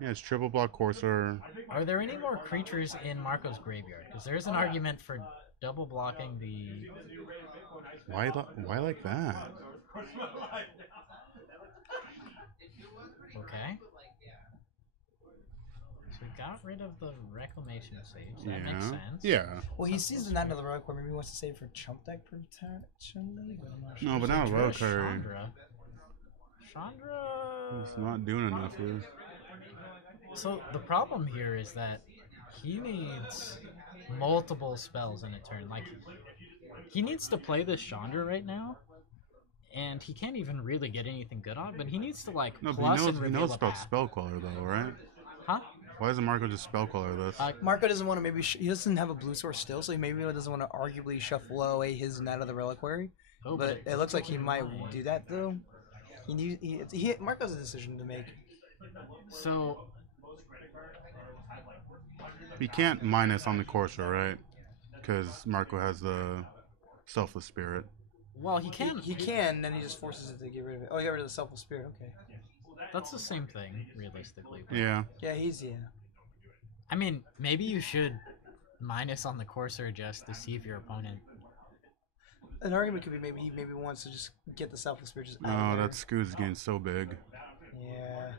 Yeah, it's triple block Courser. Are there any more creatures in Marco's graveyard? Because there is an argument for double blocking the. Why like that? Okay. So we got rid of the Reclamation Sage. That Yeah. makes sense. Yeah. Well, he sees the Knight of the Reliquary. Maybe he wants to save for chump deck protection. But I'm not sure. No, but now Draw Reliquary. Chandra. It's not doing enough here. So the problem here is that he needs multiple spells in a turn. Like he needs to play this Chandra right now, and he can't even really get anything good on it, but he needs to, like, No, but plus he and reveal knows the about path. Spellcaller though, right? Huh? Why doesn't Marco just Spellcaller this? Marco doesn't want to maybe he doesn't have a blue source still, so he maybe doesn't want to arguably shuffle away his Knight of the Reliquary. Oh, But it looks like he might do that though. Marco has a decision to make. So, He can't minus on the Corsair, right? Because Marco has the Selfless Spirit. well, he can. He can, then he just forces it to get rid of it. Oh, he got rid of the Selfless Spirit. Okay. That's the same thing, realistically. but- Yeah. Yeah, yeah. I mean, maybe you should minus on the Corsair just to see if your opponent. An argument could be maybe he wants to just get the Selfless Spirit just out Oh, of there. that Scoot is getting so big. Yeah.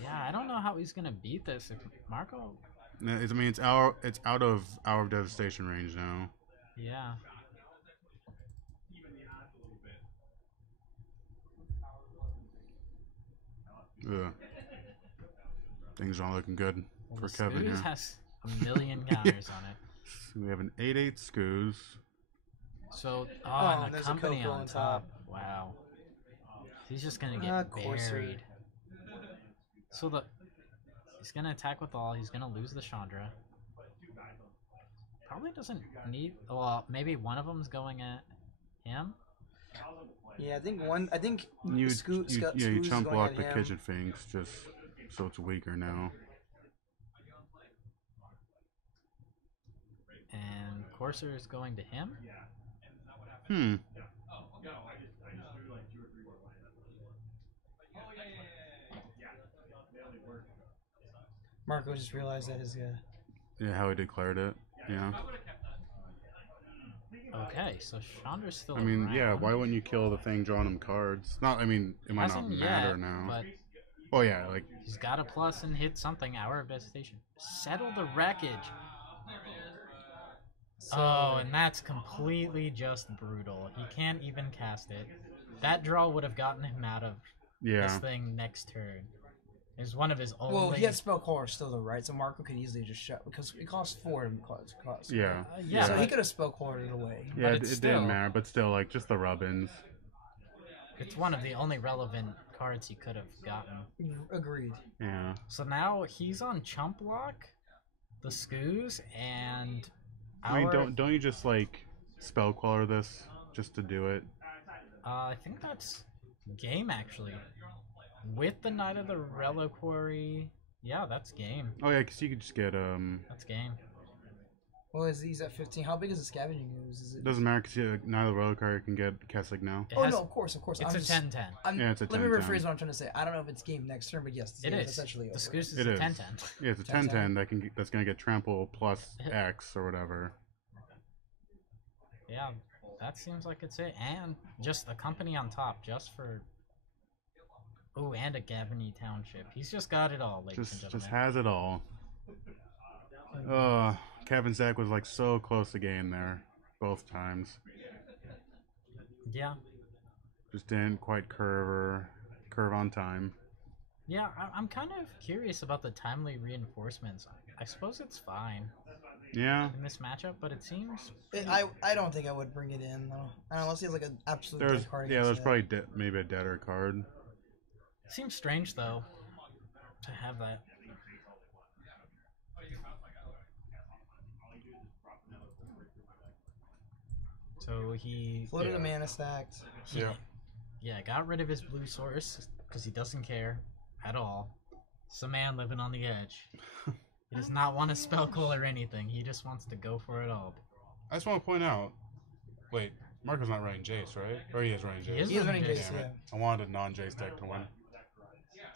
Yeah, I don't know how he's gonna beat this. If Marco. No, I mean, it's out of Hour of Devastation range now. Yeah. Ugh. Things aren't looking good Well, for the Kevin Scoos here. has a million counters on it. So we have an 8/8 Scoos. So, Oh, and and the there's a company Coco on on top. top. Wow. He's just gonna Ah, get Corsair. buried. So he's gonna attack with all. He's gonna lose the Chandra. Probably doesn't need. Well, maybe one of them's going at him. Yeah, I think You Scoot is chump going block at the him. Kitchen Finks just so it's weaker now. And Corsair is going to him. Hmm. Marco just realized that his Yeah, how he declared it. Yeah. Okay, so Chandra's still. I mean, yeah. around. Why wouldn't you kill the thing drawing him cards? Not. I mean, it might not Hasn't matter yet, now. But Oh yeah, like he's got a plus and hit something. Hour of Devastation. Settle the wreckage. Oh, and that's completely just brutal. He can't even cast it. That draw would have gotten him out of this yeah. thing next turn. It's one of his only. Well, he has Spellcaller still though, right? So Marco could easily just shut because it costs 4 to cost. Yeah. yeah, So but he could have Spellcaller it away. Yeah, but it it's didn't still- matter, but still, like, just the rub-ins. it's one of the only relevant cards he could have gotten. Agreed. Yeah. So now he's on Chump Block, the Scoos, and I mean, our. don't you just like Spellcaller this just to do it? I think that's game actually. With the Knight of the Reliquary, yeah, that's game. Oh yeah, because you could just get That's game. Well, he's at 15. How big is the scavenging ooze? Is it? Doesn't matter because neither Reliquary can get Kessig now. It Oh has- no, of course. It's I'm a just, 10-10. I'm, Yeah, it's a let me 10-10. rephrase what I'm trying to say. I don't know if it's game next turn, but yes, It game is. essentially The over. Scoos is It a is. 10-10. Yeah, it's a 10/10 that's gonna get trample plus X or whatever. Yeah, that seems like it's it. And just the company on top, just for. Oh, and a Gavany Township. He's just got it all, ladies and Just gentlemen. has it all. Kevin Zach was like so close to getting there both times. Yeah. Just didn't quite curve on time. Yeah, I'm kind of curious about the timely reinforcements. I suppose it's fine Yeah. in this matchup, but it seems. I don't think I would bring it in though. I don't know, unless he has like an absolute There's dead card. there's against it. probably maybe a deader card. Seems strange though to have that. So he Floated Yeah. a mana stacked. yeah, got rid of his blue source because he doesn't care at all. It's a man living on the edge. He does not want to spell cool or anything. He just wants to go for it all. I just want to point out. Wait, Marco's not running Jace, right? Or he is running Jace. He is He is running running Jace, Damn yeah. it. I wanted a non-Jace deck to win.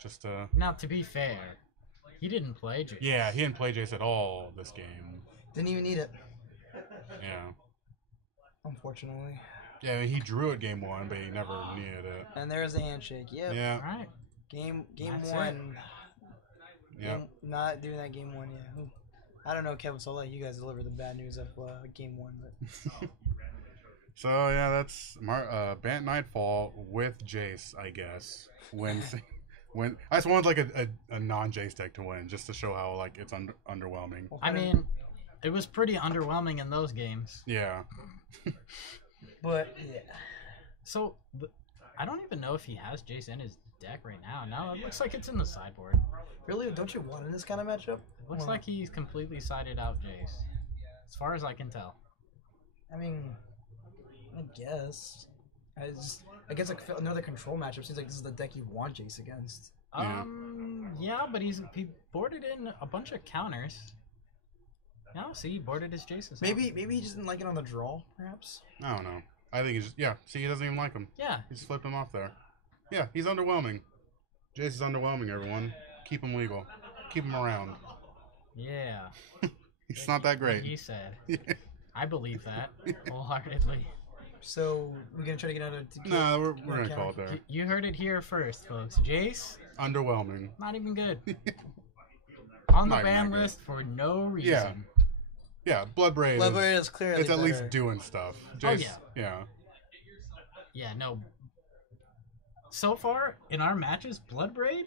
Just Now, to be fair, he didn't play Jace. yeah, he didn't play Jace at all this game. Didn't even need it, Yeah. unfortunately. Yeah, he drew it game one, but he never needed it. And there's a handshake. Yep. Yeah. All right. Game That's one. Yeah. Not doing that game one. Yeah. I don't know, Kevin. So I'll let you guys deliver the bad news of game one. But So yeah, that's Bant Nightfall with Jace, I guess. When I just wanted like a non-Jace deck to win, just to show how like it's underwhelming. Well, I mean, it was pretty underwhelming in those games. Yeah. but yeah. So, I don't even know if he has Jace in his deck right now. No, it looks like it's in the sideboard. Really? Don't you want in this kind of matchup? It looks like he's completely sided out Jace. As far as I can tell. I mean, I guess. I guess like another control matchup seems like this is the deck you want Jace against. Yeah, but he boarded in a bunch of counters. No, see, he boarded his Jaces. Maybe he just didn't like it on the draw, perhaps. I don't know. I think he's just see, he doesn't even like him. Yeah. He just flipped him off there. Yeah, he's underwhelming. Jace is underwhelming, everyone. Keep him legal. Keep him around. Yeah. He's not that great. He said. I believe that wholeheartedly. So we're gonna try to get out of. No, we're gonna call it there. You heard it here first, folks. Jace, underwhelming. Not even good. On the Not ban even that list for no reason. Yeah. Yeah, Bloodbraid. Bloodbraid is clearly It's at better. least doing stuff. Oh, Jace, yeah. Yeah. Yeah, no. So far in our matches, Bloodbraid,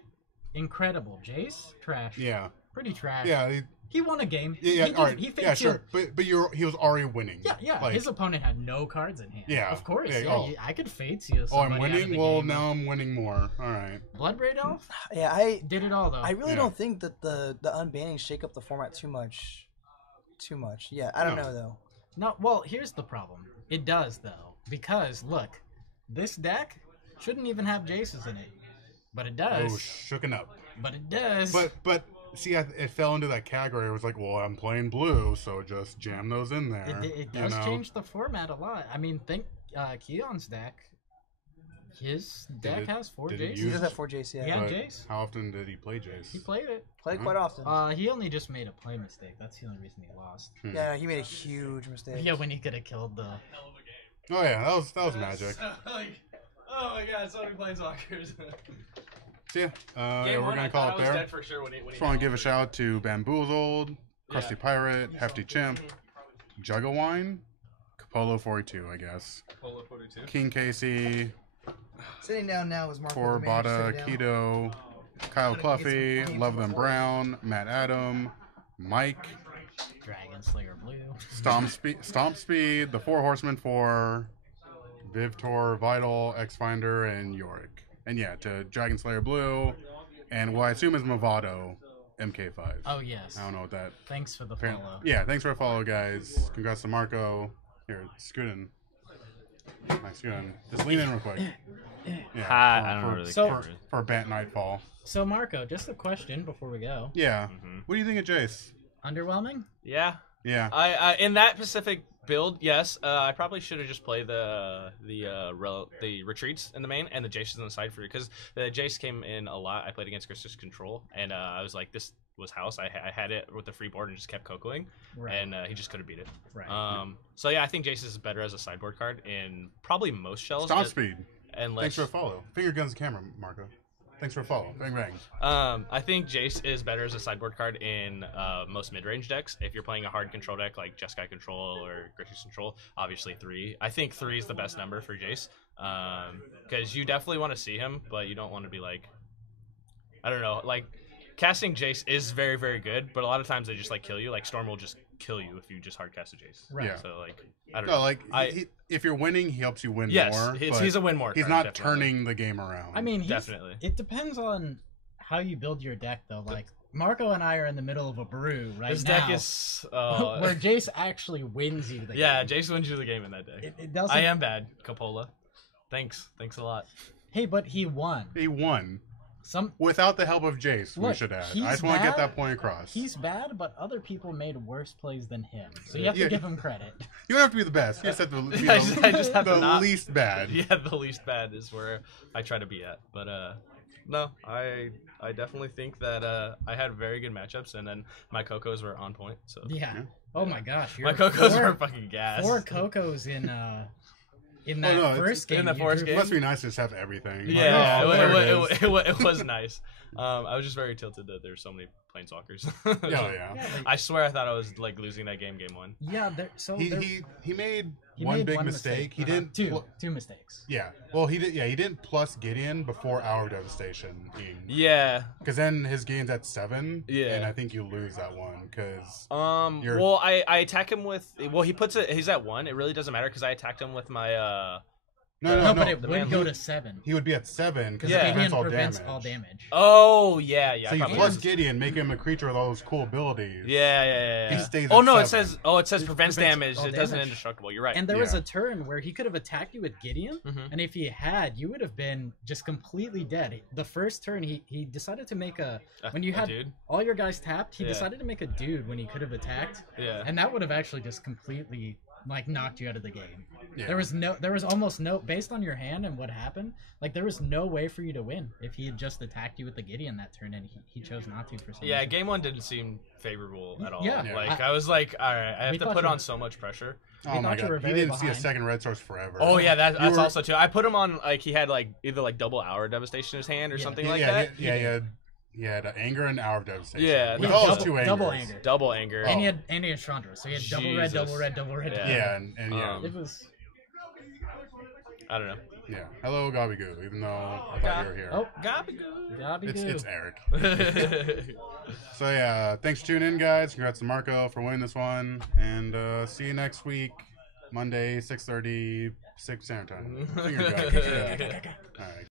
incredible. Jace, trash. Yeah. Pretty trash. Yeah. He won a game. Yeah, he, all right. He Yeah, faked sure. But he was already winning. Yeah. Like, His opponent had no cards in hand. Yeah. Of course. Yeah, Yeah, oh. I could fade seal Oh, I'm somebody out of winning? the Well, game. now I'm winning more. All right. Bloodbraid Elf? Yeah, I did it all though. I really Yeah. don't think that the unbanning shake up the format too much. Too much. Yeah, I don't know though. No, well, here's the problem. It does though, because look, this deck shouldn't even have Jaces in it, but it does. Oh, shooken up. But it does. But see, it fell into that category. It was like, well, I'm playing blue, so just jam those in there. It you does know? change the format a lot. I mean, think Keon's deck. His deck has 4 did he Jaces. He does have 4 Jace, yeah. He had But Jace. How often did he play Jace? He played it. Played quite often. He only just made a play mistake. That's the only reason he lost. Yeah, he made a huge mistake. Yeah, when he could have killed the. Oh yeah, that was magic. Like, oh my god, so many planeswalkers. So yeah, yeah, Game we're one, gonna I call thought it I was there. dead for sure when he Just want to give a shout out to Bamboozled, Krusty Yeah. Pirate, Hefty Chimp, Juggawine, Capolo 42, I guess. Polo 42. King Casey, Sitting down now is Marco. Tor the manager, Bada, sitting down. Keto, Kyle Cluffy, Love Them Brown, Matt Adam, Mike, Dragon Slayer Blue. Stomp Speed, the Four Horsemen 4, Vivtor, Vital, X Finder, and Yorick. And yeah, to Dragon Slayer Blue, and what I assume is Movado, MK5. Oh, yes. I don't know what that. Thanks for the Apparently- follow. Yeah, thanks for the follow, guys. Congrats to Marco. Here, scoot in. Nice, scoot in. Just lean in real quick. Yeah, I don't really So- care. for Bant Nightfall. So, Marco, just a question before we go. Yeah. What do you think of Jace? Underwhelming? Yeah. Yeah. I in that specific build, yes. I probably should have just played the retreats in the main and the Jaces on the side for you because the Jace came in a lot. I played against Christus Control and I was like, this was house. I had it with the free board and just kept cocoing, Right. and he just couldn't beat it. Right. So yeah, I think Jace is better as a sideboard card in probably most shells. Stomp Speed. Unless, Thanks for the follow. Finger guns the camera, Marco. Thanks for the follow. Bang, bang. I think Jace is better as a sideboard card in most mid-range decks. If you're playing a hard control deck like Jeskai Control or Grixis Control, obviously 3. I think 3 is the best number for Jace because you definitely want to see him, but you don't want to be like, I don't know, like casting Jace is very, very good, but a lot of times they just like kill you. Like Storm will just kill you if you just hard cast a Jace. Right. Yeah. So like, I don't No, know. like if you're winning, he helps you win Yes, more. he's but a win more He's card, not definitely. turning the game around. I mean, Definitely. It depends on how you build your deck, though. Like, Marco and I are in the middle of a brew right This now. deck is where Jace actually wins you the yeah, game. Jace wins you the game in that deck. It doesn't. I am bad, Capola. Thanks a lot. Hey, but he won. he won Some without the help of Jace. we Look, should add. he's I just want to get bad. that point across. He's bad, but other people made worse plays than him. So you have Yeah. to give him credit. You don't have to be the best. You just have to be I just have to the not- least bad. Yeah, the least bad is where I try to be at. But no, I definitely think that I had very good matchups, and then my Cocos were on point. So Yeah. Oh my gosh. my you're Cocos four- were fucking gas. 4 Cocos in that no, first game. in the you first drew- It must be nice to just have everything. Like, Yeah, oh, there it was nice. I was just very tilted that there's so many planeswalkers. Yeah. I swear I thought I was like losing that game 1. Yeah, He made he one made big one mistake. He Uh-huh. didn't. Two mistakes. Yeah. Well, he did. Yeah, he didn't plus Gideon before Hour of Devastation. Yeah. Because then his game's at 7. Yeah. And I think you lose that one because. You're- Well, I attack him with. Well, he puts it. He's at 1. It really doesn't matter because I attacked him with my No, but it the would man go who- to 7 He would be at 7 because Yeah. it prevents all prevents damage. all damage. Oh yeah, yeah. So I you probably plus did. Gideon, make him a creature with all those cool abilities. Yeah. He stays Oh at no, it 7. says it prevents prevents damage. all It doesn't damage. indestructible. You're right. And there was Yeah. a turn where he could have attacked you with Gideon, Mhm. and if he had, you would have been just completely dead. The first turn, he decided to make when you A had dude? all your guys tapped, he Yeah. decided to make a dude when he could have attacked, Yeah. and that would have actually just completely like knocked you out of the game. Yeah. There was almost no, based on your hand and what happened, like there was no way for you to win if he had just attacked you with the Gideon that turn, and he chose not to for some Yeah, reason. game 1 didn't seem favorable at all. Yeah. Like I was like, all right, I have We to thought put you- on so much pressure. Oh We my thought you were god, he very didn't see a behind. second red source forever. Oh yeah, that's were- also too. I put him on like he had like either like double hour devastation in his hand or Yeah. something yeah, like yeah, that. he had anger and hour of devastation. Yeah, with no, all his double- 2 angers. double anger. Double anger. And he had Chandra, so he had double red, double Jesus. red, double red. Yeah. Yeah, and yeah, Um, It was I don't know. yeah. Hello, Gabagoo. Even though I thought you were here, oh, Gabagoo. it's Eric. So yeah, thanks for tuning in, guys. Congrats to Marco for winning this one, and see you next week, Monday, 6:30, 6 Standard Time. Finger gun. All right.